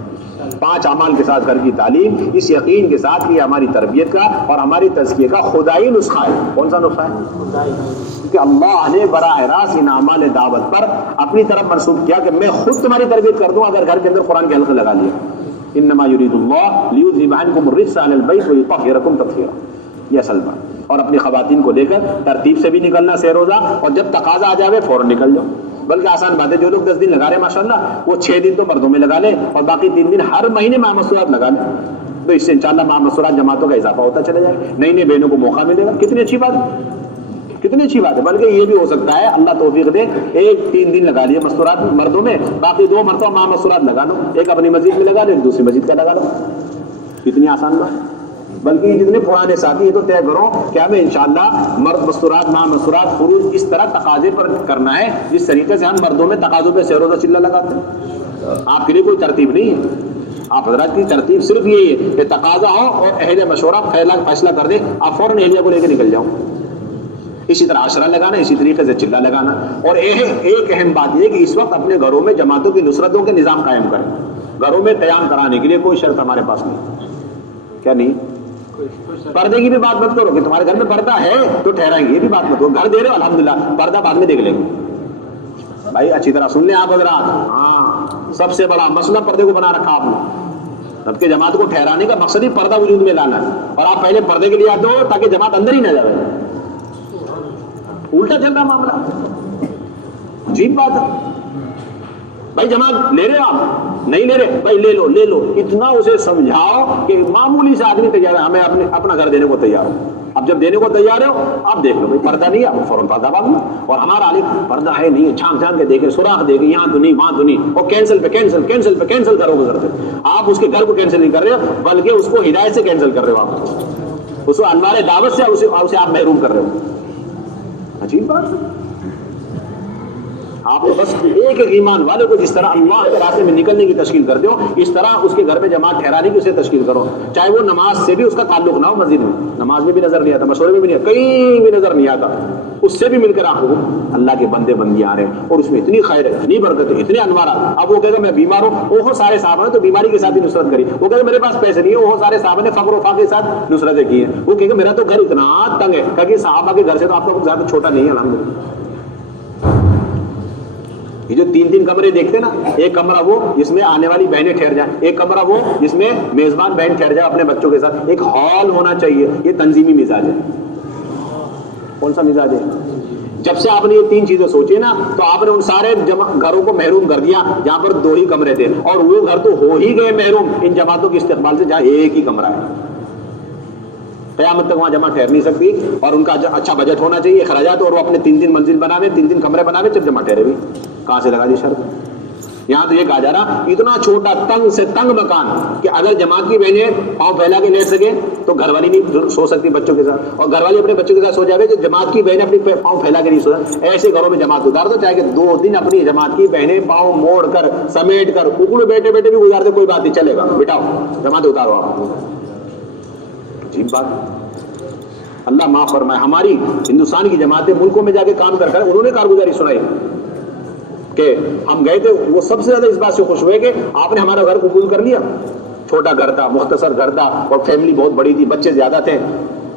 5 اعمال کے ساتھ گھر کی تعلیم، اس یقین کے ساتھ کہ ہماری تربیت کا اور ہماری تزکیے کا خدائی نسخہ ہے۔ کون سا نسخہ ہے؟ کہ اللہ نے براہ راست ان اعمال دعوت پر اپنی طرف منسوب کیا کہ میں خود تمہاری تربیت کر دوں اگر گھر کے اندر قرآن کے حلقے لگا لیا۔ انما یرید اللہ لیذھب عنکم الرجس اہل البیت ویطہرکم تطہیرا، یہ اصل بات۔ اور اپنی خواتین کو لے کر ترتیب سے بھی نکلنا سہ روزہ، اور جب تقاضا آ جائے فوراً نکل جاؤ، بلکہ آسان بات ہے، جو لوگ 10 دن لگا رہے ہیں ماشاءاللہ وہ 6 دن تو مردوں میں لگا لیں اور باقی 3 دن ہر مہینے ماہ مسورات لگا لیں، تو اس سے انشاءاللہ ماہ مسورات جماعتوں کا اضافہ ہوتا چلا جائے گا، نئی نئی بہنوں کو موقع ملے گا۔ کتنی اچھی بات ہے، کتنی اچھی بات ہے۔ بلکہ یہ بھی ہو سکتا ہے اللہ توفیق دے، 3 دن لگا لیے مستورات مردوں میں، باقی 2 مرتبہ ماہ مستورات لگا لو، ایک اپنی مسجد میں لگا لو، ایک دوسری مسجد کا لگا لو، کتنی آسان بات۔ بلکہ یہ جتنے پرانے ساتھی یہ تو طے کرو کہ ہمیں انشاءاللہ مرد مستورات ماہ مستورات فروض اس طرح تقاضے پر کرنا ہے جس طریقے سے ہم مردوں میں تقاضوں پہ سہ روزہ چلہ لگاتے ہیں۔ آپ کے لیے کوئی ترتیب نہیں ہے، آپ حضرات کی ترتیب صرف یہی ہے کہ تقاضا ہو اور اہل مشورہ فیصلہ کر دے، آپ فوراً اہلیہ کو لے کے نکل جاؤ۔ اسی طرح عشرہ لگانا، اسی طریقے سے چلہ لگانا، اور ایک اہم بات یہ کہ اس وقت اپنے گھروں میں جماعتوں کی نصرتوں کے نظام قائم کریں۔ گھروں میں قیام کرانے کے لیے کوئی شرط ہمارے پاس نہیں، کیا نہیں؟ پردے کی بھی بات مت کرو کہ تمہارے گھر میں پردہ ہے تو ٹھہرائیں گے، یہ بھی بات مت کرو، گھر دے رہے ہو الحمدللہ، پردہ بعد میں دیکھ لیں گے۔ بھائی اچھی طرح سن لیں آپ حضرات، ہاں سب سے بڑا مسئلہ پردے کو بنا رکھا آپ نے، اب کے جماعت کو ٹھہرانے کا مقصد ہی پردہ وجود میں لانا ہے، اور آپ پہلے پردے کے لیے آتے ہو تاکہ جماعت اندر ہی نہ جائے۔ الٹا چل رہا معاملہ، عجیب بات ہے۔ بھائی جماعت لے رہے آپ نہیں لے رہے، بھائی لے لو لے لو، اتنا اسے سمجھاؤ کہ معمولی سے آدمی تیار ہے، ہمیں اپنا گھر دینے کو تیار ہو۔ اب جب دینے کو تیار ہو آپ دیکھ لو، بھائی پردہ نہیں ہے آپ فوراً پردہ باندھ لو، اور ہمارا عالم پردہ ہے نہیں ہے، چھانک چھانک کے دیکھیں، سوراخ دیکھیں، یہاں تو نہیں وہاں تو نہیں، اور کینسل پہ کینسل کینسل پہ کینسل کرو گزرتے۔ آپ اس کے گھر کو کینسل نہیں کر رہے ہو بلکہ اس کو ہدایت سے کینسل کر رہے ہو، آپ اس کو انوار دعوت سے اسے آپ محروم کر رہے ہو۔ عجیب بات ہے۔ آپ بس ایک ایمان والے کو جس طرح اللہ کے راستے میں نکلنے کی تشکیل کرتے ہو، اس طرح اس کے گھر میں جماعت ٹھہرانے کی اسے تشکیل کرو، چاہے وہ نماز سے بھی اس کا تعلق نہ ہو، مسجد میں نماز میں بھی نظر نہیں آتا، مشورے میں بھی نہیں آتا، کہیں بھی نظر نہیں آتا، اس سے بھی مل کر آپ کو اللہ کے بندے بندی آ رہے ہیں، اور اس میں اتنی خیر ہے، اتنی برکت ہے، اتنے انوارات۔ اب وہ کہے گا میں بیمار ہوں، وہ سارے صحابہ نے تو بیماری کے ساتھ ہی نصرت کری، وہ کہے گا میرے پاس پیسے نہیں ہے، وہ سارے صحابہ نے فقر و فاقے کے ساتھ نصرتیں کی ہیں، وہ کہے گا میرا تو گھر اتنا تنگ ہے، کہ صحابہ کے گھر سے تو آپ کا زیادہ چھوٹا نہیں ہے الحمدللہ۔ یہ جو 3 کمرے دیکھتے نا، ایک کمرہ وہ جس میں آنے والی بہنیں ٹھہر جائیں، ایک کمرہ وہ جس میں میزبان بہن ٹھہر جائے اپنے بچوں کے ساتھ، ایک ہال ہونا چاہیے، یہ تنظیمی مزاج ہے۔ کون سا مزاج ہے؟ جب سے آپ نے یہ 3 چیزیں سوچے نا تو آپ نے ان سارے گھروں کو محروم کر دیا جہاں پر 2 ہی کمرے تھے، اور وہ گھر تو ہو ہی گئے محروم ان جماعتوں کے استقبال سے جہاں ایک ہی کمرہ ہے۔ قیامت تک وہاں جمع ٹھہر نہیں سکتی، اور ان کا اچھا بجٹ ہونا چاہیے، اخراجات، اور وہ اپنے 3 منزل بناوے، 3 کمرے بناوے، جب جمع ٹھہرے بھی کہاں سے لگا دی شرط؟ یہاں تو یہ کہا جا رہا اتنا چھوٹا تنگ سے تنگ مکان کہ اگر جماعت کی بہنیں پاؤں پھیلا کے لیٹ سکے تو گھر والی نہیں سو سکتی بچوں کے ساتھ، اور گھر والی اپنے بچوں کے ساتھ سو جائے، جو جماعت کی بہنیں اپنی پاؤں پھیلا کے نہیں سو جائے، ایسے گھروں میں جماعت اتار دو، چاہے کہ 2 دن اپنی جماعت کی بہنیں پاؤں موڑ کر سمیٹ کر اکڑ بیٹھے بیٹھے بھی گزار دے، کوئی بات نہیں، چلے گا، بٹھاؤ جماعت اتارو آپ۔ عجیب بات، اللہ معاف فرمائے۔ ہماری ہندوستان کی جماعتیں ملکوں میں جا کے کام کر انہوں نے کارگزاری سنائی کہ ہم گئے تھے، وہ سب سے زیادہ اس بات سے خوش ہوئے کہ آپ نے ہمارا گھر قبول کر لیا، چھوٹا گھر تھا، مختصر گھر تھا، اور فیملی بہت بڑی تھی، بچے زیادہ تھے۔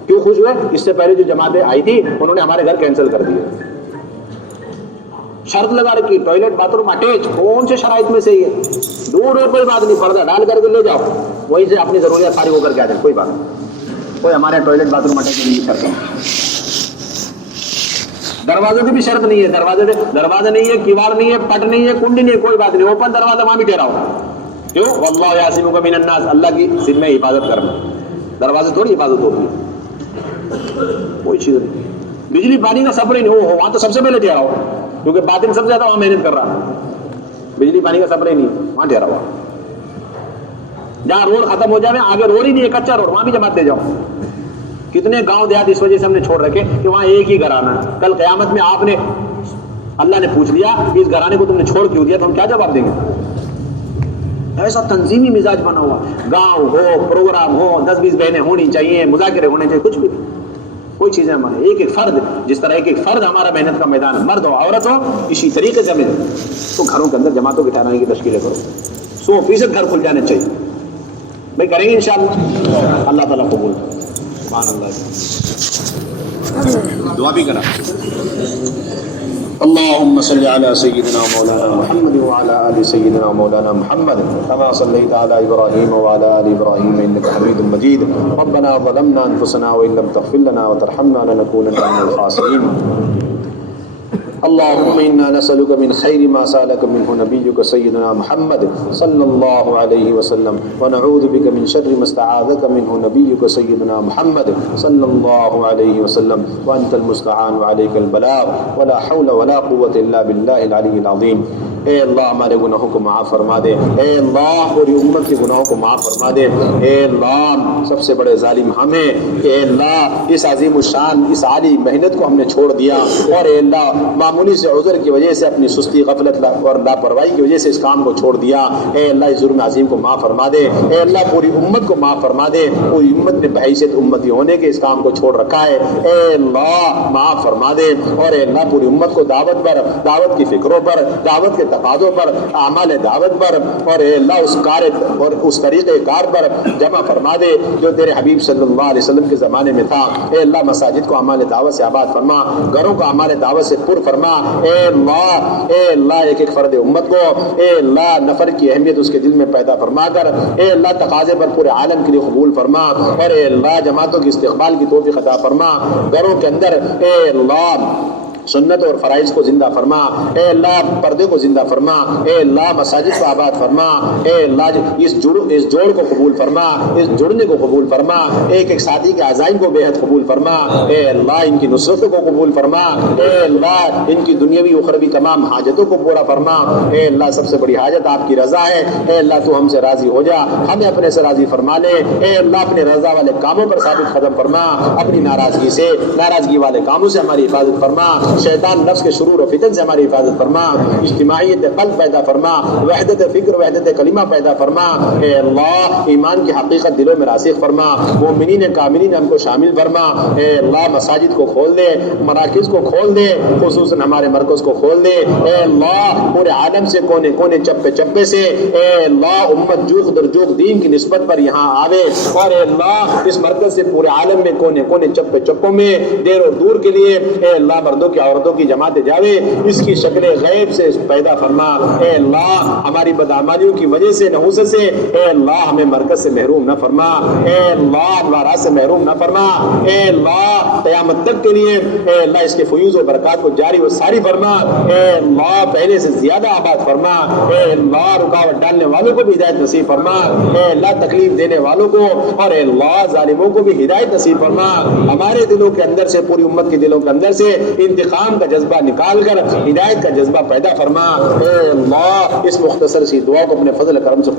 کیوں خوش ہوئے؟ اس سے پہلے جو جماعتیں آئی تھی انہوں نے ہمارے گھر کینسل کر دیے، شرط لگا رکھی ٹوائلٹ باتھ روم اٹیچ، کون سے شرائط میں سے ہی ہے، دور ہے کوئی بات نہیں، پردہ ڈال کر کے لے جاؤ، وہیں سے اپنی ضروریات فارغ ہو کر کے آ جائیں، کوئی بات نہیں، کوئی ہمارے ٹوائلٹ باتھ روم اٹیچ نہیں کرتا۔ دروازے کی بھی شرط نہیں ہے، دروازہ نہیں ہے، کیوار نہیں ہے، پٹ نہیں ہے، کنڈی نہیں ہے، کوئی بات نہیں، اوپن دروازہ وہاں بھی ٹھہراؤ، کیوں؟ واللہ یعصمک من الناس، اللہ کی ذمہ حفاظت کرنا، دروازے تھوڑی حفاظت ہوتی ہے، کوئی چیز نہیں. بجلی پانی کا سپلائی نہیں ہو وہاں تو سب سے پہلے ٹھہرا ہو، کیونکہ باطن سب سے زیادہ وہاں محنت کر رہا ہے. بجلی پانی کا سپلائی نہیں وہاں ٹھہرا ہوا. جہاں روڈ ختم ہو جائے آگے روڈ ہی نہیں ہے، کچا روڈ، وہاں بھی جماعت دے جاؤ. کتنے گاؤں دیہات اس وجہ سے ہم نے چھوڑ رکھے کہ وہاں ایک ہی گھرانہ. کل قیامت میں آپ نے اللہ نے پوچھ لیا کہ اس گھرانے کو تم نے چھوڑ کیوں دیا، تو ہم کیا جواب دیں گے؟ ایسا تنظیمی مزاج بنا ہوا، گاؤں ہو، پروگرام ہو، 10-20 بہنیں ہونی چاہیے، مذاکرے ہونے چاہیے، کچھ بھی کوئی چیزیں ہمارے ایک ایک فرد، جس طرح ایک ایک فرد ہمارا محنت کا میدان ہے، مرد ہو عورت ہو، اسی طریقے سے ہمیں تو گھروں کے اندر جماعتوں کے ٹھہرانے کی تشکیلیں کرو. 100% گھر کھل جانے چاہیے بھائی، کریں گے انشاءاللہ. اللہ تعالیٰ قبول. سبحان اللہ. دعا بھی کرا. اللهم صل على سيدنا مولانا محمد وعلى آل سيدنا مولانا محمد كما صليت على إبراهيم وعلى آل إبراهيم إنك حميد مجيد. ربنا ظلمنا أنفسنا وإن لم تغفر لنا وترحمنا لنكونن من الخاسرين. اللهم إنا نسألك من خير ما سألك منه نبيك سيدنا محمد صلى الله عليه وسلم، ونعوذ بك من شر ما استعاذك منه نبيك سيدنا محمد صلى الله عليه وسلم، وأنت المستعان وعليك البلاغ، ولا حول ولا قوة إلا بالله العلي العظيم. اے اللہ ہمارے گناہوں کو معاف فرما دے. اے اللہ پوری امت کے گناہوں کو معاف فرما دے. اے اللہ سب سے بڑے ظالم ہمیں، کہ اے اللہ اس عظیم الشان اس عالی محنت کو ہم نے چھوڑ دیا، اور اے اللہ معمولی سے عذر کی وجہ سے اپنی سستی غفلت اور لاپرواہی کی وجہ سے اس کام کو چھوڑ دیا. اے اللہ اس جرم عظیم کو معاف فرما دے. اے اللہ پوری امت کو معاف فرما دے. پوری امت نے بحیثیت امتی ہونے کے اس کام کو چھوڑ رکھا ہے. اے اللہ معاف فرما دے. اور اے اللہ پوری امت کو دعوت پر، دعوت کی فکروں پر، دعوت کے تقاضوں پر، اعمال دعوت پر، اور اے اللہ اس کار اور اس طریقے کار پر جمع فرما دے جو تیرے حبیب صلی اللہ علیہ وسلم کے زمانے میں تھا. اے اللہ مساجد کو اعمال دعوت سے آباد فرما، گھروں کو اعمال دعوت سے پر فرما. اے اللہ ایک ایک فرد امت کو اے اللہ نفر کی اہمیت اس کے دل میں پیدا فرما کر اے اللہ تقاضے پر پورے عالم کے لیے قبول فرما. اور اے اللہ جماعتوں کی استقبال کی توفیق عطا فرما. گھروں کے اندر اے اللہ سنت اور فرائض کو زندہ فرما. اے اللہ پردے کو زندہ فرما. اے اللہ مساجد کو آباد فرما. اے اللہ اس جوڑ کو قبول فرما، اس جڑنے کو قبول فرما. ایک ایک ساتھی کے عزائم کو بے حد قبول فرما. اے اللہ ان کی نصرتوں کو قبول فرما. اے اللہ ان کی دنیاوی اخروی تمام حاجتوں کو پورا فرما. اے اللہ سب سے بڑی حاجت آپ کی رضا ہے. اے اللہ تو ہم سے راضی ہو جا، ہمیں اپنے سے راضی فرما لے. اے اللہ اپنے رضا والے کاموں پر ثابت قدم فرما، اپنی ناراضگی والے کاموں سے ہماری حفاظت فرما. شیطان نفس کے شرور و فتن سے ہماری حفاظت فرما. اجتماعیت قلب پیدا فرما، وحدت فکر، وحدت کلمہ پیدا فرما. اے اللہ ایمان کی حقیقت دلوں میں راسخ فرما. مومنین کاملین ہم کو شامل فرما. اے اللہ مساجد کو کھول دے، مراکز کو کھول دے، خصوصاً ہمارے مرکز کو کھول دے. اے اللہ پورے عالم سے کونے کونے چپے چپے سے اے اللہ امت جوخ در جوخ دین کی نسبت پر یہاں آوے. اور اے اللہ اس مرکز سے پورے عالم میں کونے کونے چپے چپوں میں دیر اور دور کے لیے اے اللہ مردوں کی عورتوں کی جماعت جاوے. اس کی شکل غیب سے پیدا فرما. اے اللہ ہماری بدعمالیوں کی وجہ سے نحوست سے اے اللہ ہمیں مرکز سے محروم نہ فرما. اے اللہ انوارات سے محروم نہ فرما. اے اللہ قیامت تک کے لیے اے اللہ اس کے فیوز و برکات کو جاری و ساری فرما. اے اللہ پہلے سے زیادہ آباد فرما. اے اللہ رکاوٹ ڈالنے والوں کو بھی ہدایت نصیب فرما. اے اللہ تکلیف دینے والوں کو اور اے اللہ ظالموں کو بھی ہدایت نصیب فرما. ہمارے دلوں کے اندر سے، پوری امت کے دلوں کے اندر سے انتقام کا جذبہ نکال کر ہدایت کا جذبہ پیدا فرما. اے اللہ اس مختصر سی دعا کو اپنے فضل کرم سے